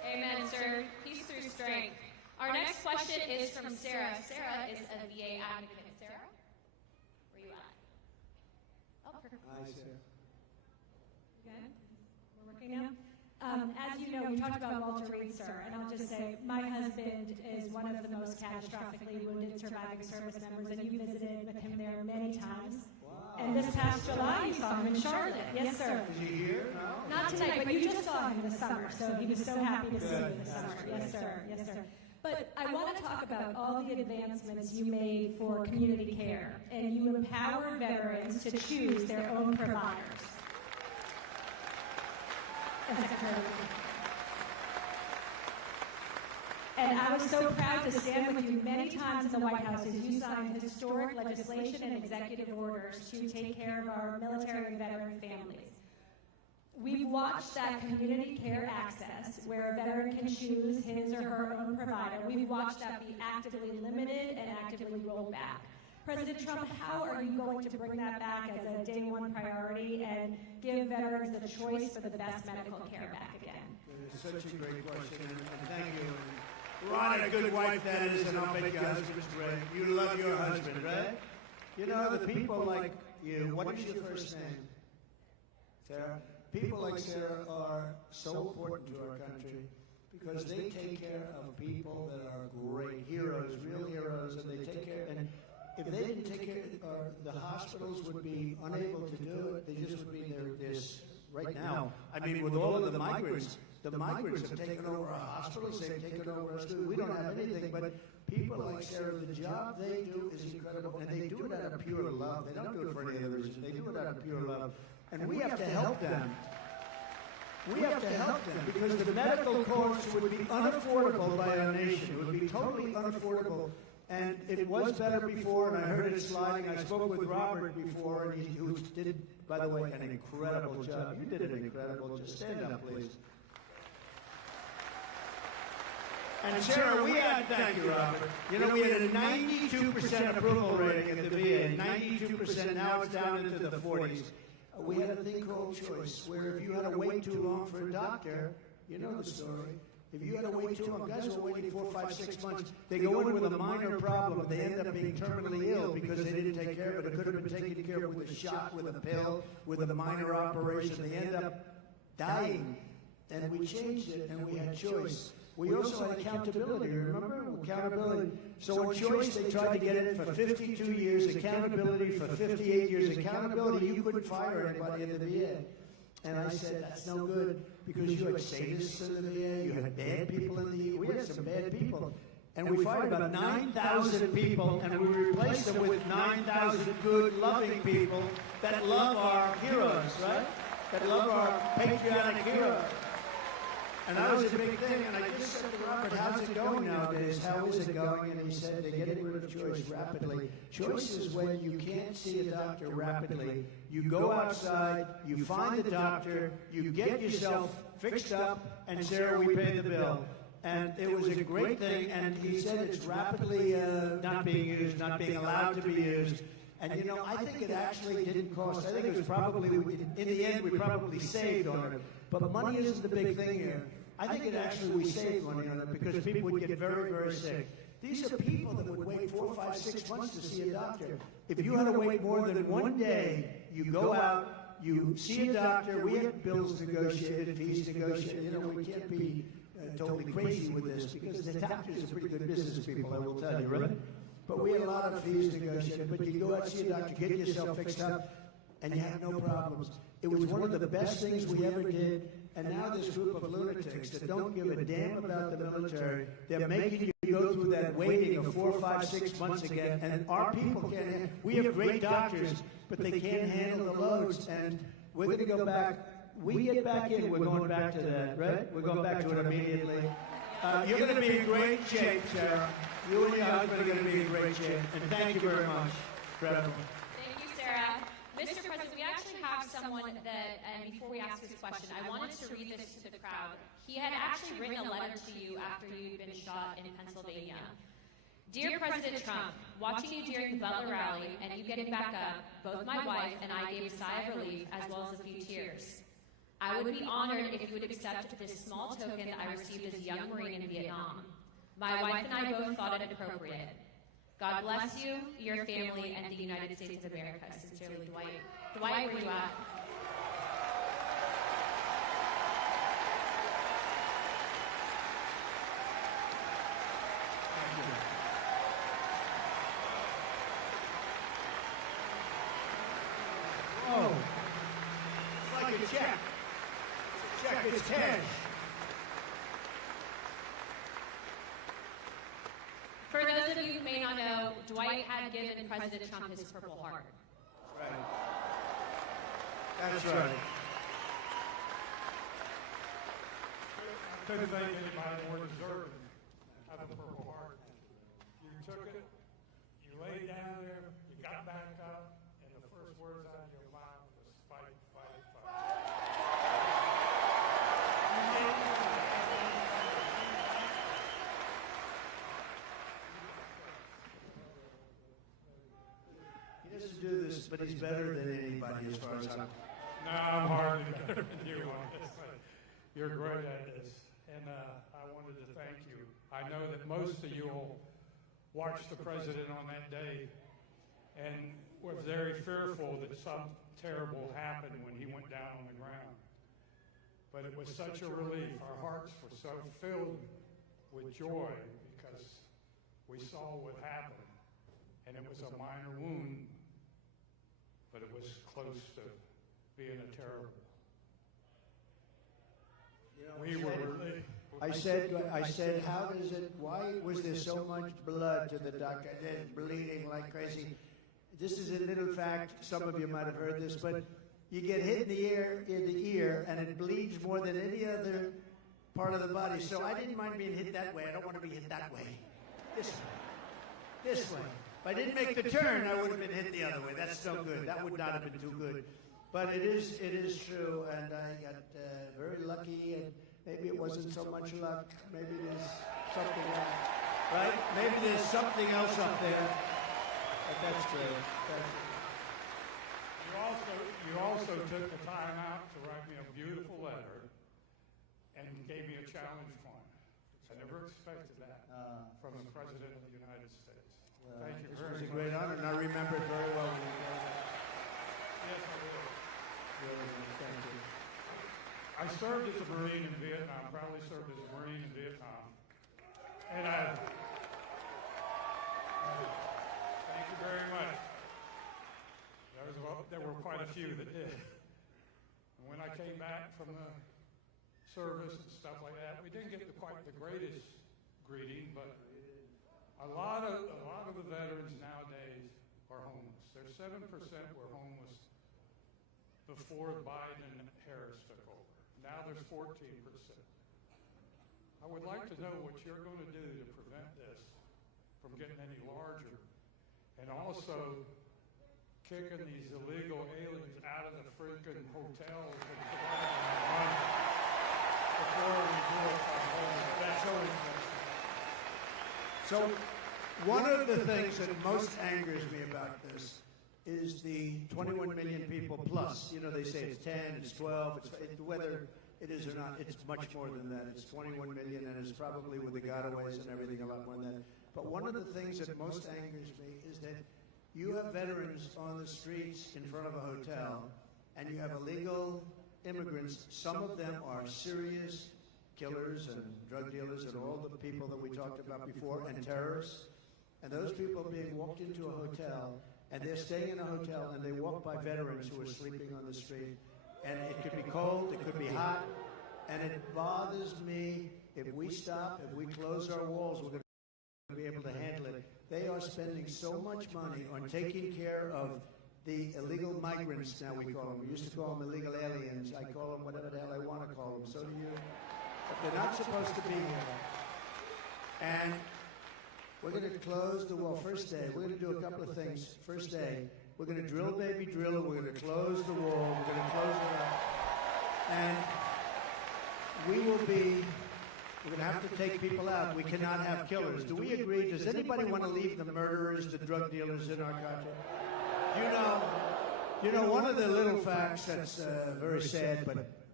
Amen, sir. Peace through strength. Our next question is from Sarah. Sarah is a VA advocate. Sarah, where you at? Oh, perfect. Hi, Sarah. Good. We're working now. As you know, we talked about Walter Reed, sir, and I'll just say my husband is one of the most catastrophically wounded surviving service members, and you visited with him there many times. Wow. And this past July, you saw him in Charlotte. Yes, sir. Is he here? No. Not tonight, but you just saw him this summer, so he was so happy to see you this summer. Yes, sir. Yes, sir. But I want to talk about all the advancements you made for community care, and you empower veterans to choose their own providers. And I was so proud to stand with you many times in the White House as you signed historic legislation and executive orders to take care of our military and veteran families. We've watched that community care access, where a veteran can choose his or her own provider. We've watched that be actively limited and actively rolled back. President Trump, how are you going to bring that back as a day one priority and give veterans the choice for the best medical care back again? It's such a great question, and thank you. Ron, a good wife that is, and I'll bet your husband's great. You love your husband, right? You know, the people like you, what is your first name? Sarah? People like Sarah are so important to our country because they take care of people that are great heroes, real heroes, and they take care. And if they didn't take care, the hospitals would be unable to do it. They just would be this right now. I mean, with all of the migrants have taken over our hospitals. They've taken over our schools. We don't have anything, but people like Sarah, the job they do is incredible, and they do it out of pure love. They don't do it for any other reason. They do it out of pure love. And we have to help them. We have to help them because the medical costs would be unaffordable by our nation. It would be totally unaffordable. And it was better before, and I heard it sliding. I spoke with Robert before, and who did, by the way, an incredible job. You did an incredible job. Just stand up, please. And Sarah, thank you, Robert. You know, we had a 92% approval rating at the VA, 92%, now it's down into the 40s. We had a thing called choice, where if you had to wait too long for a doctor, you know the story. If you had to wait too long, guys were waiting 4, 5, 6 months. They go in with a minor problem. They end up being terminally ill because they didn't take care of it. It could have been taken care of with a shot, with a pill, with a minor operation. They end up dying. And we changed it, and we had choice. We also had accountability, remember? Accountability. So in choice, they tried to get it for 52 years, accountability for 58 years. Accountability, you couldn't fire anybody in the VA. And I said, that's no good, because you had sadists in the VA, you had bad people in the VA. We had some bad people. And we fired about 9,000 people, and we replaced them with 9,000 good, loving people that love our heroes, right? That love our patriotic heroes. And that was a big thing, and I just said to Robert, how's it going nowadays? How is it going? And he said, they're getting rid of choice rapidly. Choice is when you can't see a doctor rapidly. You go outside, you find the doctor, you get yourself fixed up, and Sarah, we pay the bill. And it was a great thing, and he said it's rapidly not being used, not being allowed to be used. And you know, I think it actually didn't cost, I think it was probably, in the end, we probably saved on it. But money isn't the big thing here. I think it actually, we saved money on it because people would get very, very sick. These are people that would wait 4, 5, 6 months to see a doctor. If you had to wait more than one day, you go out, you see a doctor, we have bills negotiated, fees negotiated. You know, we can't be totally crazy with this because the doctors are pretty good business people, I will tell you, right? But we had a lot of fees negotiated. But you go out, see a doctor, get yourself fixed up, and you have no problems. It was one of the best things we ever did. And now this group of lunatics that don't give a damn about the military, they're making you go through that waiting of 4, 5, 6 months again. And our people can't. We have great doctors, but they can't handle the loads. And we're going to go back. We get back in. We're going back to that, right? We're going back to it immediately. You're going to be in great shape, Sarah. You and your husband are going to be in great shape. And thank you very much. Incredible. Thank you, Sarah. Mr. President, we actually have someone that, and before we ask this question, I wanted to read this to the crowd. He had actually written a letter to you after you'd been shot in Pennsylvania. Dear President Trump, watching you during the Butler rally and you getting back up, both my wife and I gave a sigh of relief as well as a few tears. I would be honored if you would accept this small token that I received as a young Marine in Vietnam. My wife and I both thought it appropriate. God bless you, your family, and the United States of America. Sincerely, Dwight. Dwight, where you at? Oh, it's like a check. Check is cash. For those of you who may not know, Dwight had given President Trump his Purple Heart. Right. That's right. I couldn't think anybody more deserving of the Purple Heart. You took it, you laid down there, you got back up, and the first words out of your mouth was fight, fight, fight. He doesn't do this, but he's better than anybody as far as I'm. No, I'm hardly better than you on this. You're great at this. And I wanted to thank you. I know that most of you will watch the president on that day and were very fearful that something terrible happened when he went down on the ground. But it was such a relief. Our hearts were so filled with joy because we saw what happened. And it was a minor wound, but it was close to being a terrible. We were. I said, how does it, why was there so much blood to the doctor? They're bleeding like crazy. This is a little fact, some of you might have heard this, but you get hit in the ear, and it bleeds more than any other part of the body. So I didn't mind being hit that way. I don't want to be hit that way. This way. If I didn't make the turn, I would have been hit the other way. That's no good. That would not have been too good. But it is true, and I got very lucky, and maybe it wasn't so much luck. Maybe there's something else, right? Maybe there's something else up there. But that's good. You also took the time out to write me a beautiful letter and gave me a challenge coin. I never expected that from the President of the United States. Thank you very much. It was a great honor, and I remember it very well when you did that. Yes, I will. Thank you. I served as a Marine in Vietnam, proudly served as a Marine in Vietnam. And thank you very much. There were quite a few that did. And when I came back from the service and stuff like that, we didn't get quite the greatest greeting, but a lot of the veterans nowadays are homeless. There's 7% were homeless before Biden and Harris took over. Now there's 14%. I would like to know what you're going to do to prevent this from getting any larger, and also kicking these illegal aliens out of the freaking hotels and providing them money before we do it. That's so interesting. So one of the things that most angers me about this is the 21 million people plus. You know, they say it's 10, it's 12, whether it is or not, it's much more than that. It's 21 million, and it's probably with the gotaways and everything a lot more than that. But one of the things that most angers me is that you have veterans on the streets in front of a hotel, and you have illegal immigrants. Some of them are serious killers and drug dealers and all the people that we talked about before, and terrorists. And those people are being walked into a hotel, and they're staying in a hotel, and they walk by veterans who are sleeping on the street. And it could be cold, it could be hot, and it bothers me. If we stop, if we close our walls, we're going to be able to handle it. They are spending so much money on taking care of the illegal migrants, now we call them. We used to call them illegal aliens. I call them whatever the hell I want to call them. So do you. But they're not supposed to be here. And we're going to close the wall. First day, we're going to do a couple of things. First day, we're going to drill, baby, drill. We're going to close the wall. We're going to close it up. And we're going to have to take people out. We cannot have killers. Do we agree? Does anybody want to leave the murderers, the drug dealers in our country? You know, one of the little facts that's very sad, but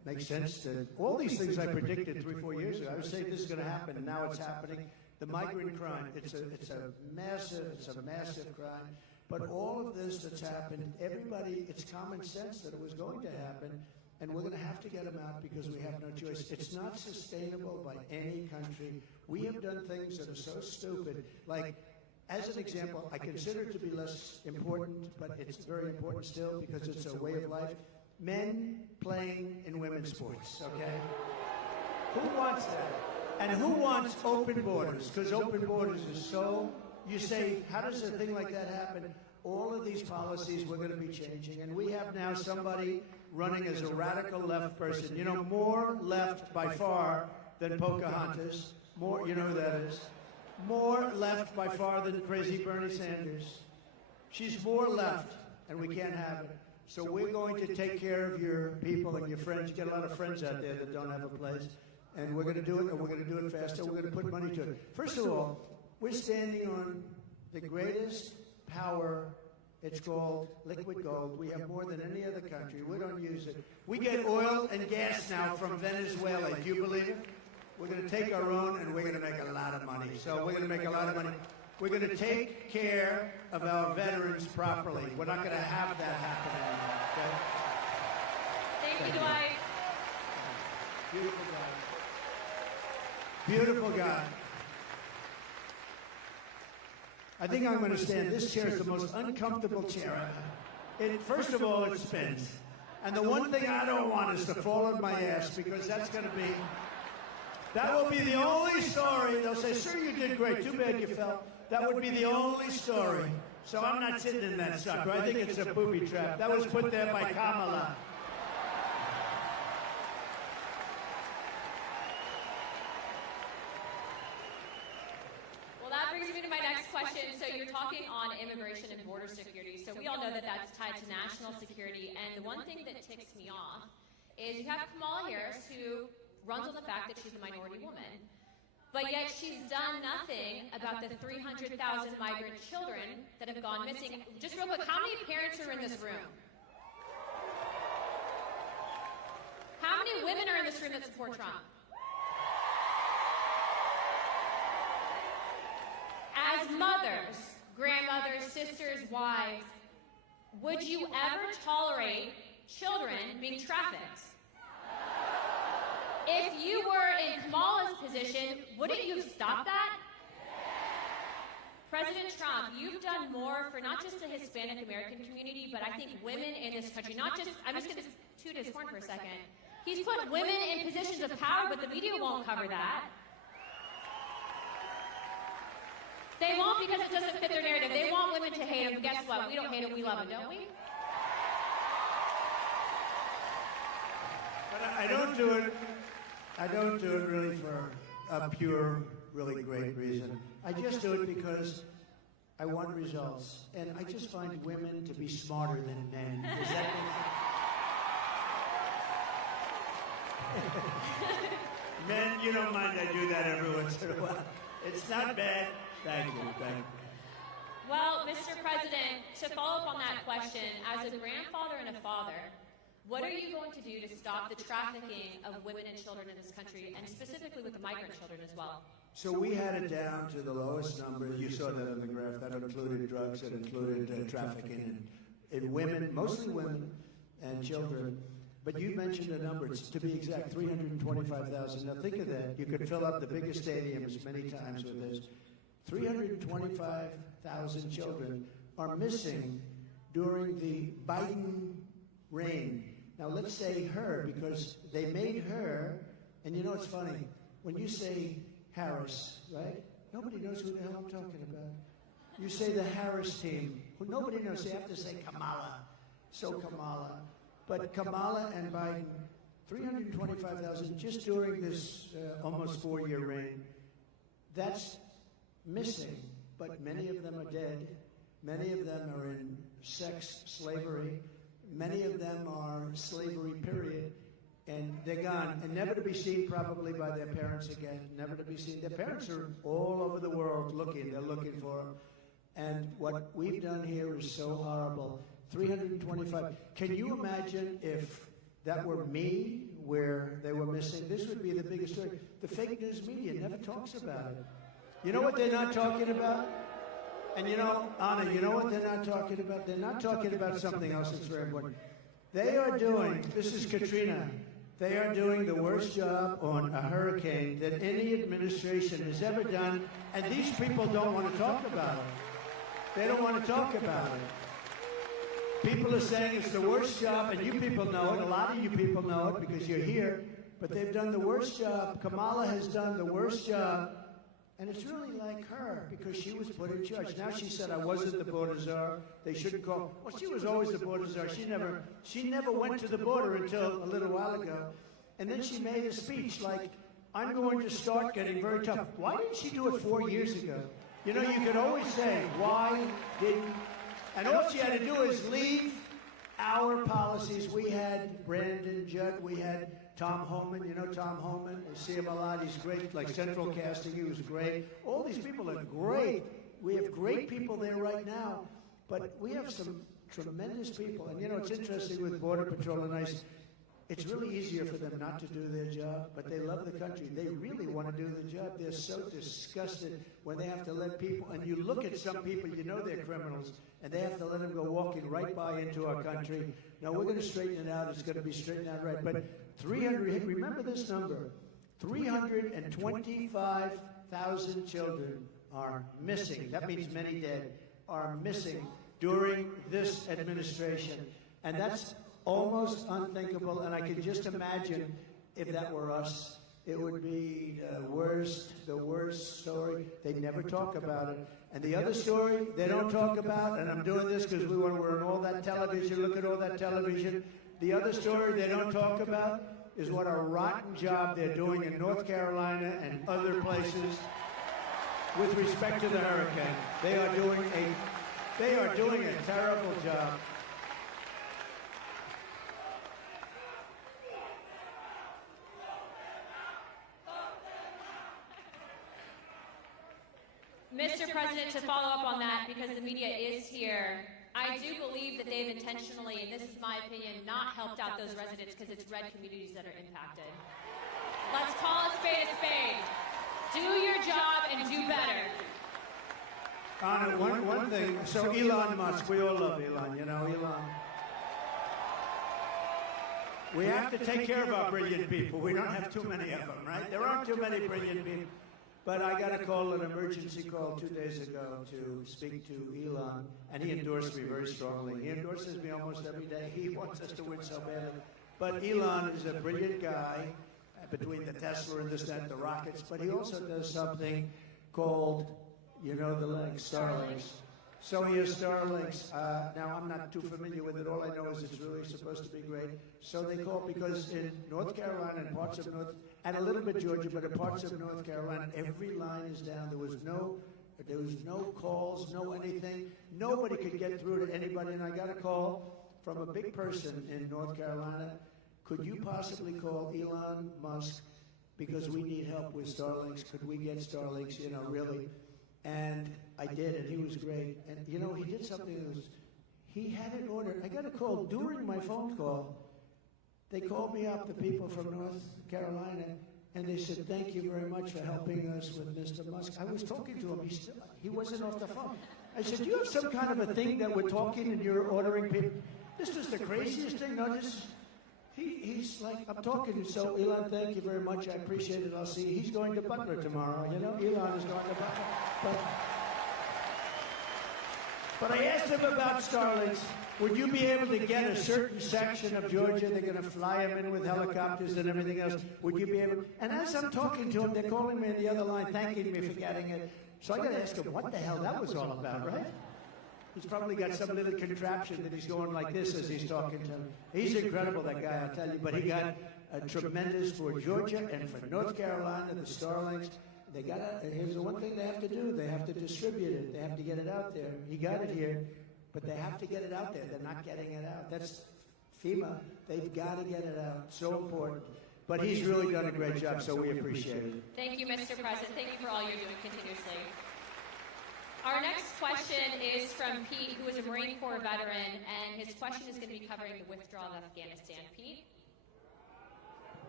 makes sense. All these things I predicted 3-4 years ago. I was saying this is going to happen, and now it's happening. The migrant crime, it's a massive crime. But all of this that's happened, everybody, it's common sense that it was going to happen, and we're going to have to get them out because we have no choice. It's not sustainable by any country. We have done things that are so stupid. Like, as an example, I consider it to be less important, but it's very important still because it's a way of life. Men playing in women's sports, okay? Who wants that? And who wants open borders? Because open borders is so, you say, how does a thing like that happen? All of these policies we're going to be changing. And we have now somebody running as a radical left person. You know, more left by far than Pocahontas. More, you know who that is? More left by far than crazy Bernie Sanders. She's more left, and we can't have it. So we're going to take care of your people and your friends. You get a lot of friends out there that don't have a place. And we're going to do it, and we're going to do it faster. We're going to put money to it. First of all, we're standing on the greatest power. It's called liquid gold. We have more than any other country. We don't use it. We get oil and gas now from Venezuela. Do you believe it? We're going to take our own, and we're going to make a lot of money. So we're going to make a lot of money. We're going to take care of our veterans properly. We're not going to have that happen anymore, okay? Thank you, Dwight. Beautiful guy. Beautiful guy. I think I'm going to stand. This chair is the most uncomfortable chair. First of all, it spins. And the one thing I don't want is to fall on my ass because that's going to be... That will be the only story. They'll say, sir, you did great. Too bad you fell. That would be the only story. So I'm not sitting in that sucker. I think it's a booby trap. That was put there by Kamala. Well, that brings me to my next question. So you're talking on immigration and border security. So we all know that that's tied to national security. And the one thing that ticks me off is you have Kamala Harris, who runs on the fact that she's a minority woman. But yet she's done nothing about the 300,000 migrant children that have gone missing. Just real quick, how many parents are in this room? How many women are in this room that support Trump? As mothers, grandmothers, sisters, wives, would you ever tolerate children being trafficked? If you were in Kamala's position, wouldn't you stop that? President Trump, you've done more for not just the Hispanic American community, but I think women in this country, not just, I'm just going to toot his horn for a second. He's put women in positions of power, but the media won't cover that. They won't because it doesn't fit their narrative. They want women to hate him. Guess what? We don't hate him, we love him, don't we? But I don't do it. I don't do it really for a pure, really great reason. I just do it because I want results. And I just find women to be smarter than men. Does that make sense? Men, you don't mind I do that every once in a while. It's not bad. Thank you. Thank you. Well, Mr. President, to follow up on that question, as a grandfather and a father, what are you going to do to stop the trafficking of women and children in this country, and specifically with the migrant children as well? So we had it down to the lowest number. You saw that on the graph. That included drugs. That included trafficking in women, mostly women and children. But you mentioned a number. It's, to be exact, 325,000. Now think of that. You could fill up the biggest stadiums many times with this. 325,000 children are missing during the Biden reign. Now let's say her, because they made her, and you know it's funny, when you say Harris, right? Nobody knows who the hell I'm talking about. You say the Harris team, who nobody knows. You have to say Kamala. So Kamala. But Kamala and Biden, 325,000 just during this almost 4-year reign. That's missing, but many of them are dead. Many of them are in sex slavery. Many of them are slavery, period. And they're gone, and never to be seen probably by their parents again, never to be seen. Their parents are all over the world looking, they're looking for them. And what we've done here is so horrible. 325. Can you imagine if that were me where they were missing. This would be the biggest story. The fake news media never talks about it. You know what they're not talking about? And you know, Anna, you know what they're not talking about? They're not talking about something else that's very important. They are doing, this is Katrina, they are doing the worst job on a hurricane that any administration has ever done, and these people don't want to talk about it. They don't want to talk about it. People are saying it's the worst job, and you people know it. A lot of you people know it because you're here, but they've done the worst job. Kamala has done the worst job, and it's really like her because she was put in charge. Now she said, I wasn't the border czar. They shouldn't call. Well, she was always the border czar. She never went to the border until a little while ago. And then she made a speech like, I'm going to start getting very tough. Why didn't she do it 4 years ago? You know, you could always say, why didn't... And all she had to do is leave our policies. We had Brandon Judd, we had Tom Homan, you know Tom Homan, I see him a lot, he's great, like Central Casting, he was great. All these people are great. We have great people there right now, but we have some tremendous people. And you know, it's interesting with Border Patrol and ICE, it's really easier for them not to do their job, but they love the country. They really want to do the job. They're so disgusted when they have to let people, and you look at some people, you know they're criminals, and they have to let them go walking right by into our country. Now, we're going to straighten it out. It's going to be straightened out right. But 300, remember this number, 325,000 children are missing. That means many dead, are missing during this administration. And that's almost unthinkable, and I can just imagine if that were us, it would be the worst story. They never talk about it. And the other story they don't talk about, and I'm doing this because we're on all that television, look at all that television. The other story they don't talk about is what a rotten job they're doing in North Carolina and other places with respect to the hurricane. They are doing a terrible job. Mr. President, to follow up on that, because the media is here, I do believe that they've intentionally, and this is my opinion, not helped out those residents because it's red communities that are impacted. Let's call a spade a spade. Do your job and do better. Anna, one thing, so Elon Musk, we all love Elon, you know, Elon. We have to take care of our brilliant people. We don't have too many of them, right? There aren't too many brilliant people. But I got a call, an emergency call 2 days ago to speak to Elon, and he endorsed me very strongly. He endorses me almost every day. He wants us to win so badly. But Elon is a brilliant guy, between the Tesla and this, that, the rockets. But he also does something called, you know, the legs, Starlinks. So he has Starlinks. Now, I'm not too familiar with it. All I know is it's really supposed to be great. So they call, because in North Carolina and parts of North, and a little bit Georgia, but in parts of North Carolina, every line is down. There was no calls, no anything. Nobody could get through to anybody. And I got a call from a big person in North Carolina. Could you possibly call Elon Musk because we need help with Starlinks? Could we get Starlinks, you know, really? And I did, and he was great. And, you know, he did something that was, he had it ordered. I got a call during my phone call. They called me up, the people from North Carolina, and they said, thank you very much for helping us with Mr. Musk. I was talking to him. He wasn't off the phone. I said, do you have some kind of a thing that we're talking and you're ordering people? This was the craziest thing. No, he's like, I'm talking. So, Elon, thank you very much. I appreciate it. I'll see you. He's going to Butler tomorrow. You know, Elon is going to Butler. But I asked him about Starlinks. Would you be able to get a certain section of Georgia? They're going to fly them in with helicopters and everything else. Would you be able? And as I'm talking to him, they're calling me on the other line, thanking me for getting it. So I got to ask him what the hell that was all about, right? He's probably got some little contraption that he's going like this as he's talking to him. He's incredible, that guy, I'll tell you. But he got a tremendous for Georgia and for North Carolina, the Starlinks. They got it. Here's the one thing they have to do. They have to distribute it. They have to get it out there. He got it here, but they have to get it out there. They're not getting it out. That's FEMA. They've got to get it out. So important. But he's really done a great job, so we appreciate it. Thank you, Mr. President. Thank you for all you're doing continuously. Our next question is from Pete, who is a Marine Corps veteran, and his question is going to be covering the withdrawal of Afghanistan. Pete?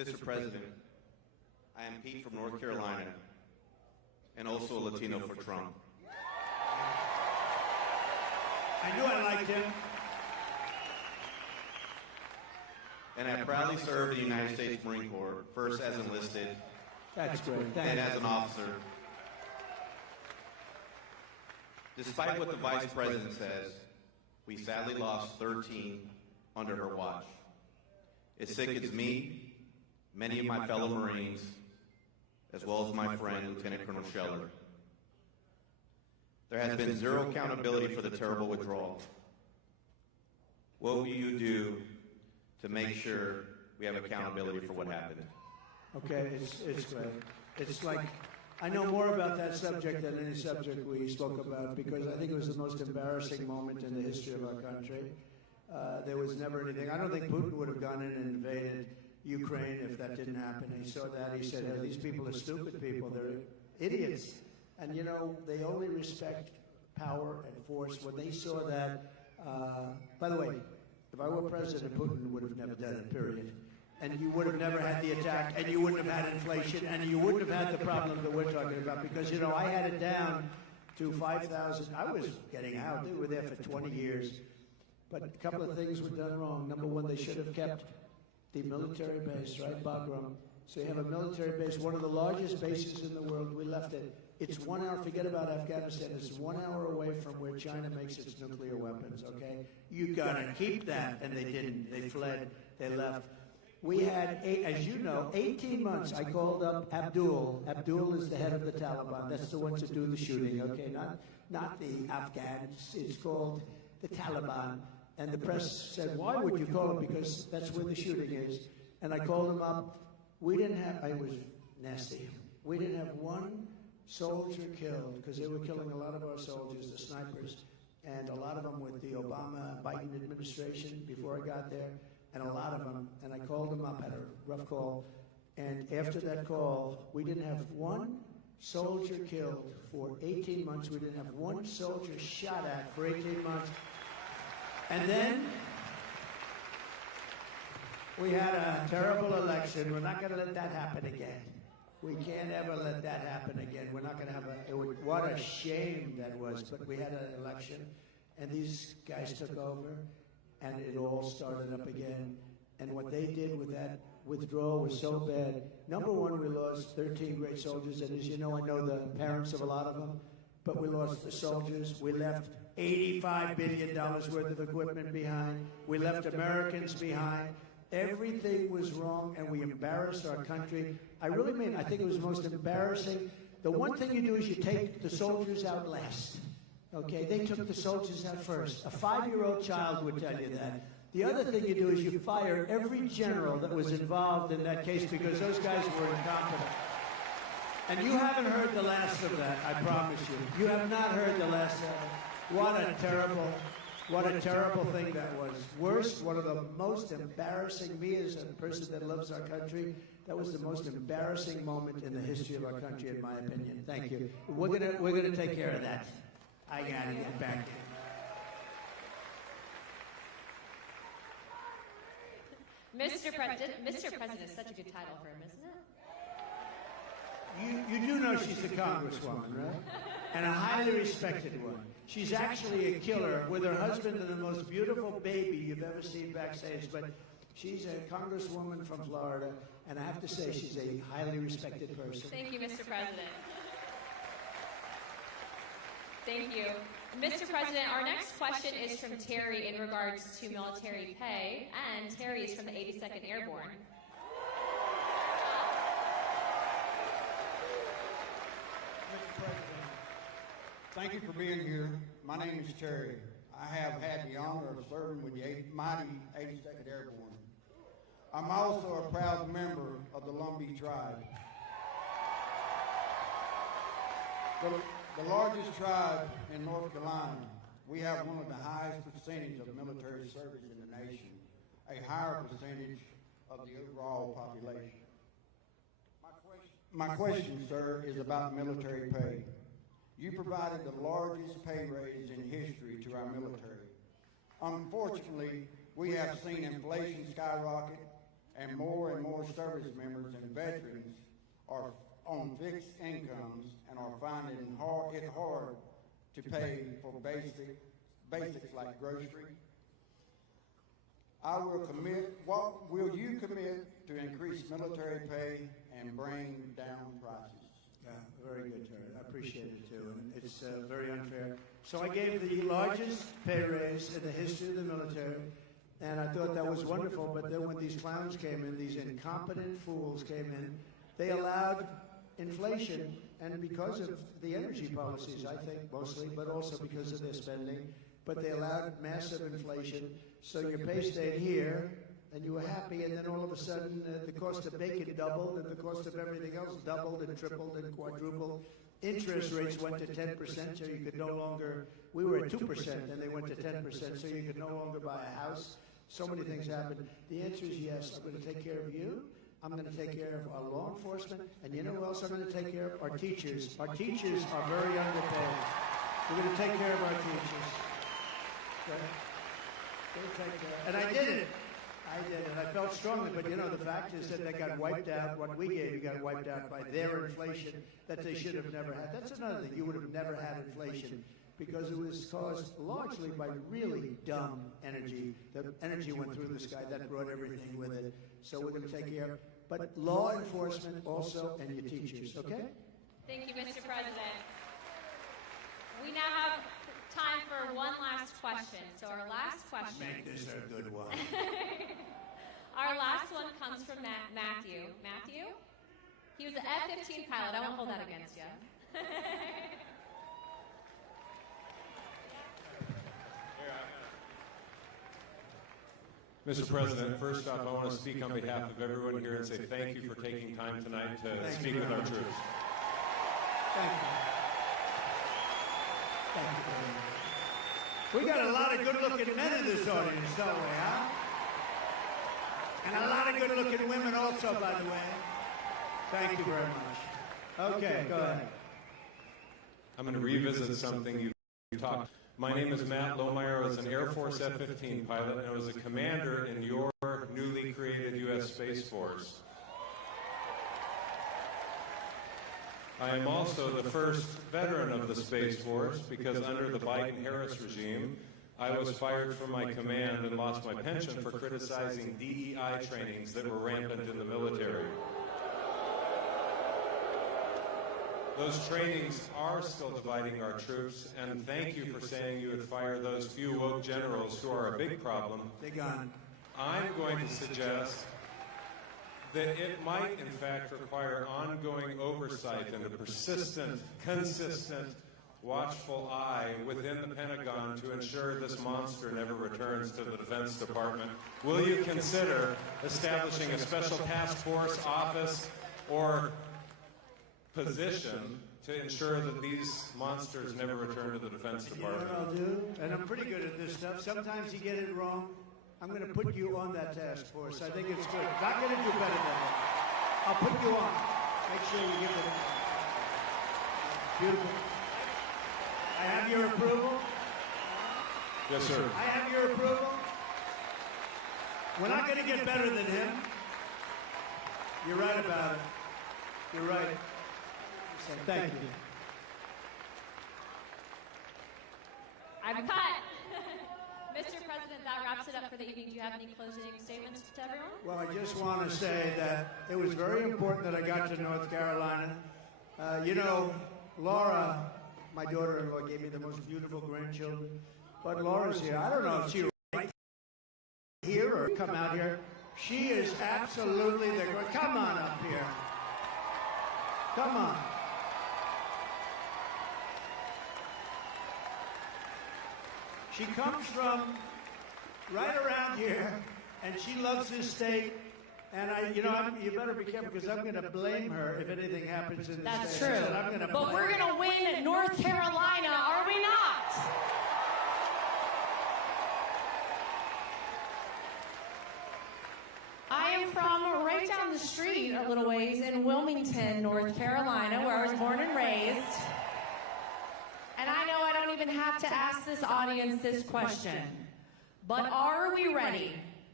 Mr. President, I am Pete from North Carolina, and also a Latino for Trump. I knew I liked him. And I proudly served the United States Marine Corps, first as enlisted, That's great. then as an officer. Despite what the Vice President says, we sadly lost 13 under her watch. It sickens me, many of my fellow Marines, as well as my friend, Lieutenant Colonel Scheller. There has been zero accountability for the terrible withdrawal. What will you do to make sure we have accountability for what happened? Okay, it's great. It's like, I know more about that subject than any subject we spoke about because I think it was the most embarrassing moment in the history of our country. There was never anything. I don't think Putin would have gone in and invaded Ukraine if that didn't happen. He saw that. He said, hey, these people are stupid people. They're idiots. And, you know, they only respect power and force. When they saw that, by the way, if I were president, Putin would have never done it, period. And you would have never had the attack, and you wouldn't have had inflation, and you wouldn't have had the problem that we're talking about. Because, you know, I had it down to 5,000. I was getting out. They were there for 20 years. But a couple of things were done wrong. Number one, they should have kept the military base, right, Bagram? So you have a military base, one of the largest bases in the world. We left it. It's 1 hour, forget about Afghanistan, it's 1 hour away from where China makes its nuclear weapons, okay? You gotta keep that, and they didn't. They fled, they left. We had, as you know, 18 months. I called up Abdul. Abdul is the head of the Taliban. That's the ones that do the shooting, okay? Not the Afghans. It's called the Taliban. And the press said, why would you call him? Because that's where the shooting is. And I called him up. We didn't have, I was nasty. We didn't have one soldier killed, because they were killing a lot of our soldiers, the snipers, and a lot of them with the Obama-Biden administration before I got there, and a lot of them. And I called them up, had a rough call. And after that call, we didn't have one soldier killed for 18 months. We didn't have one soldier shot at for 18 months. And then we had a terrible election. We're not going to let that happen again. We can't ever let that happen again. We're not going to have what a shame that was. But we had an election, and these guys took over, and it all started up again. And what they did with that withdrawal was so bad. Number one, we lost 13 great soldiers, and as you know, I know the parents of a lot of them, but we lost the soldiers. We left $85 billion worth of equipment behind. We left Americans behind. Everything was wrong, and we embarrassed our country. I really mean, I think it was the most embarrassing. The one thing you do is you take the soldiers out last. Okay, they took the soldiers out first. A 5-year-old child would tell you that. The other thing you do is you fire every general that was involved in that case because those guys were incompetent. And you haven't heard the last of that, I promise you. You have not heard the last of it. What a terrible thing that was. Worst, one of the most embarrassing, me as a person that loves our country, that was the most embarrassing moment in the history of our country, in my opinion. Thank you. We're gonna take care of that. I gotta get back in. Mr. President is such a good title for him, isn't it? You do know she's a congresswoman, right? And a highly respected one. She's actually a killer with her husband and the most beautiful baby you've ever seen backstage. But she's a congresswoman from Florida, and I have to say she's a highly respected person. Thank you, Mr. President. Thank you. Mr. President, our next question is from Terry in regards to military pay, and Terry is from the 82nd Airborne. Mr. President, thank you for being here. My name is Terry. I have had the honor of serving with the mighty 82nd Airborne. I'm also a proud member of the Lumbee tribe. The largest tribe in North Carolina. We have one of the highest percentage of military service in the nation, a higher percentage of the overall population. My question, sir, is about military pay. You provided the largest pay raise in history to our military. Unfortunately, we have seen inflation skyrocket, and more service members and veterans are on fixed incomes and are finding it hard to pay for basics like grocery. What will you commit to increase military pay and bring down prices? Yeah, very good, Terry. I appreciate it too, and it's very unfair. So I gave the largest pay raise in the history of the military, and I thought that was wonderful, but then when these clowns came in, these incompetent fools came in, they allowed inflation, and because of the energy policies, I think, mostly, but also because of their spending, but they allowed massive inflation, so your pay stayed here, and you were happy, and then all of a sudden, the cost of bacon doubled, and the cost of everything else doubled and tripled and quadrupled. Interest rates went to 10%, so you could no longer, we were at 2%, and they went to 10%, so you could no longer buy a house. So many things happened. The answer is yes, I'm going to take care of you. I'm going to take care of our law enforcement, and you know who else I'm going to take care of? Our teachers. Our teachers are very underpaid. We're going to take care of our teachers. Okay? And I did it. I felt strongly, but you know, the fact is that they got wiped out. What we gave you got wiped out by their inflation that they should have never had. That's another thing. You would have never had inflation because it was caused largely by really dumb energy. The energy went through the sky. That brought everything with it. So we're going to take care of, but law enforcement also and your teachers, okay? Thank you, Mr. President. We now have time for one last question. So our last question. Make this a good one. Our last one comes from Matthew. Matthew? He was an F-15 pilot. I won't hold that against you. Mr. President, first off, I want to speak on behalf of everyone here and say thank you for taking time tonight to speak with our troops. Thank you. Thank you very much. We got a lot of good-looking men in this audience, don't we, huh? And a lot of good-looking women also, by the way. Thank you very much. Okay, go ahead. I'm going to revisit something you talked. My name is Matt Lohmeyer. I was an Air Force F-15 pilot, and I was a commander in your newly created U.S. Space Force. I am also the first veteran of the Space Force because under the Biden-Harris regime, I was fired from my command and lost my pension for criticizing DEI trainings that were rampant in the military. Those trainings are still dividing our troops, and thank you for saying you would fire those few woke generals who are a big problem. They're gone. I'm going to suggest that it might, in fact, require ongoing oversight and a persistent, consistent, watchful eye within the Pentagon to ensure this monster never returns to the Defense Department. Will you consider establishing a special task force, office, or position to ensure that these monsters never return to the Defense Department? You know what I'll do? And I'm pretty good at this stuff. Sometimes you get it wrong. I'm going to put you on that task force. I think it's good. Not going to do better than that. I'll put you on. Make sure you give it. Beautiful. I have your approval. Yes, sir. I have your approval. We're not going to get better than him. You're right about it. You're right. So thank you. I'm cut. Mr. President, that wraps it up for the evening. Do you have any closing statements to everyone? Well, I just want to say that it was very important that I got to North Carolina. You know, Laura, my daughter-in-law, gave me the most beautiful grandchildren. But Laura's here. I don't know if she right here or come out here. She is absolutely the great. Come on up here. Come on. She comes from right around here, and she loves this state. And you better be careful because I'm going to blame her if anything happens in this That's state. true. But we're going to win North Carolina, are we not? I am from right down the street a little ways in Wilmington, North Carolina, where I was born and raised. And I know I don't even have to ask this audience this question, but are we ready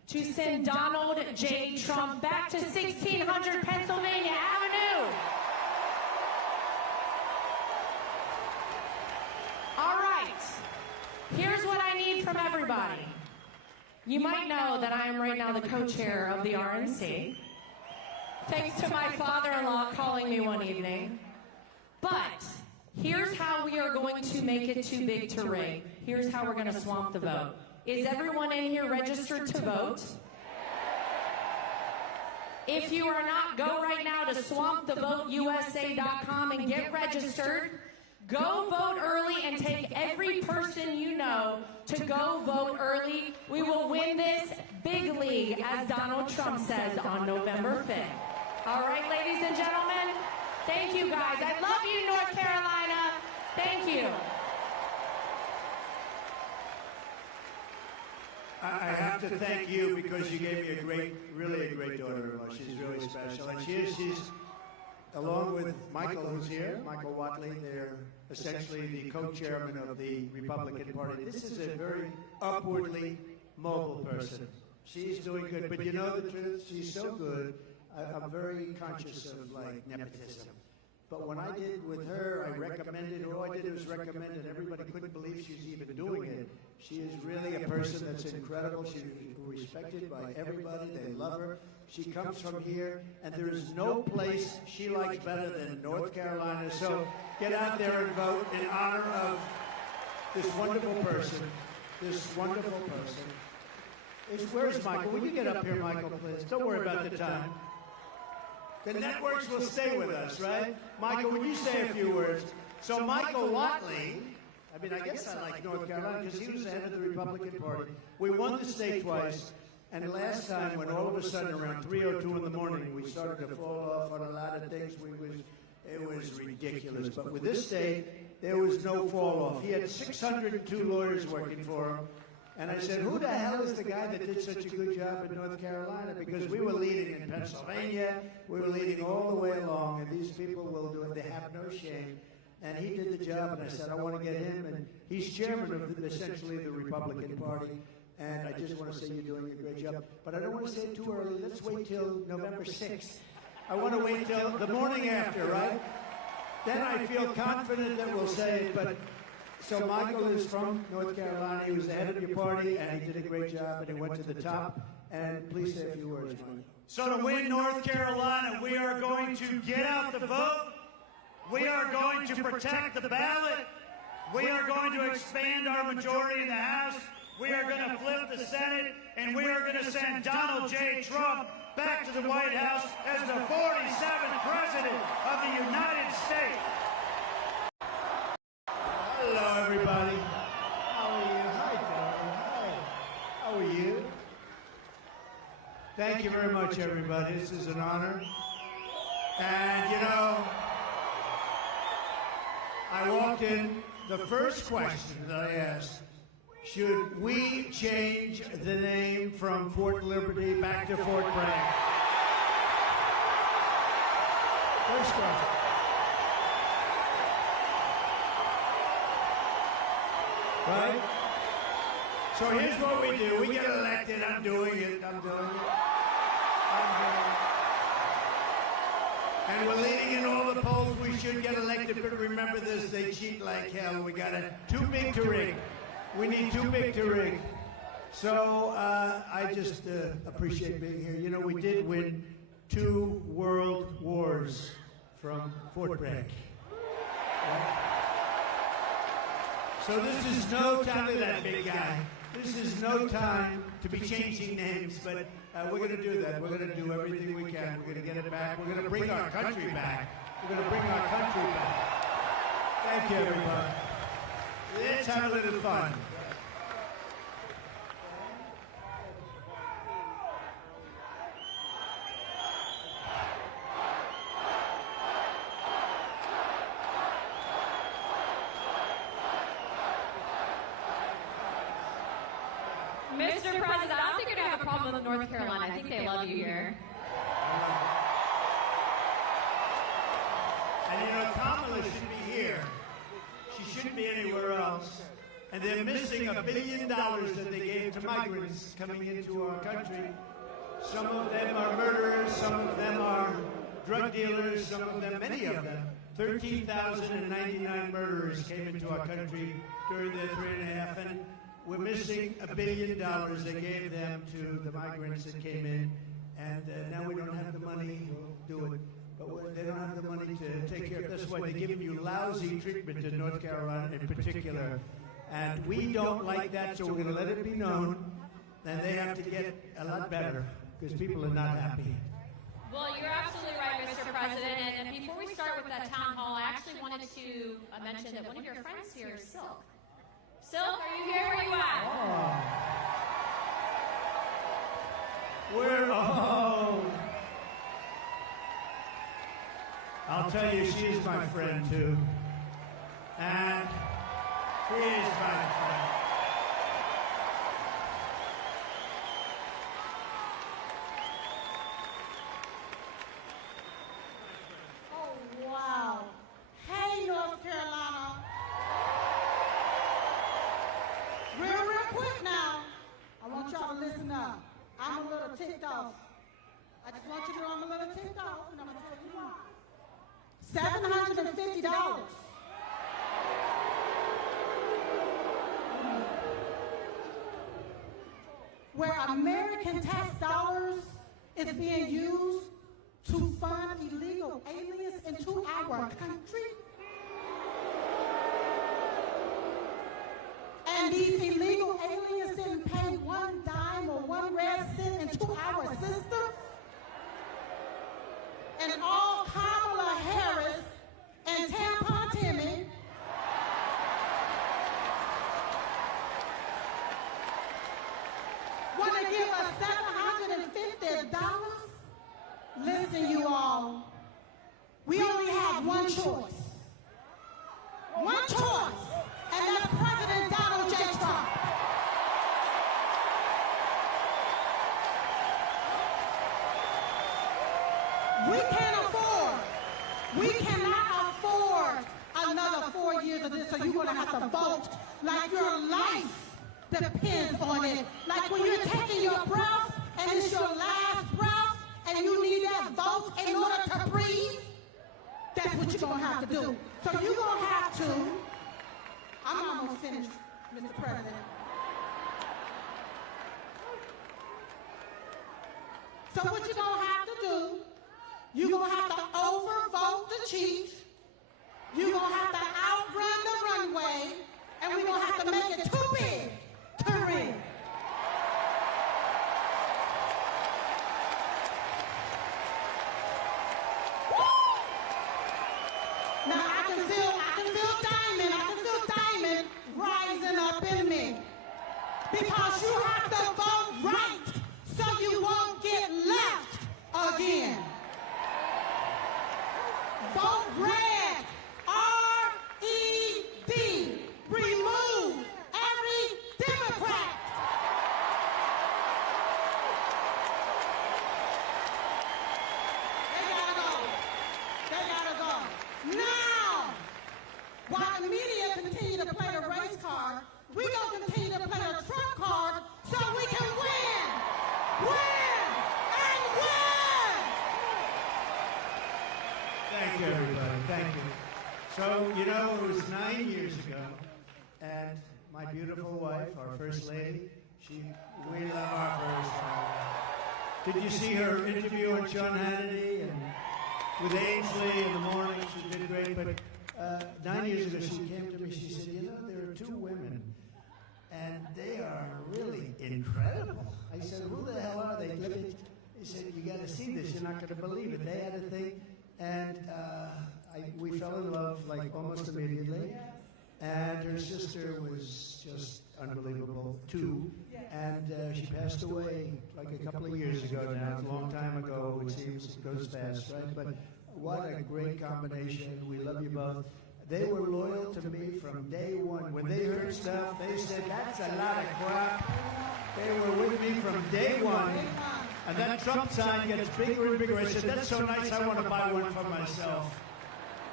to send Donald J. Trump back to 1600 Pennsylvania Avenue. All right, here's what I need from everybody. You might know that I am right now the co-chair of the RNC, thanks to my father-in-law calling me one evening. But here's how we are going to make it too big to rig. Here's how we're going to swamp the vote. Is everyone in here registered to vote? If you are not, go right now to swampthevoteusa.com and get registered. Go vote early and take every person you know to go vote early. We will win this bigly, as Donald Trump says, on November 5th. All right, ladies and gentlemen, thank you guys. I love you, North Carolina. Thank you. I have to thank you because you gave me really a great daughter-in-law. She's really special. And she's along with Michael, who's here, Michael Watley, they're essentially the co-chairman of the Republican Party. This is a very upwardly mobile person. She's doing good, but you know the truth, she's so good. I'm very conscious of, like, nepotism. But when I did with her, I recommended her. All I did was recommend it. Everybody couldn't believe she's even doing it. She is really a person that's incredible. She's respected by everybody. They love her. She comes from here, and there is no place she likes better than North Carolina. So get out there and vote in honor of this wonderful person. Where's Michael? Will you get up here, Michael, please? Don't worry about the time. The networks will stay with us, right? Michael, would you say a few words? So Michael Watley, I mean, I guess I like North Carolina because he was the head of the Republican Party. We won the state twice, and last time when all of a sudden around 3:02 in the morning we started to fall off on a lot of things, it was ridiculous. But with this state, there was no fall off. He had 602 lawyers working for him. And I said, who the hell is the guy that did such a good job in North Carolina? Because we were leading in Pennsylvania, we were leading all the way along, and these people will do it. They have no shame. And he did the job, and I said, I want to get him. And he's chairman of essentially the Republican Party. And I just want to say you're doing a great job. But I don't want to say it too early. Let's wait till November 6th. I want to wait till the morning after, right? Then I feel confident that we'll say it, but... So Michael is from North Carolina. He was the head of your party, and he did a great job, and he went to the top. And please say a few words, Michael. So to win North Carolina, we are going to get out the vote. We are going to protect the ballot. We are going to expand our majority in the House. We are going to flip the Senate, and we are going to send Donald J. Trump back to the White House as the 47th President of the United States. Hello, everybody. How are you? Hi, darling. Hi. How are you? Thank you very much, everybody. This is an honor. And, you know, I walked in, the first question that I asked, should we change the name from Fort Liberty back to Fort Bragg? First question. Right? So here's what we do. We get elected. I'm doing it. And we're leading in all the polls. We should get elected. But remember this, they cheat like hell. We got too big to rig. We need too big to rig. So I just appreciate being here. You know, we did win 2 world wars from Fort Bragg. Right? So this is no time to that big guy. This is no time to be changing names, but we're going to do that. We're going to do everything we can. We're going to get it back. We're going to bring our country back. We're going to bring our country back. Thank you, everybody. Let's have a little fun. Mr. President, I don't think you're going to have a problem with North Carolina. I think they love you here. And you know, Kamala should be here. She shouldn't be anywhere else. And they're missing $1 billion that they gave to migrants coming into our country. Some of them are murderers, some of them are drug dealers, some of them, many of them. 13,099 murderers came into our country during their 3.5, and we're missing $1 billion they gave them to the migrants that came in, and now we don't have the money to do it. But they don't have the money to take care of it. That's why they're giving you lousy treatment in North Carolina in particular. And we don't like that, so we're going to let it be known that they have to get a lot better because people are not happy. Well, you're absolutely right, Mr. President. And before we start with that town hall, I actually wanted to mention that one of your friends here is Silk. Silk, are you here? Where are you at? I'll tell you, she is my friend, too. And she is my friend. Oh, wow. Hey, North Carolina. Real quick now. I want y'all to listen up. I'm a little ticked off. I just want you to know I'm a little ticked off, and I'm going to tell you why. $750. Where American tax dollars is being used to fund illegal aliens into our country. And these illegal aliens didn't pay one dime or one red cent into our system. And all Kamala Harris and Tampon Timmy want to give us $750? Listen, you all, we only have one choice. One choice, and that's President Donald J. Trump. We cannot afford another 4 years of this, so you're going to have to vote like your life depends on it. Like when you're taking your breath and it's your last breath and you need that vote in order to breathe, that's what you're going to have to do. So you're going to have to, I'm almost finished, Mr. President. So what you're going to have to do, you're going to have to overvote the chief. You're going to have to outrun the runway. And we're going to have to make it too big to ring. Now I can feel diamond rising up in me. Because you have to vote right so you won't get left again. Vote red, R-E-D. Remove every Democrat. They gotta go. Now, while the media continue to play the race card, we gonna continue to play a Trump card so we can win, and win. Thank you, everybody. Thank you. So, you know, it was 9 years ago, and my beautiful wife, our First Lady, we love our First Lady. Did you see her interview on Sean Hannity and with Ainsley in the morning? She did great, but 9 years ago she came to me, she said, you know, there are two women, and they are really incredible. I said, who the hell are they? He said, you got to see this, you're not going to believe it. They had a thing, and we fell in love like almost immediately, and her sister was just unbelievable too, and she passed away like a couple of years ago now. It's a long time ago. It seems it goes fast, right? But what a great combination. We love you both. They were loyal to me from day one. When they heard stuff, they said, that's a lot of crap. They were with me from day one. And that Trump sign gets bigger and bigger. I said, that's so nice, I want to buy one for myself.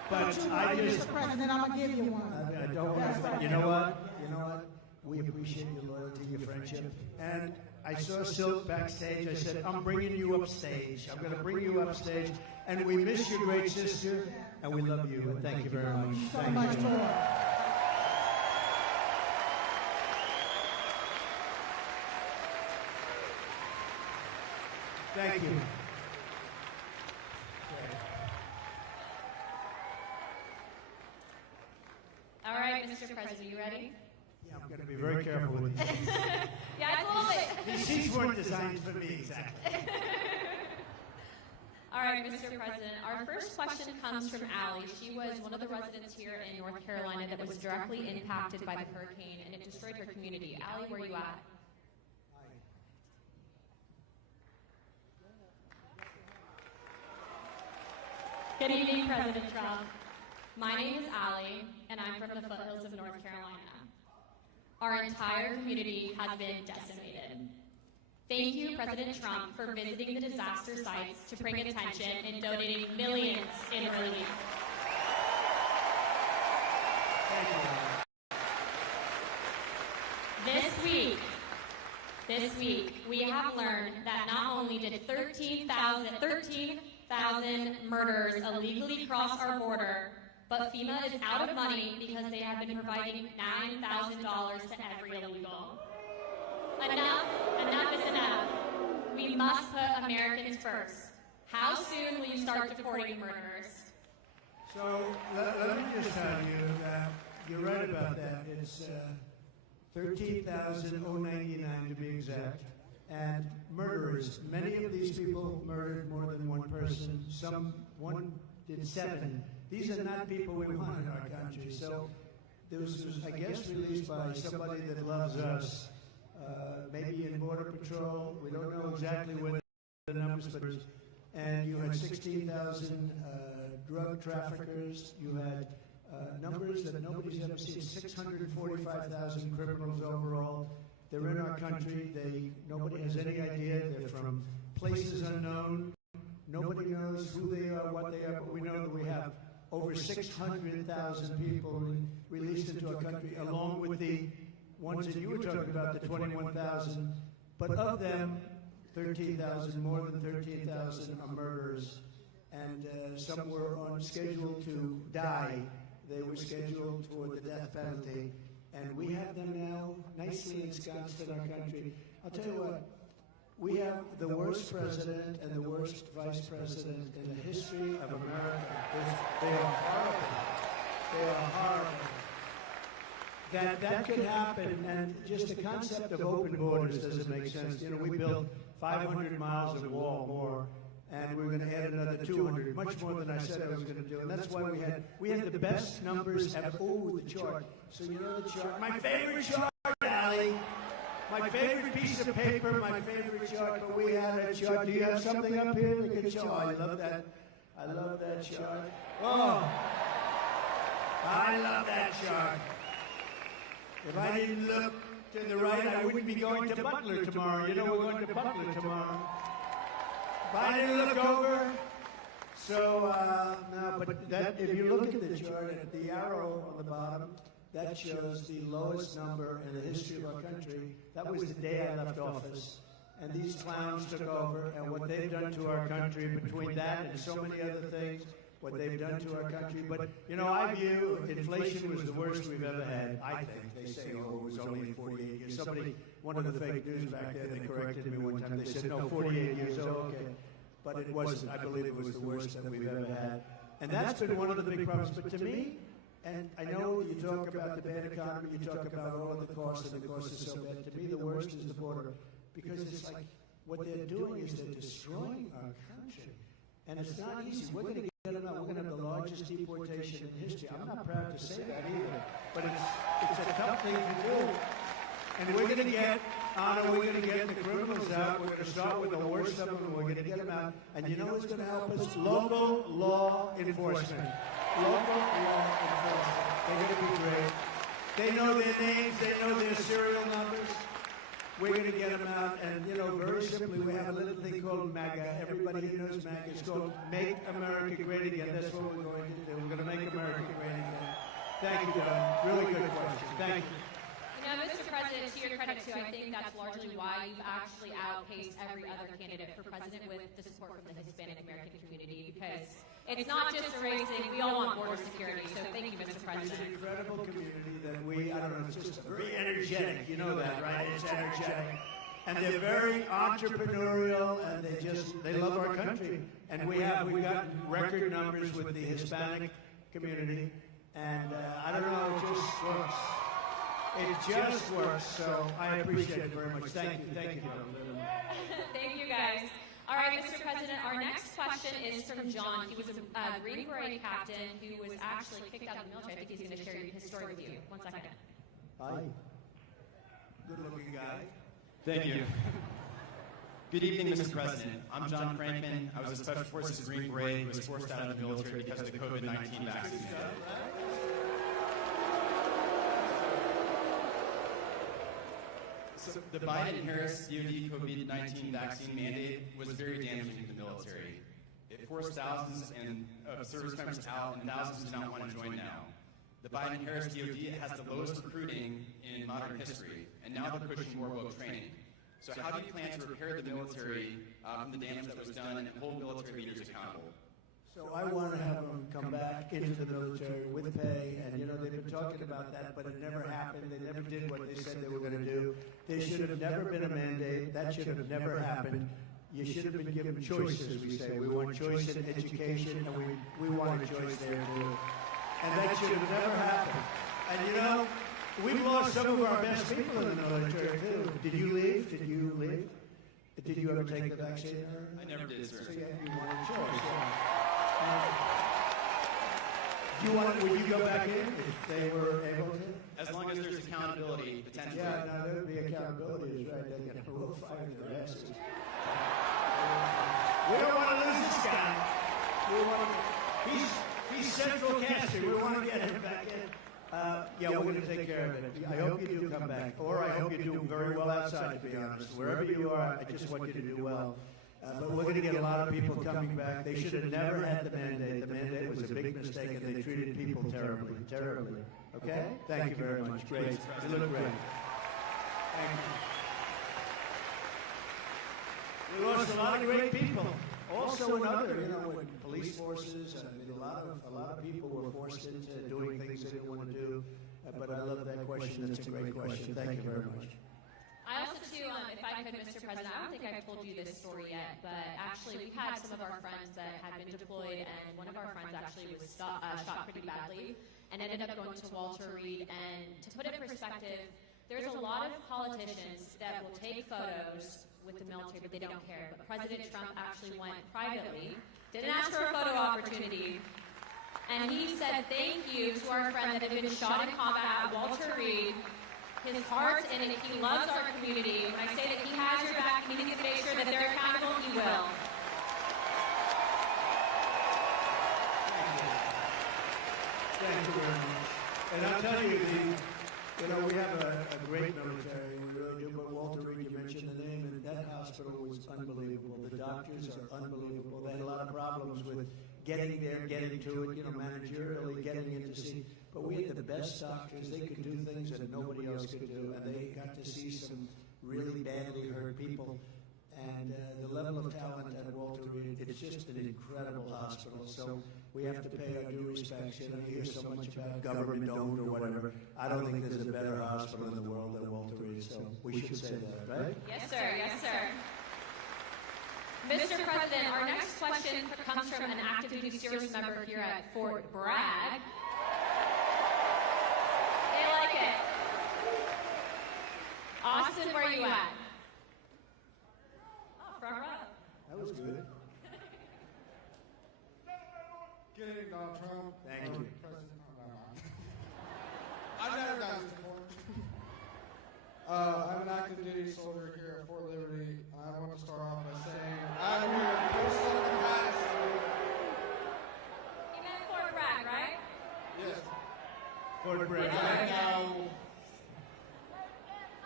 But Don't you I worry, just, Mr. President, I'm gonna give you one. I don't, That's right. you know what? You know what? We appreciate your loyalty, your friendship. And I saw Silk backstage. I said, I'm bringing you upstage. I'm going to bring you upstage. And we miss your great sister, and we love you. And thank you very much. So Thank much you. more. Thank you. All right, Mr. President, you ready? Yeah, I'm going to be very careful with this. Yeah, it's a little bit. These seats weren't designed for me, exactly. All right, Mr. President, our first question comes from Allie. She was one of the residents here in North Carolina that was directly impacted by the hurricane, and it destroyed her community. Allie, where are you at? Good evening, President Trump. My name is Allie, and I'm from the foothills of North Carolina. Our entire community has been decimated. Thank you, President Trump, for visiting the disaster sites to bring attention and donating millions in relief. This week, we have learned that not only did 13,000 murderers illegally cross our border, but FEMA is out of money because they have been providing $9,000 to every illegal. Enough is enough. We must put Americans first. How soon will you start deporting murderers? So let me just tell you that you're right about that. It's 13,099 to be exact. And murderers, many of these people murdered more than one person. One did 7. These are not people we want in our country. So there was, I guess, released by somebody that loves us, maybe in Border Patrol. We don't know exactly what the numbers, but and you had 16,000 drug traffickers. You had numbers that nobody's ever seen. 645,000 criminals overall. They're in our country. Nobody has any idea. They're from places unknown. Nobody knows who they are, what they are, but we know that we have over 600,000 people released into our country, along with the ones that you were talking about, the 21,000. But of them, 13,000, more than 13,000 are murderers. And some were on schedule to die. They were scheduled for the death penalty. And we have them now nicely ensconced in our country. I'll tell you what, we have the worst president and the worst vice president in the history of America. They are horrible. They are horrible. That could happen, and just the concept of open borders doesn't make sense. You know, we built 500 miles of wall more, and we were going to add another 200, much more than I said I was going to do. And that's why we had the best numbers ever. Oh, the chart. So you know the chart. My favorite chart, Allie. My favorite piece of paper, my favorite chart, but we had a chart. Do you have something up here that could show? I love that. I love that chart. Oh, I love that chart. If I didn't look to the right, I wouldn't be going to Butler tomorrow. You know we're going to Butler tomorrow. If I didn't look over, so, no, but that, if you look at the chart, at the arrow on the bottom, that shows the lowest number in the history of our country. That was the day I left office. And these clowns took over, and what they've done to our country, between that and so many other things, what they've done to our country. But, you know, I view inflation was the worst we've ever had, I think. They say, oh, it was only 48 years. Somebody, one of the fake news back there, they corrected me one time. They said, no, 48 years, oh, okay. But it wasn't. I believe it was the worst that we've ever had. And that's been one of the big problems. But to me, and I know you talk about the bad economy, you talk about all of the costs, and the costs are so bad. To me, the worst is the border. Because it's like, what they're doing is they're destroying our country. And it's not easy. We're going to get them out. We're going to have the largest deportation in history. I'm not proud to say that either. But it's a tough thing to do. And we're going to get, we're going to get the criminals out. We're going to start with the worst of them, and we're going to get them out. And you know what's going to help us? Local law enforcement. Local law enforcement. They're going to be great. They know their names. They know their serial numbers. we're going to get them out, and, you know, very simply, we have a little thing called MAGA. Everybody who knows MAGA, it's called Make America Great Again. That's what we're going to do. We're going to make America great again. Thank you, Don. Really good question. Thank you. You know, Mr. President, to your credit, too, I think that's largely why you've actually outpaced every other candidate for president with the support from the Hispanic American community, because it's not just a race thing. We all want border security, so thank you, Mr. It's President. an incredible community that I don't know, it's just very energetic. You know that, right? It's energetic. And they're very entrepreneurial, and they love our country. And we got record numbers with the Hispanic community. And I don't know, it just works. It just works, so I appreciate it very much. Thank you. Thank you. Thank you, guys. All right, Mr. President, our next question is from John. He was a Green Beret captain who was actually kicked out of the military. I think he's going to share his story with you. 1 second. Hi. Good-looking guy. Thank you. Good evening, Mr. President. I'm John Franklin. I was a Special Forces Green Beret who was forced out of the military because of the COVID-19 vaccine. So the Biden-Harris DoD COVID-19 vaccine mandate was very damaging to the military. It forced thousands of service members out, and thousands do not want to join now. The Biden-Harris DoD has the lowest recruiting in modern history, and now they're pushing more woke training. So how do you plan to repair the military from the damage that was done and hold military leaders accountable? So I want to have them come back into the military with pay, and you know, they've been talking about that, but it never happened. They never did what they said they were going to do. There should have never been a mandate. That should have never happened. You should have been given choices, we say. We want choice in education, and we want a choice there too. And that should have never happened. And you know, we've lost some of our best people in the military too. Did you leave? Did you leave? Did you ever take the vaccine? I never did, sir. So you wanted a choice. Would you go back in if they were able to? As long as there's accountability, potentially. Yeah, no, there would be accountability, is right. We'll fight their asses. We don't want to lose this guy. He's central casting. We want to get him back in. Yeah, we're going to take care of it. I hope you do come back. Or I hope you do very well outside, to be honest. Wherever you are, I just want you to do well. But we're going to get a lot of people coming back. They should have never had the mandate. The mandate was a big mistake, and they treated people terribly, terribly. Okay? Thank you very much. Great. You look great. Thank you. We lost a lot of great people. Also in other, you know, in police forces, I mean, a lot of people were forced into doing things they didn't want to do. But I love that question. That's a great question. Thank you very much. I also, too, if I could, Mr. President, I don't think I've told you this story yet, but actually we've had some of our friends that had been deployed, and one of our friends actually was shot pretty badly and ended up going to Walter Reed. And to put it in perspective, there's a lot of politicians that will take photos with the military, but they don't care. But President Trump actually went privately, didn't ask for a photo opportunity, and he said thank you to our friend that had been shot in combat at Walter Reed. His heart's in it. He loves our community. When I say that he has your back, he needs to make sure that they're accountable. He will. Thank you very much. And I'll tell you, you know, we have a great military, we really do, but Walter Reed, you mentioned the name, and that hospital was unbelievable. The doctors are unbelievable. They had a lot of problems with getting there, getting to it, you know, managerially, getting in to see. But we had the best doctors. They could do things that nobody else could do, and they got to see some really badly hurt people. And the level of talent at Walter Reed, it's just an incredible hospital. So we have to pay our due respects. You know, you hear so much about government-owned or whatever. I don't think there's a better hospital in the world than Walter Reed. So we should say that, right? Yes, sir. Yes, sir. Mr. President, our next question comes from an active duty service member here at Fort Bragg. They like it. Austin, where are you at? Oh, front row. That was good. Good evening, Donald Trump. Thank you. I've never done this before. I'm an active duty soldier here at Fort Liberty. I want to start off by saying I'm here in personal capacity. You meant Fort Bragg, right? Yes. Fort Bragg. I know.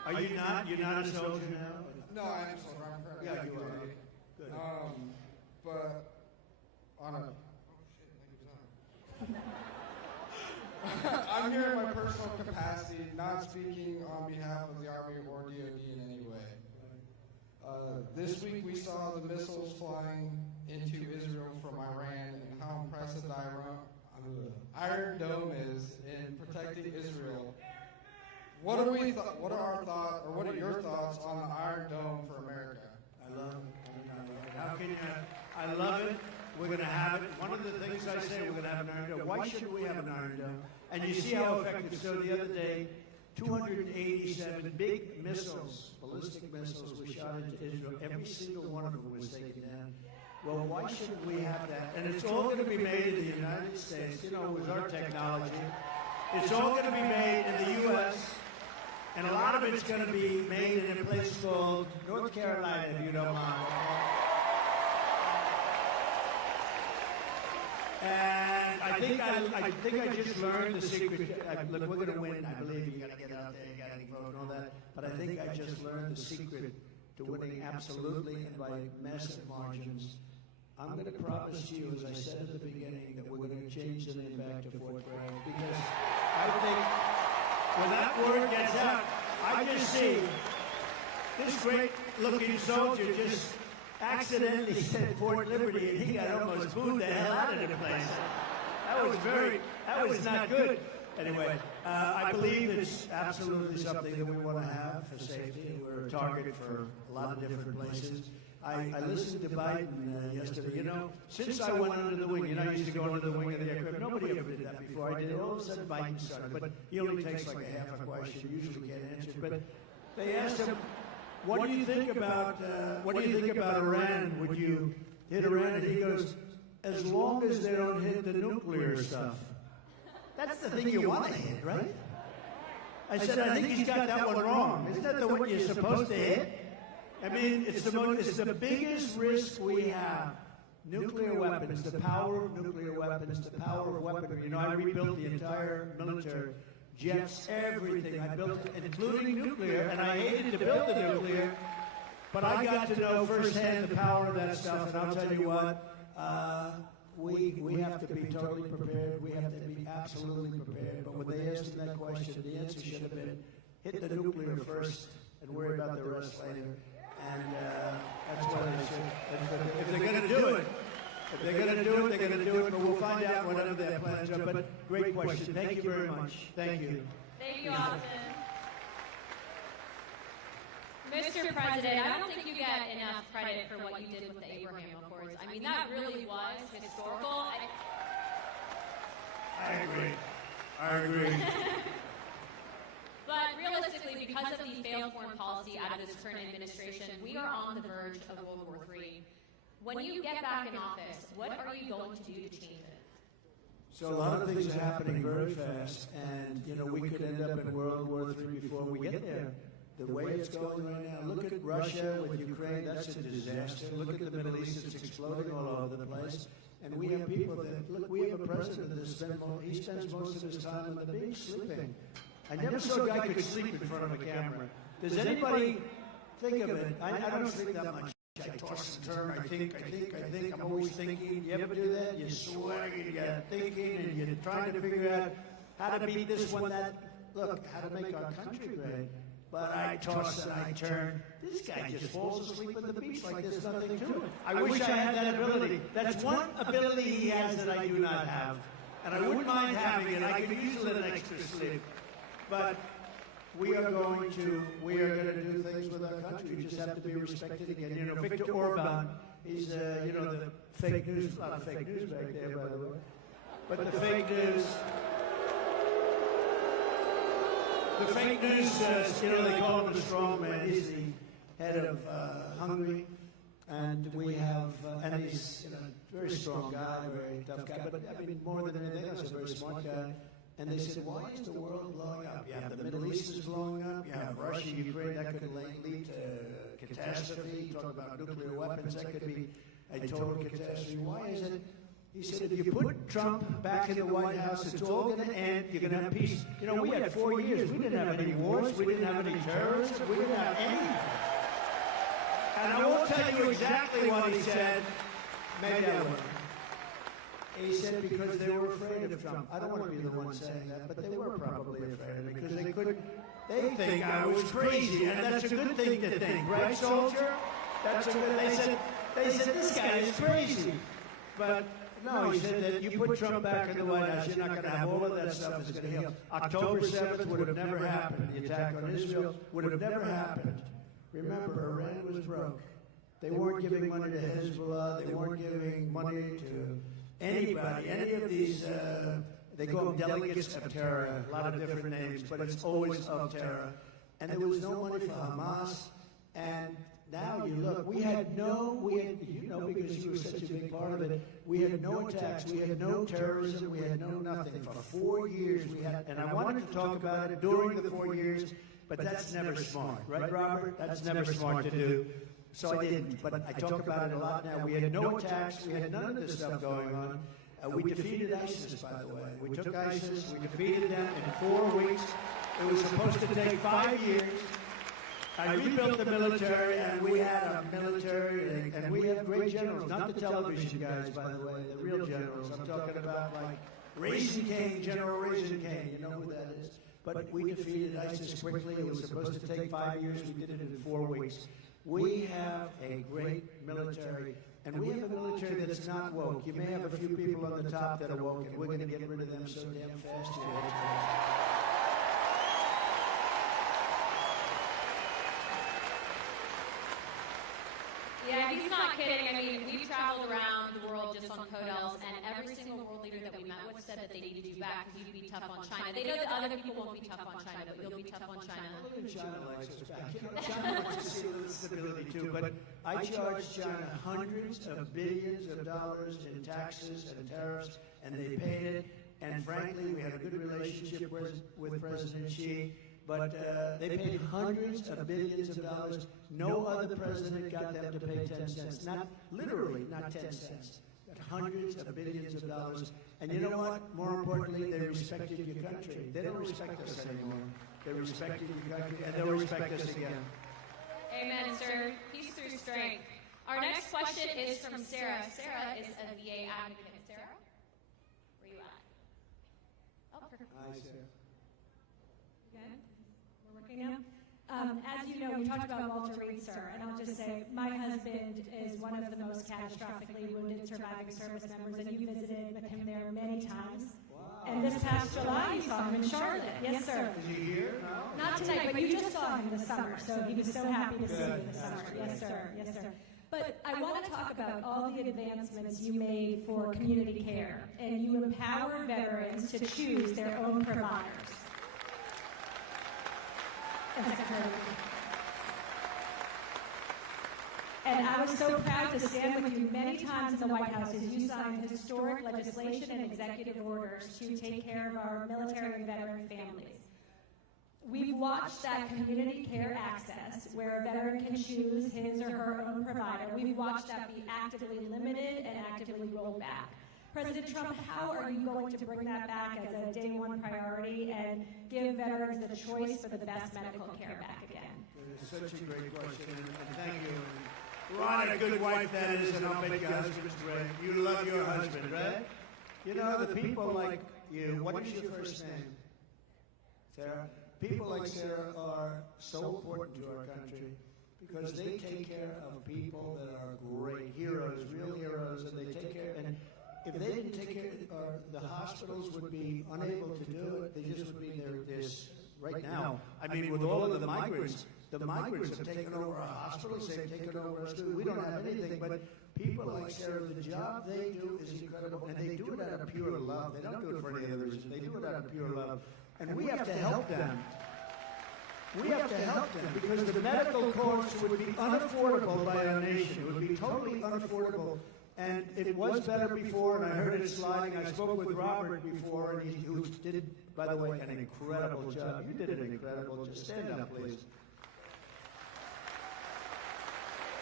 Are you not? You're not a soldier now? No, I am soldier. I'm currently Yeah, you are. duty. Good. But on a I'm here in my personal capacity, not speaking on behalf of the Army or DoD in any way. This week we saw the missiles flying into Israel from Iran and how impressive the Iron Dome is in protecting Israel. What are your thoughts on the Iron Dome for America? I love it. How can you? I love it. We're going to have it. One of the things I say, we're going to have an Iron Dome. Why shouldn't we have an Iron Dome? And you see how effective. So the other day, 287 big missiles, ballistic missiles, were shot into Israel. Every single one of them was taken down. Well, why shouldn't we have that? And it's all going to be made in the United States. You know, with our technology. It's all going to be made in the U.S., and a lot of it's going to be made in a place called North Carolina, if you don't mind. And I think I just learned the secret. Look, we're going to win. I believe you got to get out there, you got to vote and all that. But I think I just learned the secret to winning absolutely and by massive margins. I'm going to promise you, as I said at the beginning, that we're going to change the name back to Fort Bragg, because I think when that word gets out, I just see this great-looking soldier just accidentally said Fort Liberty, and he got almost booed the hell out of the place. That was not good. Anyway, I believe it's absolutely something that we want to have for safety, and we're a target for a lot of different places. I listened to Biden yesterday. You know, since I went under the wing, you know, I used to go under the wing of the aircraft. Nobody ever did that before. I did it. All of a sudden, Biden started. But he only takes like a half a question. Usually can't answer it. But they asked him, what do you think about Iran? Would you hit Iran? And he goes, as long as they don't hit the nuclear stuff. That's the thing you want to hit, right? I said, I think he's got that one wrong. Isn't that the one you're supposed to hit? I mean, it's the biggest risk we have. Nuclear weapons, the power of nuclear weapons, the power of weaponry. You know, I rebuilt the entire military, jets, everything. I built it, including nuclear, and I hated to build the nuclear, but I got to know firsthand the power of that stuff, and I'll tell you what, we have to be totally prepared. We have to be absolutely prepared. But when they asked him that question, the answer should have been, hit the nuclear first and worry about the rest later. And that's what they should. If they're going to do it, they're going to do it, but we'll find out whatever their plans are. But great question. Thank you very much. Thank you. Thank you, Austin. Mr. President, I don't think you get enough credit for what you did with the Abraham Accords. I mean, that really was historical. I agree. But realistically, because of the failed foreign policy out of this current administration, we are on the verge of World War III. When you get back in office, what are you going to do to change it? So a lot of things are happening very fast, and you know we could end up in World War III before we get there. The way it's going right now, look at Russia with Ukraine, that's a disaster. Look at the Middle East, it's exploding all over the place. And we have people that, look, we have a president that spends most of his time on the beach sleeping. I never saw a guy could sleep in front of a camera. Does anybody think of it? I don't sleep that much. I toss and turn, I think. I'm always thinking. You ever do that? You're sweating, you're thinking, and you're trying to figure out how to beat this one, that. Look, how to make our country great. But I toss and I turn. This guy just falls asleep on the beach like there's nothing to it. I wish I had that ability. That's one ability he has that I do not have. And I wouldn't mind having it. I could use a little extra sleep. But we are going to do things with our country. We just have to be respected again. You know, Viktor Orban, he's, you know, the fake news, a lot of fake news back there, by the way. But the fake news, you know, they call him the strong man. He's the head of Hungary. And we have, and he's, you know, a very strong guy, a very tough guy. But I mean, more than anything else, a very smart guy. And they said, why is the world blowing up? You have the Middle East is blowing up. You have Russia, Ukraine. That could lead to catastrophe. You talk about nuclear weapons. That could be a total catastrophe. Why is it? He said, if you put Trump back in the White House, it's all going to end. You're going to have peace. You know, we had 4 years. We didn't have any wars. We didn't have any terrorism. We didn't have anything. And I won't tell you exactly what he said. Maybe I will. He said because they were afraid of Trump. I don't want to be the one saying that, but they were probably afraid of him because they couldn't. They think I was crazy, and that's a good thing to think, right, soldier? That's a good. They said this guy is crazy, but no, he said that you put Trump back in the White House, you're not going to have all of that stuff is going to heal. October 7th would have never happened. The attack on Israel would have never happened. Remember, Iran was broke. They weren't giving money to Hezbollah. They weren't giving money to anybody, any of these, they call them delegates of terror, a lot of different names, but it's always of terror. And there was no money for Hamas. And now you look, you know, because you were such a big part of it, we had no attacks, we had no terrorism, we had no nothing. For 4 years we had, and I wanted to talk about it during the 4 years, but that's never smart, right, Robert? That's never smart to do. So I didn't, but I talk about it a lot now. We had no attacks. We had none of this stuff going on. We defeated ISIS, by the way. We took ISIS. We defeated them in 4 weeks. It was supposed to take 5 years. I rebuilt the military, and we had a military, and we have great generals. Not the television guys, by the way, the real generals. I'm talking about, like, Raisin King, General Raisin King. You know who that is. But we defeated ISIS quickly. It was supposed to take 5 years. We did it in 4 weeks. We have a great military, and we have a military that's not woke. You may have a few people on the top that are woke, and we're going to get rid of them so damn fast. Yeah, he's not kidding. I mean, we traveled around the world just on Codels, and every single world leader that we met with said that they needed you back because you'd be tough on China. They know that other people won't be tough on China, but you'll be tough on China. China likes us back. You know, China wants to see a little stability too, but I charge China hundreds of billions of dollars in taxes and tariffs, and they paid it. And frankly, we had a good relationship with President Xi. But they paid hundreds of billions of dollars. No other president got them to pay 10 cents. Not literally, not 10 cents. But hundreds of billions of dollars. And you know what? More importantly, they respected your country. They don't respect us anymore. They respected your country, and they'll respect us again. Amen, sir. Peace through strength. Our next question is from Sarah. Sarah is a VA advocate. Sarah, where you at? Oh, perfect. Hi, Sarah. Now. As you know, we talked about Walter Reed, sir, and I'll just say my husband is one of the most catastrophically wounded surviving service members, and you visited with him there many times. Wow. And this past July, you saw him in Charlotte. Yes, sir. Is he here? No. Not tonight, but you just saw him this summer, so he was so happy to see you this summer. Yes, sir. Yes, sir. But I want to talk about all the advancements you made for community care, and you empower veterans to choose their own providers. And I was so proud to stand with you many times in the White House as you signed historic legislation and executive orders to take care of our military and veteran families. We've watched that community care access, where a veteran can choose his or her own provider. We've watched that be actively limited and actively rolled back. President Trump, how are you going to bring that back as a day one priority and give veterans the choice for the best medical care back again? It's such a great question, and thank you. Ron, a good wife that is, and I'll make your husband great. You love your husband, right? You know, the people like you, what is your first name? Sarah? People like Sarah are so important to our country because they take care of people that are great heroes, real heroes, and they take care, and if they didn't take care, the hospitals would be unable to do it. They just would be this right now. I mean, with all of the migrants have taken over our hospitals. They've taken over our schools. We don't have anything, but people like Sarah, the job they do is incredible, and they do it out of pure love. They don't do it for any other reason. They do it out of pure love, and we have to help them. We have to help them because the medical costs would be unaffordable by our nation. It would be totally unaffordable. And it was better before, and I heard it sliding. I spoke with Robert before, and who did, by the way, an incredible job. You did an incredible job. Stand up, please.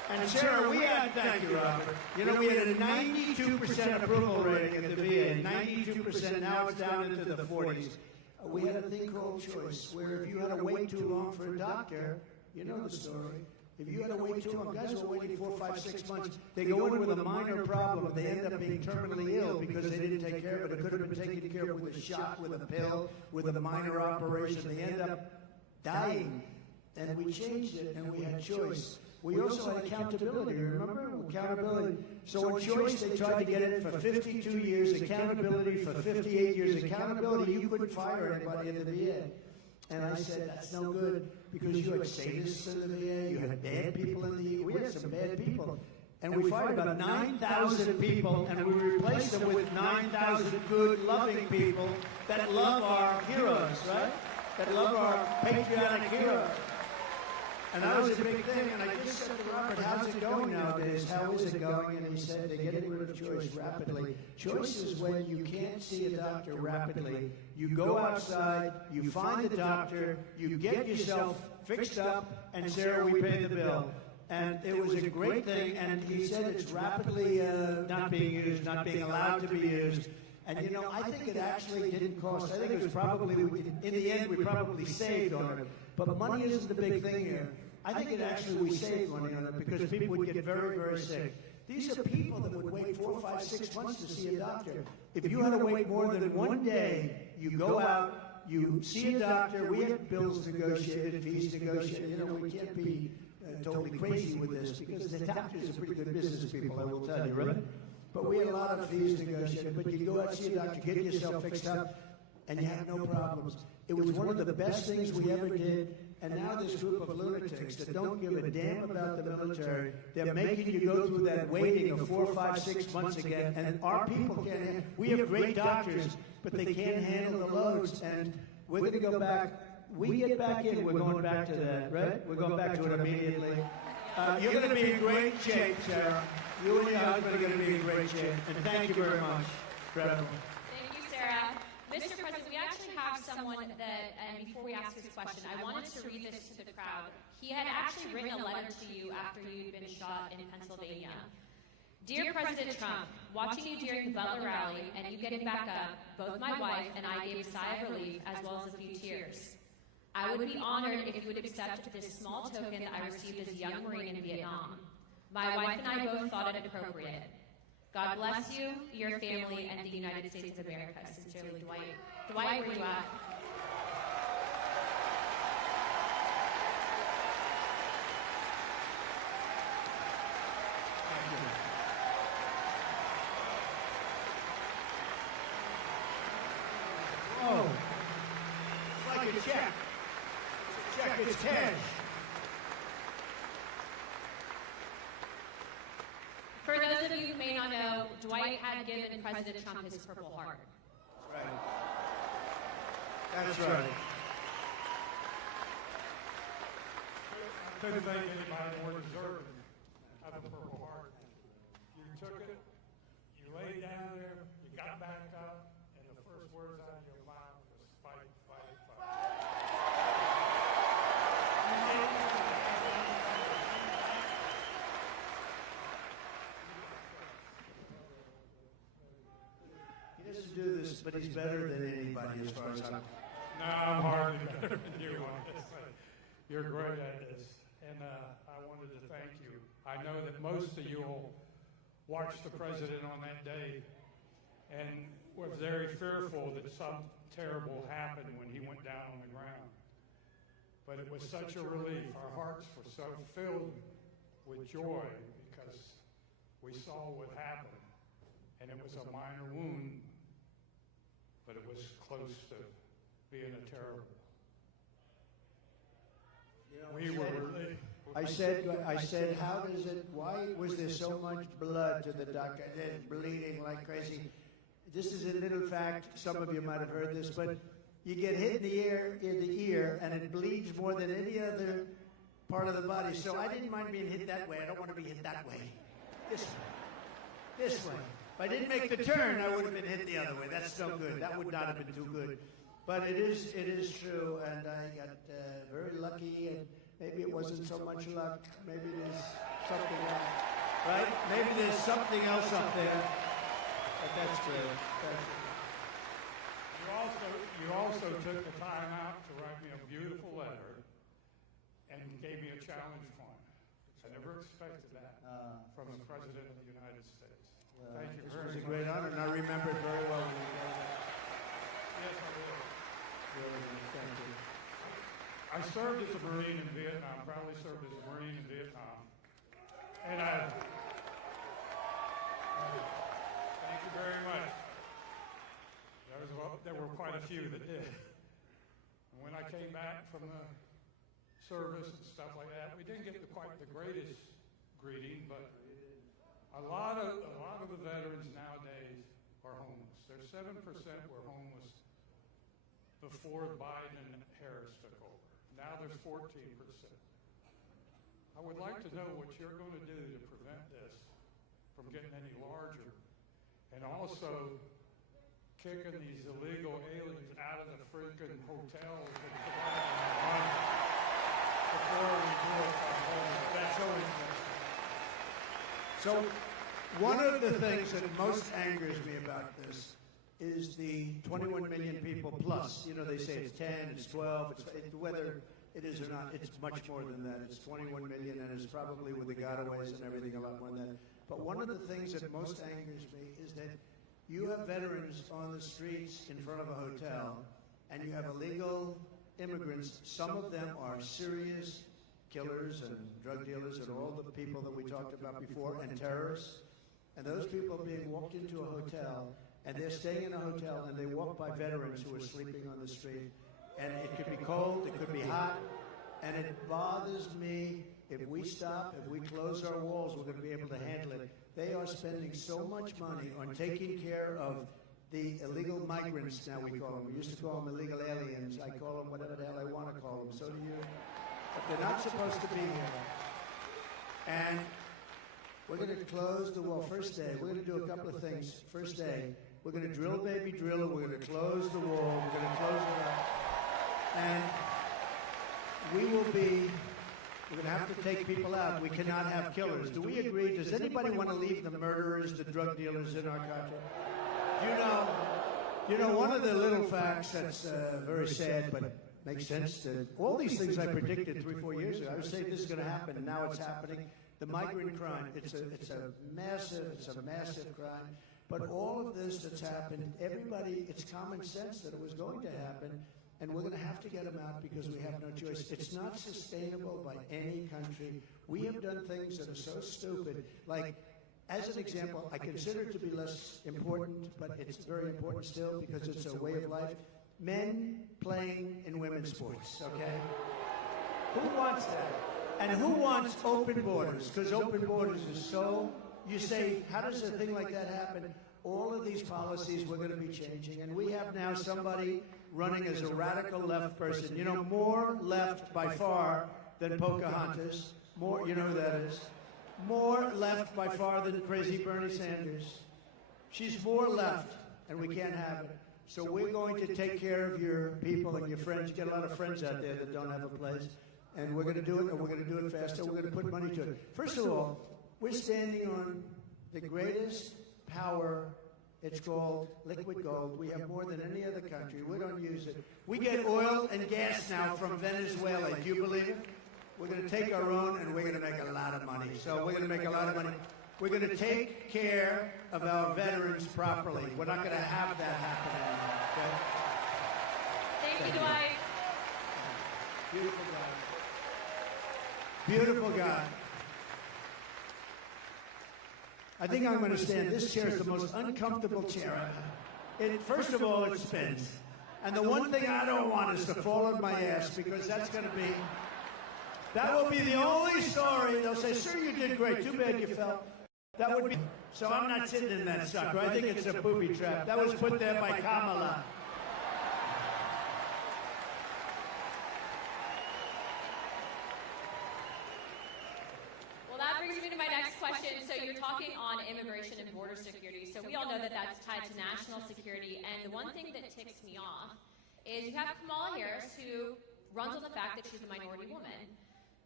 And Sarah, thank you, Robert. You know, we had a 92% approval rating at the VA, 92%, now it's down into the 40s. We had a thing called choice, where if you had to wait too long for a doctor, you know the story. If you had to wait too long, guys were waiting 4, 5, 6 months. They go in with a minor problem. They end up being terminally ill because they didn't take care of it. It could have been taken care of with a shot, with a pill, with a minor operation. They end up dying. And we changed it, and we had choice. We also had accountability, remember? Accountability. So on choice, they tried to get it for 52 years, accountability for 58 years. Accountability, you couldn't fire anybody in the VA. And I said, that's no good, because you had sadists in the VA, you had bad people in the VA, we had some bad people. And we fired about 9,000 people, and we replaced them with 9,000 good, loving people that love our heroes, right? That love our patriotic heroes. And that was a big thing, and I just said to Robert, how's it going nowadays? How is it going? And he said, they're getting rid of choice rapidly. Choice is when you can't see a doctor rapidly. You go outside, you find the doctor, you get yourself fixed up, and Sarah, we pay the bill. And it was a great thing, and he said it's rapidly not being used, not being allowed to be used. And, you know, I think it actually didn't cost. I think it was probably, in the end, we probably saved on it. But money isn't the big thing here. I think it actually, we saved money on it because people would get very, very sick. These are people that would wait 4, 5, 6 months to see a doctor. If you had to wait more than one day, you go out, you see a doctor, we have bills negotiated, fees negotiated. You know, we can't be totally crazy with this because the doctors are pretty good business people, I will tell you, right? But we had a lot of fees negotiated. But you go out, see a doctor, get yourself fixed up, and you have no problems. It was one of the best things we ever did. And now this group of lunatics that don't give a damn about the military, they're making you go through that waiting of 4, 5, 6 months again. And our people can't. We have great doctors, but they can't handle the loads. And we're going to go back. We get back in. We're going back to that, right? We're going back to it immediately. You're going to be in great shape, Sarah. You and your husband are going to be in great shape. And thank you very much. Incredible. Thank you, Sarah. Mr. President, we actually have someone that, and before we ask his question, I wanted to read this to the crowd. He had actually written a letter to you after you'd been shot in Pennsylvania. Dear President Trump, watching you during the Butler rally and you getting back up, both my wife and I gave a sigh of relief as well as a few tears. I would be honored if you would accept this small token that I received as a young Marine in Vietnam. My wife and I both thought it appropriate. God bless you, your family, and the United States of America. Sincerely, Dwight. Dwight, where you at? Oh, it's like a check. Check, it's cash. For those of you who may not know, Dwight had given President Trump his Purple Heart. Right. That's right. I couldn't think anybody more deserving of the Purple Heart. You took it, you laid down there, you got back up, and the first words out of your mouth was fight, fight, fight. He doesn't do this, but he's better than anybody as far as I'm. No, I'm hardly better than you on this. You're great at this. And I wanted to thank you. I know that most of you will watch the president on that day and were very fearful that something terrible happened when he went down on the ground. But it was such a relief. Our hearts were so filled with joy because we saw what happened. And it was a minor wound, but it was close to being a terrible. We were relieved. I said, how does it, why was there so much blood to the doctor? There's bleeding like crazy. This is a little fact, some of you might have heard this, but you get hit in the ear, and it bleeds more than any other part of the body. So I didn't mind being hit that way. I don't want to be hit that way. This way. This way. If I didn't make the turn, I would have been hit the other way. That's no good. That would not have been too good. But it is true, and I got very lucky, and maybe it wasn't so much luck. Maybe there's something else, right? Maybe there's something else up there. But that's good. You also took the time out to write me a beautiful letter and gave me a challenge point. I never expected that from the President of the United States. Thank you very much. It was a great honor, and I remember it very well when you gave it. Yes, I will. Really, thank you. I served as a Marine in Vietnam, proudly served as a Marine in Vietnam. And thank you very much. There were quite a few that did. And when I came back from the service and stuff like that, we didn't get quite the greatest greeting, but a lot of the veterans nowadays are homeless. There's 7% were homeless before Biden and Harris took over. Now there's 14%. I would like to know what you're going to do to prevent this from getting any larger, and also kicking these illegal aliens out of the freaking hotels and providing money before we do it by homeless. That's always So one of the things that most angers me about this is the 21 million people plus. You know, they say it's 10, it's 12, whether it is or not, it's much more than that. It's 21 million, and it's probably with the gotaways and everything a lot more than that. But one of the things that most angers me is that you have veterans on the streets in front of a hotel, and you have illegal immigrants. Some of them are serious killers and drug dealers and all the people that we talked about before, and terrorists. And those people are being walked into a hotel, and they're staying in a hotel, and they walk by veterans who are sleeping on the street. And it could be cold, it could be hot, and it bothers me. If we stop, if we close our walls, we're going to be able to handle it. They are spending so much money on taking care of the illegal migrants, now we call them. We used to call them illegal aliens. I call them whatever the hell I want to call them. So do you. But they're not supposed to be here. And we're going to close the wall. First day, we're going to do a couple of things. First day, we're going to drill, baby, drill, and we're going to close the wall. We're going to close it up. And we're going to have to take people out. We cannot have killers. Do we agree? Does anybody want to leave the murderers, the drug dealers in our country? You know, one of the little facts that's very sad, but makes sense, that all these things I predicted 3-4 years ago, I was saying this is going to happen, and now it's happening. The migrant crime, it's a massive crime. But all of this that's happened, everybody, it's common sense that it was going to happen. And we're going to have to get them out because we have no choice. It's not sustainable by any country. We have done things that are so stupid. Like, as an example, I consider it to be less important, but it's very important still because it's a way of life. Men playing in women's sports, okay? Who wants that? And who wants open borders? Because open borders is so, you say, how does a thing like that happen? All of these policies we're going to be changing, and we have now somebody running as a radical left person. You know, more left by far than Pocahontas. More, you know who that is. More left by far than crazy Bernie Sanders. She's more left, and we can't have it. So we're going to take care of your people and your friends. You get a lot of friends out there that don't have a place. And we're going to do it, and we're going to do it faster. We're going to put money to it. First of all, we're standing on the greatest power. It's called liquid gold. We have more than any other country. We don't use it. We get oil and gas now from Venezuela. Do you believe it? We're going to take our own, and we're going to make a lot of money. So we're going to make a lot of money. We're going to take care of our veterans properly. We're not going to have that happen anymore, okay? Thank you, Dwight. Beautiful guy. Beautiful guy. I think I'm going to stand. This chair is the most uncomfortable chair. First of all, it spins. And the one thing I don't want is to fall on my ass, because that will be the only story. They'll say, sir, you did great. Too bad you fell. That would be. So I'm not sitting in that sucker. I think it's a booby trap. That was put there by Kamala. Well, that brings me to my next question. So you're talking on immigration and border security. So we all know that that's tied to national security. And the one thing that ticks me off is you have Kamala Harris, who runs on the fact that she's a minority woman.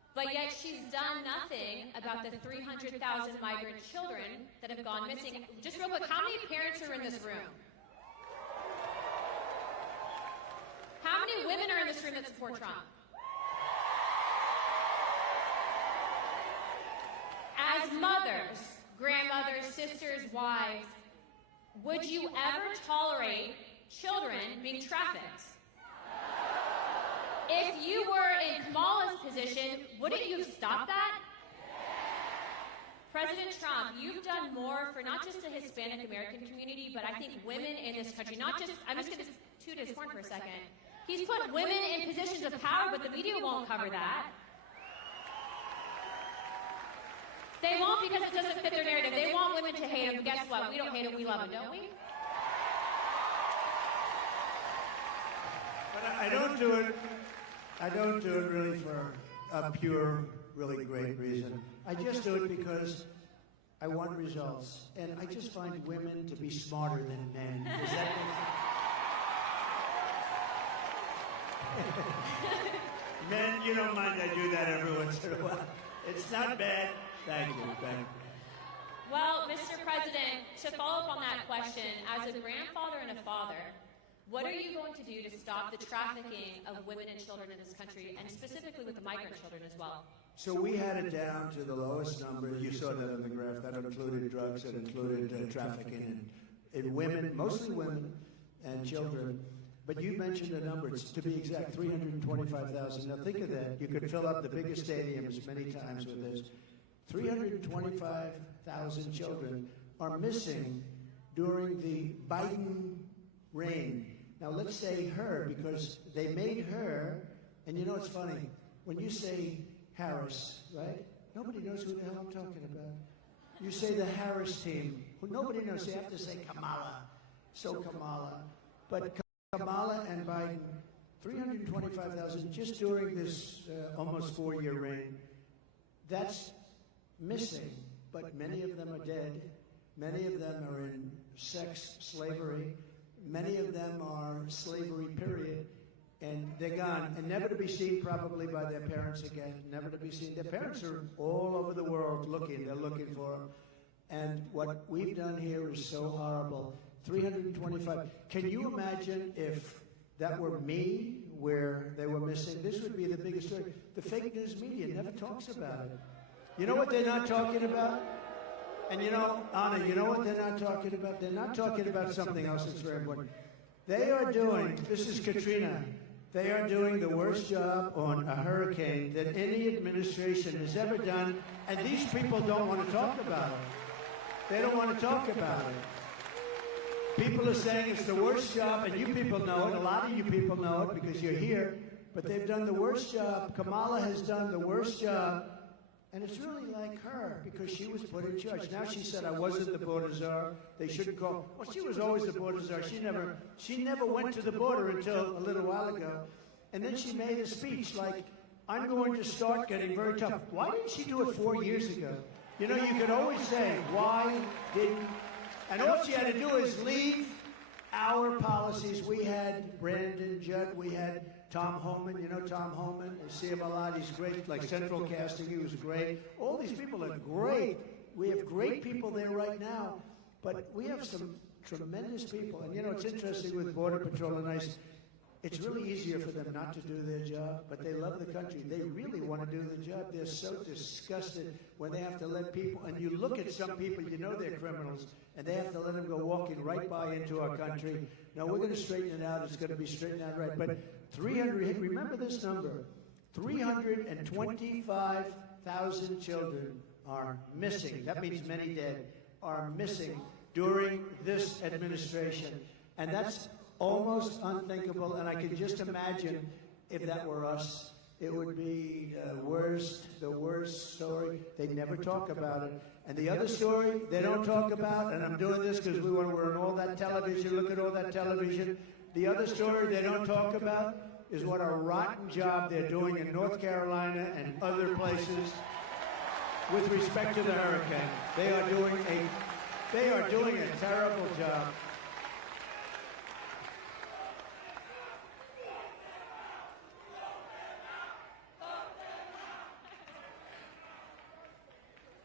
But yet she's done nothing about the 300,000 migrant children that have gone missing. Just real quick, how many parents are in this room? How many women are in this room that support Trump? As mothers, grandmothers, sisters, wives, would you ever tolerate children being trafficked? If you were in Kamala's position, wouldn't you stop that? President Trump, you've done more for not just the Hispanic American community, but I think women in this country, not just, I'm just going to toot his horn for a second. He's put women in positions of power, but the media won't cover that. They won't because it doesn't fit their narrative. They want women to hate him. Guess what? We don't hate him. We love him, don't we? But I don't do it. I don't do it really for a pure, really great reason. I just do it because I want results, and I just find women to be smarter than men. Does that make sense? Men, you don't mind I do that every once in a while. It's not bad. Thank you. Thank you. Well, Mr. President, to follow up on that question, as a grandfather and a father, what are you going to do to stop the trafficking of women and children in this country, and specifically with the migrant children as well? So we had it down to the lowest number. You saw that on the graph. That included drugs, that included trafficking in women, mostly women and children. But you mentioned a number, it's, to be exact, 325,000. Now think of that. You could fill up the biggest stadiums many times with this. 325,000 children are missing during the Biden reign. Now let's say her, because they made her, and you know it's funny, when you say Harris, right? Nobody knows who the hell I'm talking about. You say the Harris team, who nobody knows. You have to say Kamala. So Kamala. But Kamala and Biden, 325,000 just during this almost 4-year reign. That's missing, but many of them are dead. Many of them are in sex slavery. Many of them are slavery, period. And they're gone, and never to be seen probably by their parents again, never to be seen. Their parents are all over the world looking, they're looking for them. And what we've done here is so horrible. 325. Can you imagine if that were me, where they were missing? This would be the biggest story. The fake news media never talks about it. You know what they're not talking about? And you know, Anna, you know what they're not talking about? They're not talking about something else that's very important. They are doing, this is Katrina, they are doing the worst job on a hurricane that any administration has ever done, and these people don't want to talk about it. They don't want to talk about it. People are saying it's the worst job, and you people know it. A lot of you people know it because you're here, but they've done the worst job. Kamala has done the worst job, and it's really like her because she was put in charge. Now she said, I wasn't the border czar. They shouldn't call. Well, she was always the border czar. She never went to the border until a little while ago. And then she made a speech like, I'm going to start getting very tough. Why didn't she do it 4 years ago? You know, you could always say, why didn't... And all she had to do is leave our policies. We had Brandon Judd, we had Tom Homan, you know Tom Homan, you see him a lot, he's great, like Central Casting, he was great. All these people are great. We have great people there right now, but we have some tremendous people. And you know, it's interesting with Border Patrol and ICE, it's really easier for them not to do their job, but they love the country. They really want to do the job. They're so disgusted when they have to let people, and you look at some people, you know they're criminals, and they have to let them go walking right by into our country. No, we're going to straighten it out. It's going to be straightened out right. But 300, remember this number, 325,000 children are missing. That means many dead are missing during this administration. And that's almost unthinkable, and I could just imagine if that were us, it would be the worst story. They never talk about it. And the other story they don't talk about, and I'm doing this because we're on all that television, look at all that television. The other story they don't talk about is what a rotten job they're doing in North Carolina and other places with respect to the hurricane. They are doing a terrible job.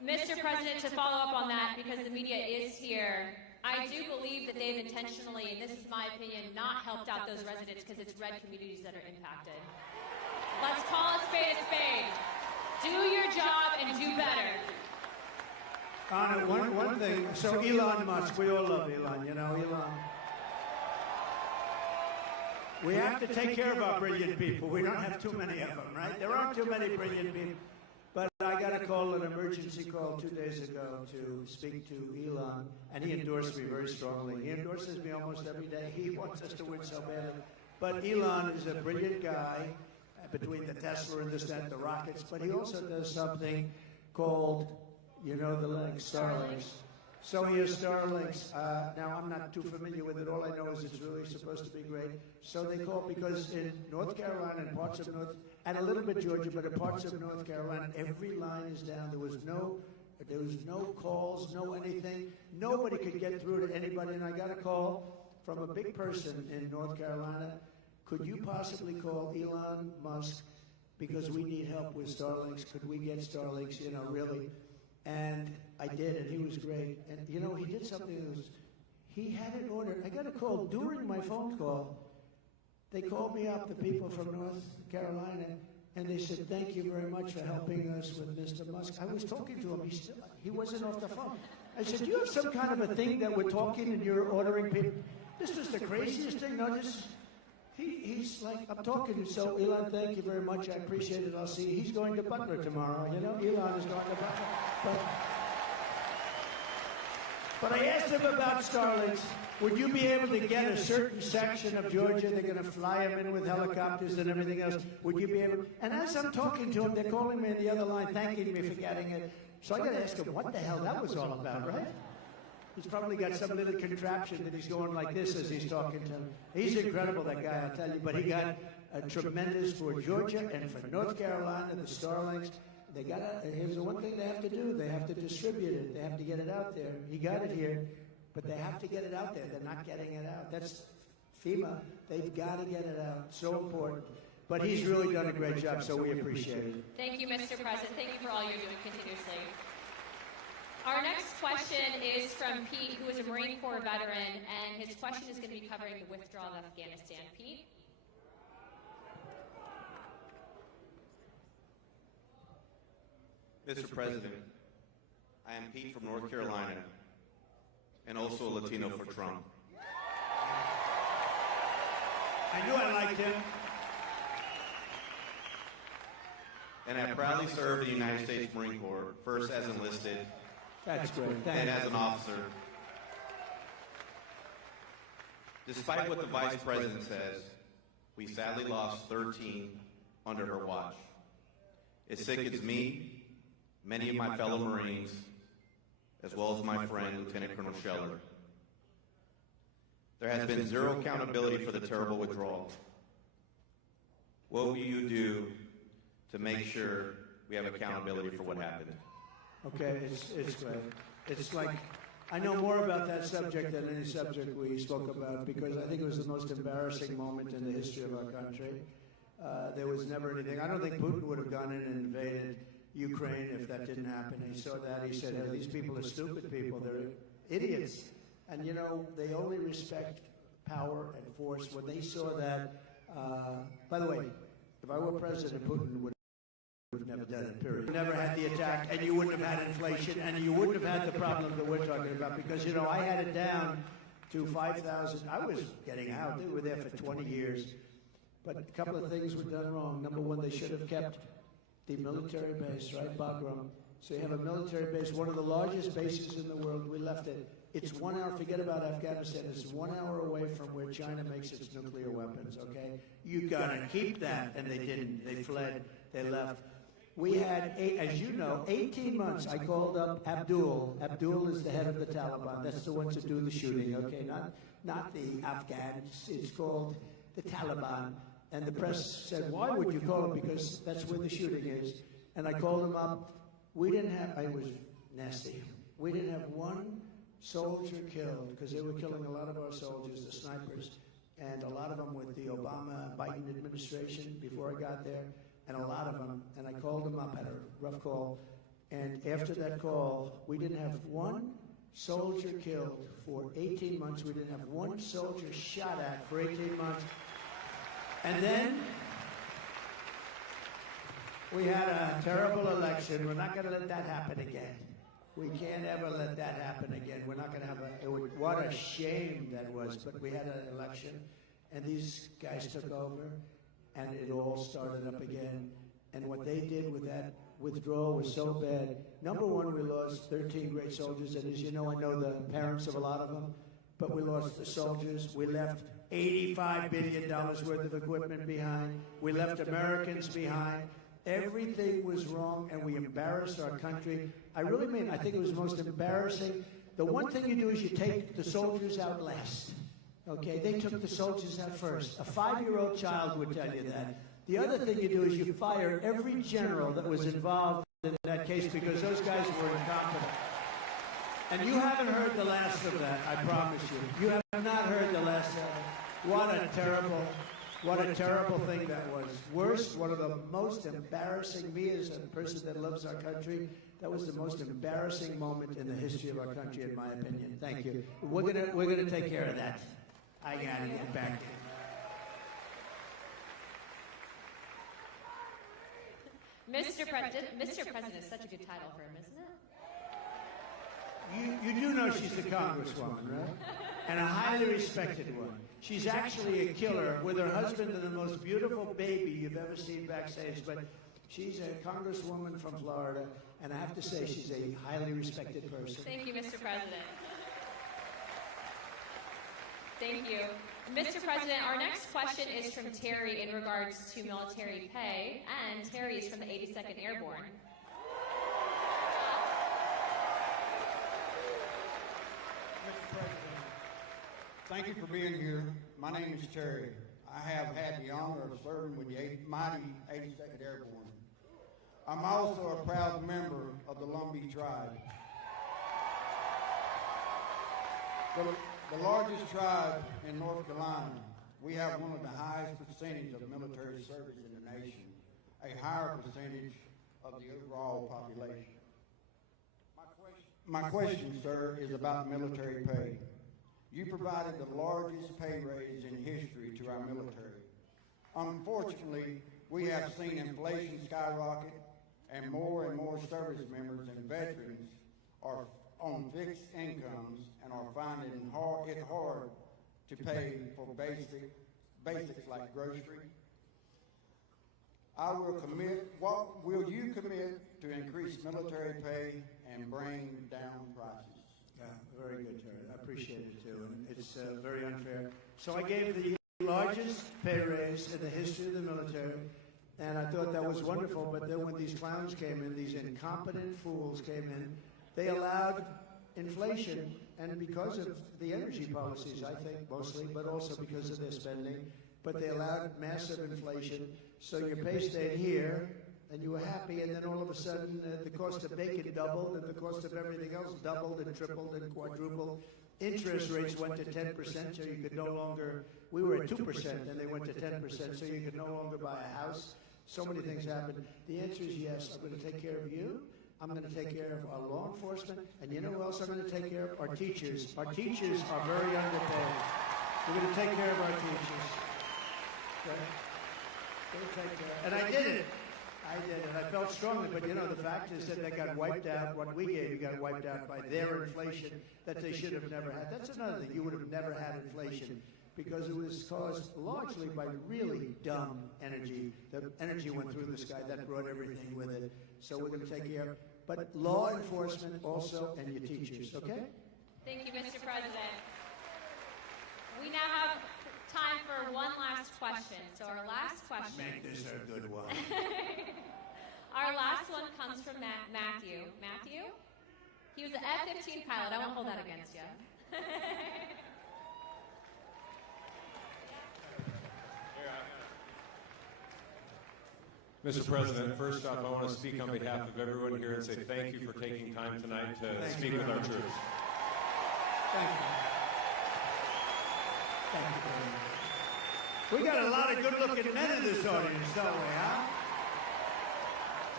Mr. President, to follow up on that, because the media is here, I do believe that they've intentionally, and this is my opinion, not helped out those residents because it's red communities that are impacted. Let's call a spade a spade. Do your job and do better. Anna, one thing. So Elon Musk, we all love Elon, you know, Elon. We have to take care of our brilliant people. We don't have too many of them, right? There aren't too many brilliant people. But I got a call, an emergency call 2 days ago to speak to Elon, and he endorsed me very strongly. He endorses me almost every day. He wants us to win so badly. But Elon is a brilliant guy, between the Tesla and the rockets, but he also does something called, you know, the Starlinks. So he has Starlinks. Now, I'm not too familiar with it. All I know is it's really supposed to be great. So they call, because in North Carolina and parts of North, and a little bit Georgia, but in parts of North Carolina, every line is down. There was no calls, no anything. Nobody could get through to anybody. And I got a call from a big person in North Carolina. Could you possibly call Elon Musk, because we need help with Starlinks? Could we get Starlinks, you know, really? And I did, and he was great. And, you know, he did something that was, he had it ordered. I got a call during my phone call. They called me up, the people from North Carolina, and they said, thank you very much for helping us with Mr. Musk. I was talking to him. He wasn't off the phone. I said, do you have some kind of a thing that we're talking and you're ordering people? This was the craziest thing. No, he's like, I'm talking. So, Elon, thank you very much. I appreciate it. I'll see you. He's going to Butler tomorrow. You know, Elon is going to Butler. But I asked him about Starlinks. Would you be able to get a certain section of Georgia? They're going to fly them in with helicopters and everything else. Would you be able? And as I'm talking to him, they're calling me on the other line, thanking me for getting it. So I got to ask him what the hell that was all about, right? He's probably got some little contraption that he's going like this as he's talking to him. He's incredible, that guy, I'll tell you. But he got a tremendous for Georgia and for North Carolina, the Starlinks. They got here's the one thing they have to do. They have to distribute it. They have to get it out there. He got it here, but they have to get it out there. They're not getting it out. That's FEMA. They've got to get it out. So important. But he's really done a great job, so we appreciate it. Thank you, Mr. President. Thank you for all you're doing continuously. Our next question is from Pete, who is a Marine Corps veteran, and his question is going to be covering the withdrawal of Afghanistan. Pete? Mr. President, I am Pete from North Carolina, and also a Latino for Trump. I knew I liked him. And I proudly served in the United States Marine Corps, first as enlisted, That's great. then as an officer. Despite what the Vice President says, we sadly lost 13 under her watch. It sickens me, many of my fellow Marines, as well as my friend, Lieutenant Colonel Scheller. There has been zero accountability for the terrible withdrawal. What will you do to make sure we have accountability for what happened? Okay, it's great. It's like, I know more about that subject than any subject we spoke about, because I think it was the most embarrassing moment in the history of our country. There was never anything. I don't think Putin would have gone in and invaded Ukraine if that didn't happen. He saw that. He said, hey, these people are stupid people. They're idiots. And, you know, they only respect power and force. When they saw that, by the way, if I were President, Putin would have never done it, period. Never had the attack, and you wouldn't have had inflation, and you wouldn't have had the problem that we're talking about, because, you know, I had it down to 5,000. I was getting out. They were there for 20 years. But a couple of things were done wrong. Number one, they should have kept the military base, right, Bagram? So you have a military base, one of the largest bases in the world. We left it. It's 1 hour, forget about Afghanistan, it's 1 hour away from where China makes its nuclear weapons, okay? You gotta keep that, and they didn't. They fled, they left. We had, as you know, 18 months. I called up Abdul. Abdul is the head of the Taliban. That's the ones that do the shooting, okay? Not the Afghans. It's called the Taliban. And the press said, why would you call him? Because that's where the shooting is. And I called him up. We didn't have, I was nasty. We didn't have one soldier killed, because they were killing a lot of our soldiers, the snipers, and a lot of them with the Obama-Biden administration before I got there, and a lot of them. And I called them up, had a rough call, And after that call, we didn't have one soldier killed for 18 months. We didn't have one soldier shot at for 18 months. And then we had a terrible election. We're not going to let that happen again. We can't ever let that happen again. We're not going to have what a shame that was. But we had an election, and these guys took over, and it all started up again. And what they did with that withdrawal was so bad. Number one, we lost 13 great soldiers, and as you know, I know the parents of a lot of them, but we lost the soldiers. We left $85 billion worth of equipment behind. We left Americans behind. Everything was wrong, and we embarrassed our country. I really mean, I think it was the most embarrassing. The one thing you do is you take the soldiers out last. Okay, they took the soldiers out first. A 5-year-old child would tell you that. The other thing you do is you fire every general that was involved in that case because those guys were incompetent. And you haven't heard the last of that, I promise you. You have not heard the last of it. What a terrible thing that was. Worst, one of the most embarrassing, me as a person that loves our country, that was the most embarrassing moment in the history of our country, in my opinion. Thank you. We're gonna take care of that. I gotta get back in. Mr. President is such a good title for him, isn't it? You do know she's a congresswoman, right? And a highly respected one. She's actually a killer with her husband and the most beautiful baby you've ever seen backstage. But she's a congresswoman from Florida, and I have to say she's a highly respected person. Thank you, Mr. President. Thank you. Mr. President, our next question is from Terry in regards to military pay, and Terry is from the 82nd Airborne. Mr. President, thank you for being here. My name is Terry. I have had the honor of serving with the mighty 82nd Airborne. I'm also a proud member of the Lumbee tribe. The largest tribe in North Carolina, we have one of the highest percentage of military service in the nation, a higher percentage of the overall population. My question, sir, is about military pay. You provided the largest pay raise in history to our military. Unfortunately, we have seen inflation skyrocket, and more service members and veterans are on fixed incomes and are finding it hard to pay for basics like grocery. What will you commit to increase military pay and bring down prices? Yeah, very good, Terry. I appreciate it, too. And it's very unfair. So I gave the largest pay raise in the history of the military, and I thought that was wonderful. But then when these clowns came in, these incompetent fools came in, they allowed inflation, and because of the energy policies, I think, mostly, but also because of their spending, but they allowed massive inflation, so your pay stayed here, and you were happy, and then all of a sudden, the cost of bacon doubled, and the cost of everything else doubled and tripled and quadrupled. Interest rates went to 10%, so you could no longer, we were at 2%, and they went to 10%, so you could no longer buy a house. So many things happened. The answer is yes. I'm going to take care of you. I'm going to take care of our law enforcement, and you know who else I'm going to take care of? Our teachers. Our teachers are very underpaid. We're going to take care of our teachers. Okay? We're going to take care. And I did it. I felt strongly, but you know, the fact is that they got wiped out. What we gave, got wiped out by their inflation that they should have never had. That's another thing. You would have never had inflation because it was caused largely by really dumb energy. The energy went through the sky. That brought everything with it. So we're going to take care of, but law enforcement also and your teachers, okay? Thank you, Mr. President. We now have time for one last question. So our last question. Make this a good one. Our last one comes from Matthew. Matthew? He was an F-15 pilot. I won't hold that against you. Mr. President, first off, I want to speak on behalf of everyone here and say thank you for taking time tonight to speak with our troops. Thank you. Thank you very much. We got a lot of good-looking men in this audience, don't we, huh?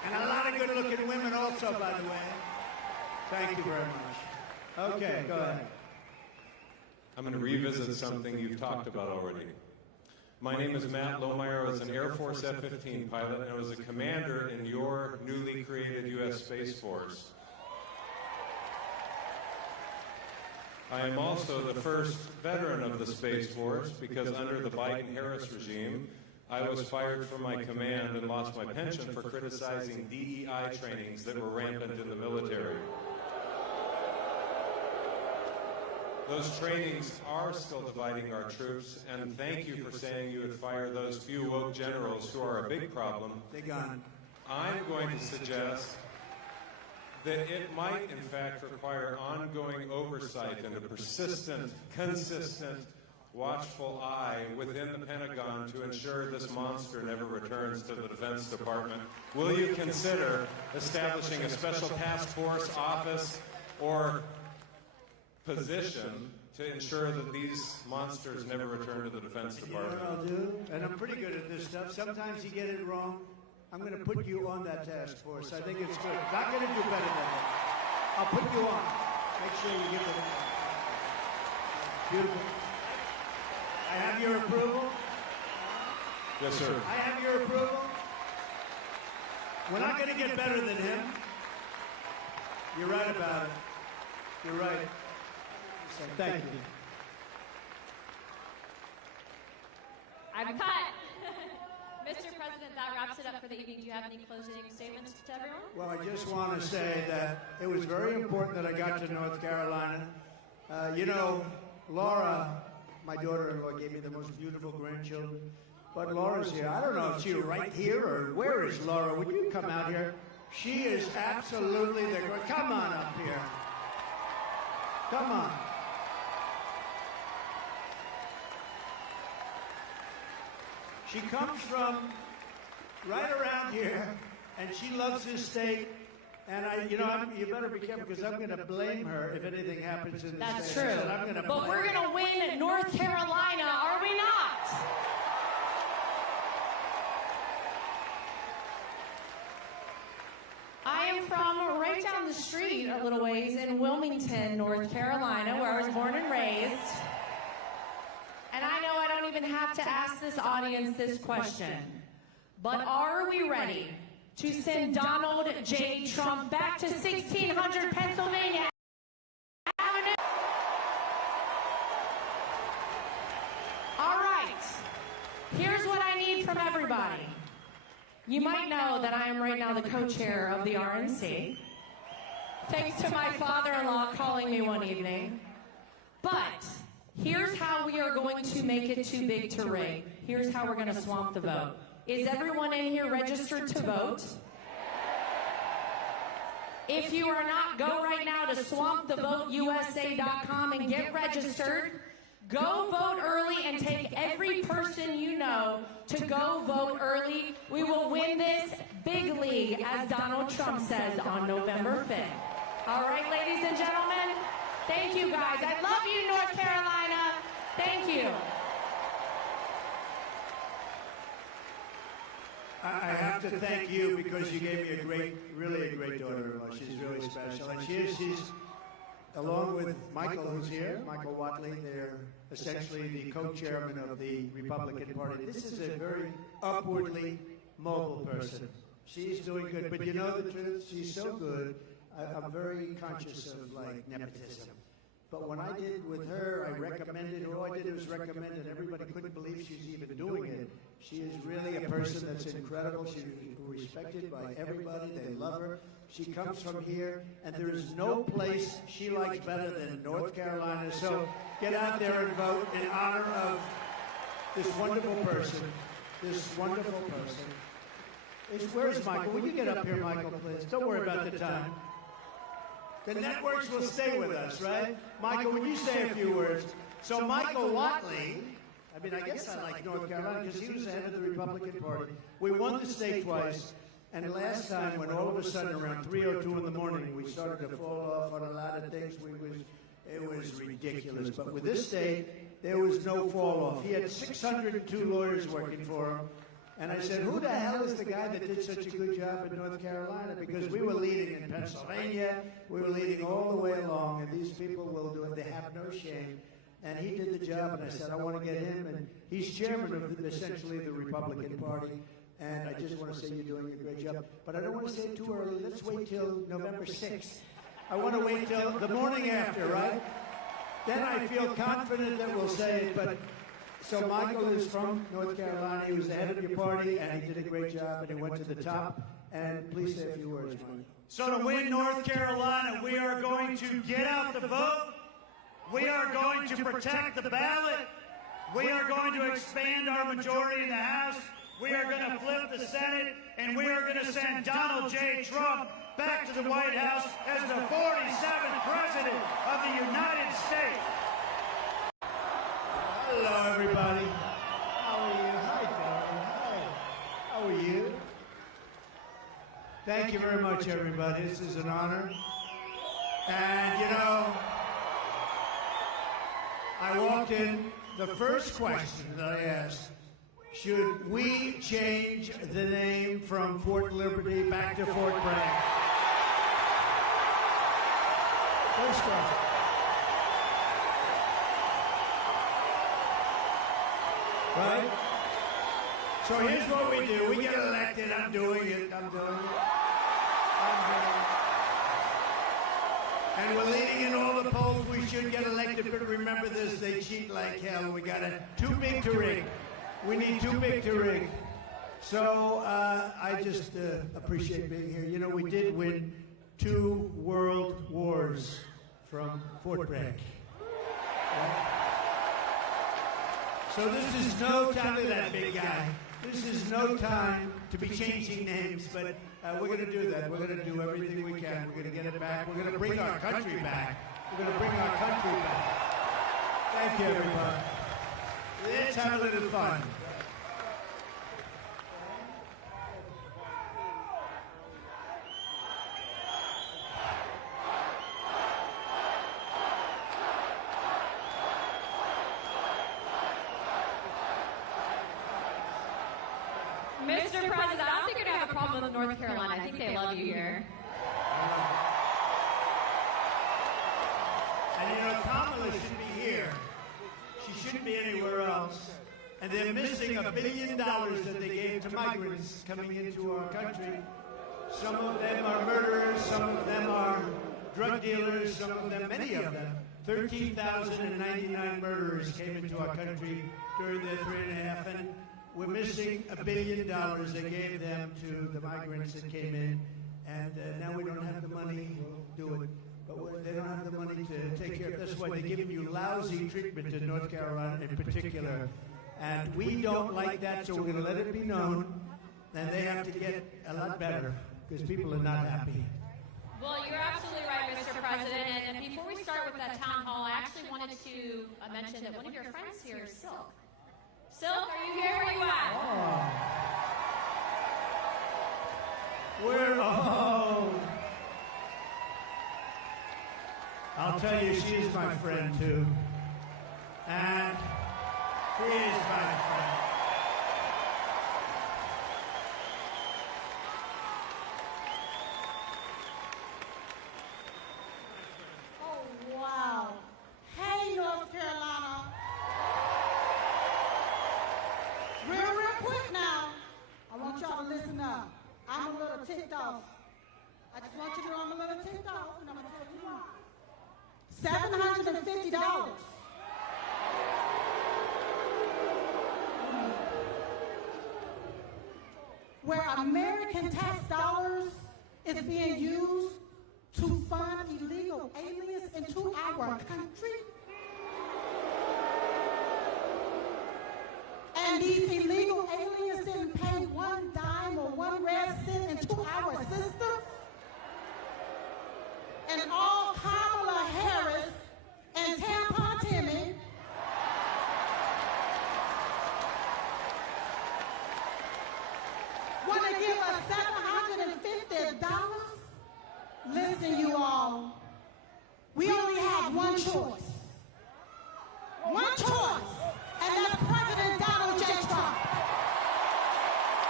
And a lot of good-looking women also, by the way. Thank you very much. Okay, go ahead. I'm going to revisit something you've talked about already. My name is Matt Lohmeyer. I was an Air Force F-15 pilot, and I was a commander in your newly created U.S. Space Force. I am also the first veteran of the Space Force because under the Biden-Harris regime, I was fired from my command and lost my pension for criticizing DEI trainings that were rampant in the military. Those trainings are still dividing our troops, and thank you for saying you would fire those few woke generals who are a big problem. They're gone. I'm going to suggest that it might, in fact, require ongoing oversight and a persistent, consistent, watchful eye within the Pentagon to ensure this monster never returns to the Defense Department. Will you consider establishing a special task force, office, or position to ensure that these monsters never return to the Defense Department? You know what I'll do? And I'm pretty good at this stuff. Sometimes you get it wrong. I'm going to put you on that task force. I think it's good. Not going to do better than that. I'll put you on. Make sure you get it. Beautiful. I have your approval. Yes, sir. I have your approval. We're not going to get better than him. You're right about it. You're right. Thank you. I'm cut. Mr. President, that wraps it up for the evening. Do you have any closing statements to everyone? Well, I just want to say that it was very important that I got to North Carolina. You know, Laura, my daughter-in-law, gave me the most beautiful grandchildren. But Laura's here. I don't know if she's right here or where is Laura? Would you come out here? She is absolutely the... Come on up here. Come on. She comes from right around here, and she loves this state. And you better be careful because I'm going to blame her if anything happens in this That's state. true. But we're going to win North Carolina, are we not? I am from right down the street a little ways in Wilmington, North Carolina, where I was born and raised. And I know I don't even have to ask this audience this question, but are we ready to send Donald J. Trump back to 1600 Pennsylvania Avenue? All right, here's what I need from everybody. You might know that I am right now the co-chair of the RNC, thanks to my father-in-law calling me one evening. But here's how we are going to make it too big to rig. Here's how we're going to swamp the vote. Is everyone in here registered to vote? If you are not, go right now to swampthevoteusa.com and get registered. Go vote early and take every person you know to go vote early. We will win this big league, as Donald Trump says, on November 5th. All right, ladies and gentlemen, thank you guys. I love you, North Carolina. Thank you. I have to thank you because you gave me really a great daughter-in-law. She's really special. And she's along with Michael, who's here, Michael Watley, they're essentially the co-chairman of the Republican Party. This is a very upwardly mobile person. She's doing good. But you know the truth? She's so good. I'm very conscious of, like, nepotism. But when I did with her, I recommended, all I did was recommend, and everybody couldn't believe she's even doing it. She is really a person that's incredible. She's respected by everybody. They love her. She comes from here, and there is no place she likes better than North Carolina. So get out there and vote in honor of this wonderful person, Where's Michael? Will you get up here, Michael, please? Don't worry about the time. The networks will stay with us, right? Michael, would you say a few words? So Michael Watley, I mean, I guess I like North Carolina because he was the head of the Republican Party. We won the state twice, and last time when all of a sudden around 3:02 in the morning we started to fall off on a lot of things, it was ridiculous. But with this state, there was no fall off. He had 602 lawyers working for him. And I said, who the hell is the guy that did such a good job in North Carolina? Because we were leading in Pennsylvania, we were leading all the way along, and these people will do it. They have no shame. And he did the job, and I said, I want to get him. And he's chairman of essentially the Republican Party. And I just want to say you're doing a great job. But I don't want to say it too early. Let's wait till November 6th. I want to wait till the morning after, right? Then I feel confident that we'll say it. But so Michael is from North Carolina. He was the head of your party, and he did a great job, and he went to the top. And please say a few words, Mike. So to win North Carolina, we are going to get out the vote. We are going to protect the ballot. We are going to expand our majority in the House. We are going to flip the Senate, and we are going to send Donald J. Trump back to the White House as the 47th President of the United States. Hello, everybody. How are you? Hi, darling. Hi. How are you? Thank you very much, everybody. This is an honor. And, you know, I walked in, the first question that I asked, should we change the name from Fort Liberty back to Fort Bragg? First question. Right? So here's what we do. We get elected. I'm doing it. And we're leading in all the polls. We should get elected. But remember this, they cheat like hell. We got it too big to rig. We need too big to rig. So I just appreciate being here. You know, we did win 2 world wars from Fort Bragg. Right? So this is no time to that big guy. This is no time to be changing names, but we're going to do that. We're going to do everything we can. We're going to get it back. We're going to bring our country back. We're going to bring our country back. Thank you, everybody. Let's have a little fun. Mr. President, I don't think you're going to have a problem with North Carolina. I think they love you here. And you know, Kamala should be here. She shouldn't be anywhere else. And they're missing $1 billion that they gave to migrants coming into our country. Some of them are murderers, some of them are drug dealers, some of them, many of them. 13,099 murderers came into our country during their 3.5, and we're missing $1 billion they gave them to the migrants that came in, and now we don't have the money to do it. But they don't have the money to take care of it. That's why they're giving you lousy treatment in North Carolina in particular. And we don't like that, so we're going to let it be known, and they have to get a lot better, because people are not happy. Well, you're absolutely right, Mr. President. And before we start with that town hall, I actually wanted to mention that one of your friends here is Silk. Silk, are you here? Where are you at? I'll tell you, she is my friend, too. And she is my friend. Oh, wow. Hey, North Carolina. Real quick now. I want y'all to listen up. I'm a little ticked off. I just want you to know I'm a little ticked off, and I'm going to tell you why. $750. Where American tax dollars is being used to fund illegal aliens into our country. And these illegal aliens didn't pay one dime or one red cent into our system. And all Kamala Harris and Tampon Timmy want to give us $750? Listen, you all, we only have one choice. One choice, and that's President Donald J. Trump.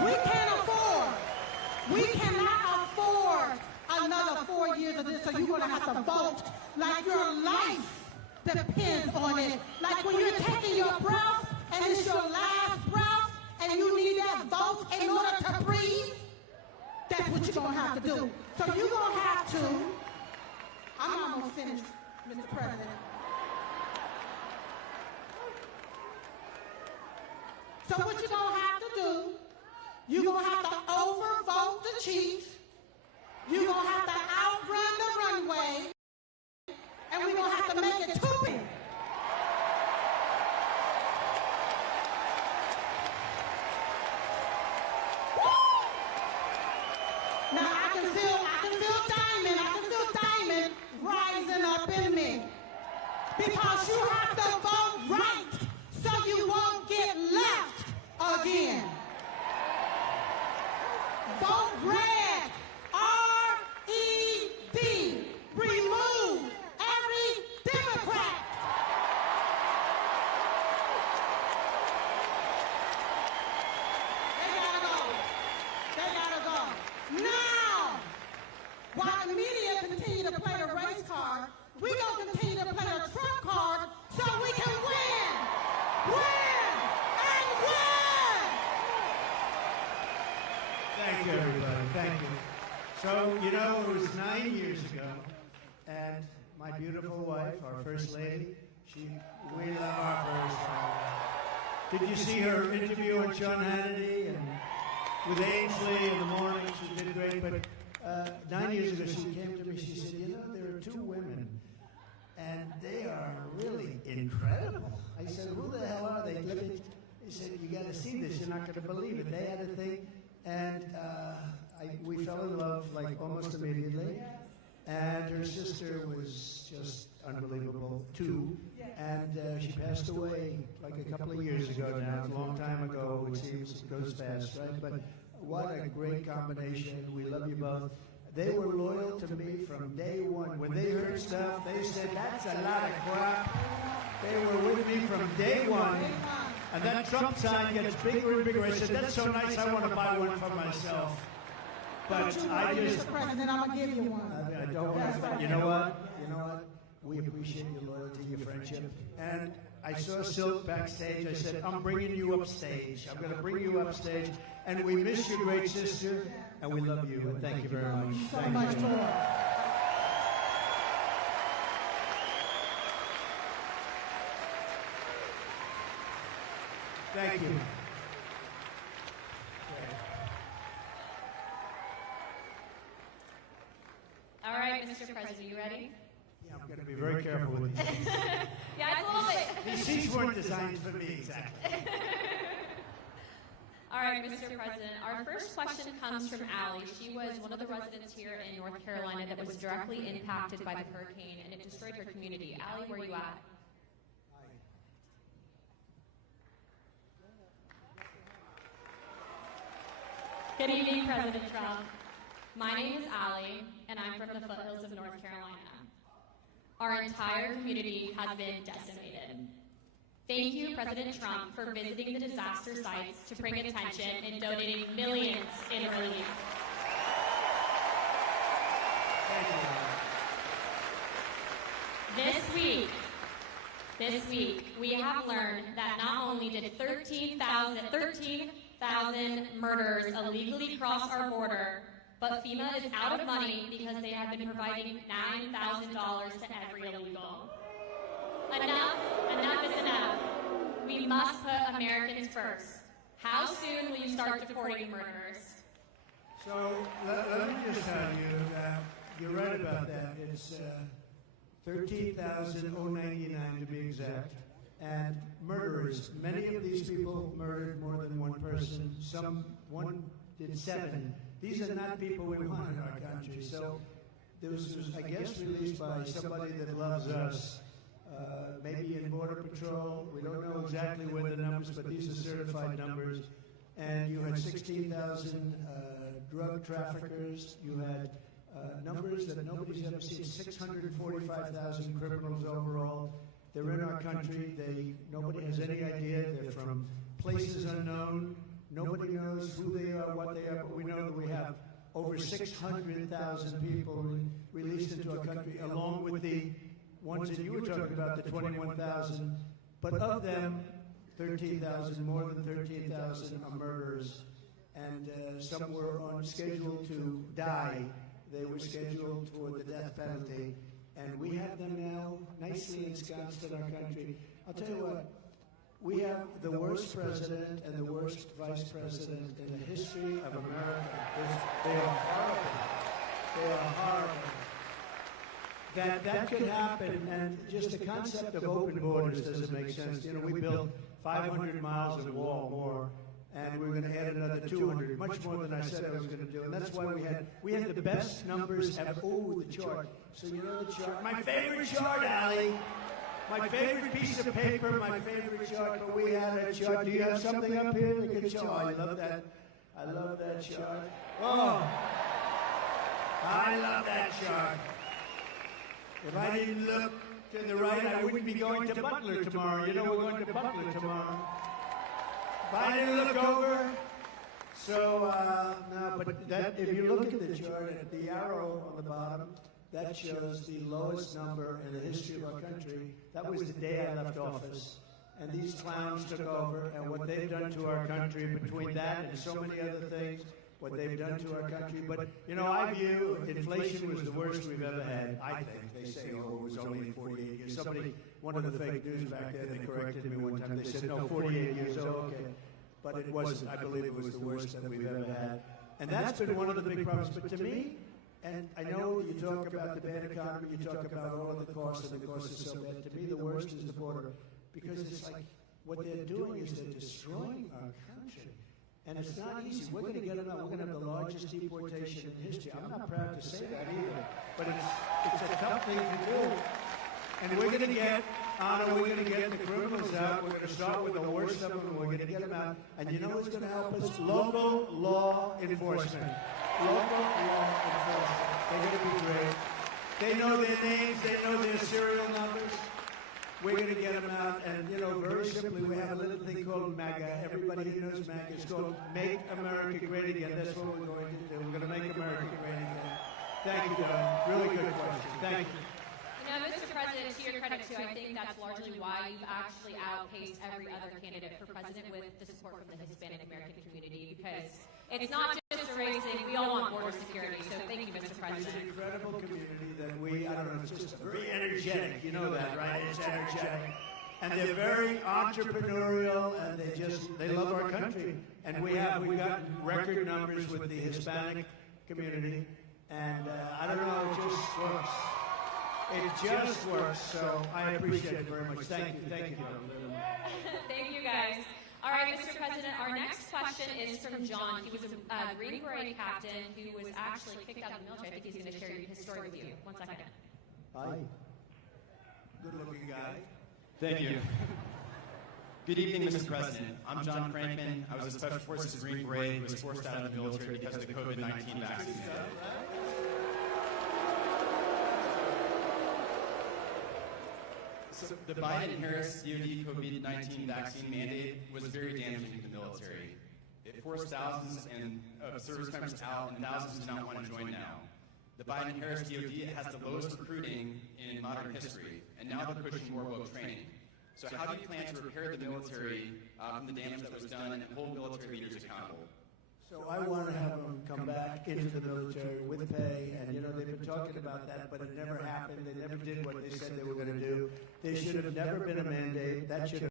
We cannot afford another 4 years of this, so you're going to have to vote like your life depends on it. Like when you're taking your breath and it's your last breath and you need that vote in order to breathe, that's what you're going to have to do. So you're going to have to, I'm almost finished, Mr. President. So what you're going to have to do, you're going to have to overvote the chief. You're going to have to outrun the runway. And we're going to have to make it 2 billion. Now I can feel Diamond rising up in me. Because you have to vote right so you won't get left again. Vote red, R-E-D. Remove every Democrat. They gotta go. Now, while the media continue to play the race card, we're going to continue to play the Trump card so we can win. Win and win. Thank you, everybody. Thank you. So, you know, it was 9 years ago, and my beautiful wife, our First Lady, we love our First Lady. Did you see her interview on Sean Hannity and with Ainsley in the morning? She did great, but 9 years ago she came to me, she said, you know, there are 2 women, and they are really incredible. I said, who the hell are they? He said, you got to see this, you're not going to believe it. They had a thing, and we fell in love like almost immediately. And her sister was just unbelievable too. And she passed away like a couple of years ago now. It's a long time ago. It seems it goes fast, right? But what a great combination. We love you both. They were loyal to me from day one. When they heard stuff, they said, that's a lot of crap. They were with me from day one. And that Trump sign gets bigger and bigger. I said, that's so nice, I want to buy one for myself. But I just, Mr. President, I'm going to give you one. I don't want to, you know what? We appreciate your loyalty, your friendship. And I saw Silk backstage. I said, I'm bringing you upstage. I'm going to bring you upstage. And we miss your great sister, and we love you. And thank you very much. Thank you. Thank you. All right, Mr. President, you ready? Yeah, I'm going to be very careful with these. Yeah, it's a little bit. These seats weren't designed for me, exactly. All right, Mr. President, our first question comes from Allie. She was one of the residents here in North Carolina that was directly impacted by the hurricane, and it destroyed her community. Allie, where are you at? Good evening, President Trump. My name is Allie, and I'm from the foothills of North Carolina. Our entire community has been decimated. Thank you, President Trump, for visiting the disaster sites to bring attention and donating millions in relief. This week, we have learned that not only did 13,000 murderers illegally cross our border, but FEMA is out of money because they have been providing $9,000 to every illegal. Enough is enough. We must put Americans first. How soon will you start deporting murderers? So let me just tell you that you're right about that. It's 13,099 to be exact. And murderers, many of these people murdered more than one person. One did 7. These are not people we want in our country. So this was, I guess, released by somebody that loves us. Maybe in Border Patrol. We don't know exactly where the numbers, but these are certified numbers. And you had 16,000 drug traffickers. You had numbers that nobody's ever seen, 645,000 criminals overall. They're in our country. Nobody has any idea. They're from places unknown. Nobody knows who they are, what they are, but we know that we have over 600,000 people released into our country, along with the ones that you were talking about, the 21,000. But of them, 13,000, more than 13,000 are murderers. And some were on schedule to die. They were scheduled for the death penalty. And we have them now nicely ensconced in our country. I'll tell you what, we have the worst president and the worst vice president in the history of America. They are horrible. They are horrible. That could happen, and just the concept of open borders doesn't make sense. You know, we built 500 miles of wall more, and we're going to add another 200, much more than I said I was going to do. And that's why we had the best numbers ever. Oh, the chart. So you know the chart. My favorite chart, Allie. My favorite piece of paper, my favorite chart. But we had a chart. Do you have something up here that could show? I love that. I love that chart. Oh, I love that chart. If I didn't look to the right, I wouldn't be going to Butler tomorrow. You know we're going to Butler tomorrow. If I didn't look over, so no, but that, if you look at the chart, at the arrow on the bottom, that shows the lowest number in the history of our country. That was the day I left office. And these clowns took over, and what they've done to our country, between that and so many other things, what they've done to our country. But, you know, I view inflation was the worst we've ever had, I think. They say, oh, it was only 48 years. Somebody, one of the fake news back then, they corrected me one time. They said, no, 48 years, oh, okay. But it wasn't. I believe it was the worst that we've ever had. And that's been one of the big problems. But to me, and I know you talk about the bad economy, you talk about all of the costs, and the cost is so bad. To me, the worst is the border. Because it's like, what they're doing is they're destroying our country. And it's not easy. We're going to get them out. We're going to have the largest deportation in history. I'm not proud to say that either. But it's a tough thing to do. And we're going to get, Anna, we're going to get the criminals out. We're going to start with the worst of them, and we're going to get them out. And you know what's going to help us? Local law enforcement. Local law enforcement. They're going to be great. They know their names. They know their serial numbers. We're going to get them out, and, you know, very simply, we have a little thing called MAGA. Everybody who knows MAGA, it's called Make America Great Again. That's what we're going to do. We're going to make America great again. Thank you, Don. Really good question. Thank you. You know, Mr. President, to your credit, too, I think that's largely why you've actually outpaced every other candidate for president with the support from the Hispanic American community, because it's not just a race thing. We all want border security, so thank you, Mr. President. It's an incredible community that I don't know, it's just very energetic. You know that, right? It's energetic. And they're very entrepreneurial, and they love our country. And we got record numbers with the Hispanic community, and I don't know, it just works. It just works, so I appreciate it very much. Thank you. Thank you. Thank you, guys. All right, Mr. President, our next question is from John. He was a Green Beret captain who was actually kicked out of the military. I think he's going to share his story with you. 1 second. Hi. Good-looking guy. Thank you. Good evening, Mr. President. I'm John Franklin. I was a Special Forces Green Beret who was forced out of the military because of the COVID-19 vaccine. So the Biden-Harris DoD COVID-19 vaccine mandate was very damaging to the military. It forced thousands of service members out, and thousands do not want to join now. The Biden-Harris DoD has the lowest recruiting in modern history, and now they're pushing more woke training. So how do you plan to repair the military from the damage that was done and hold military leaders accountable? So I want to have them come back into the military with pay, and, you know, they've been talking about that, but it never happened. They never did what they said they were going to do. They should have never been a mandate. That should have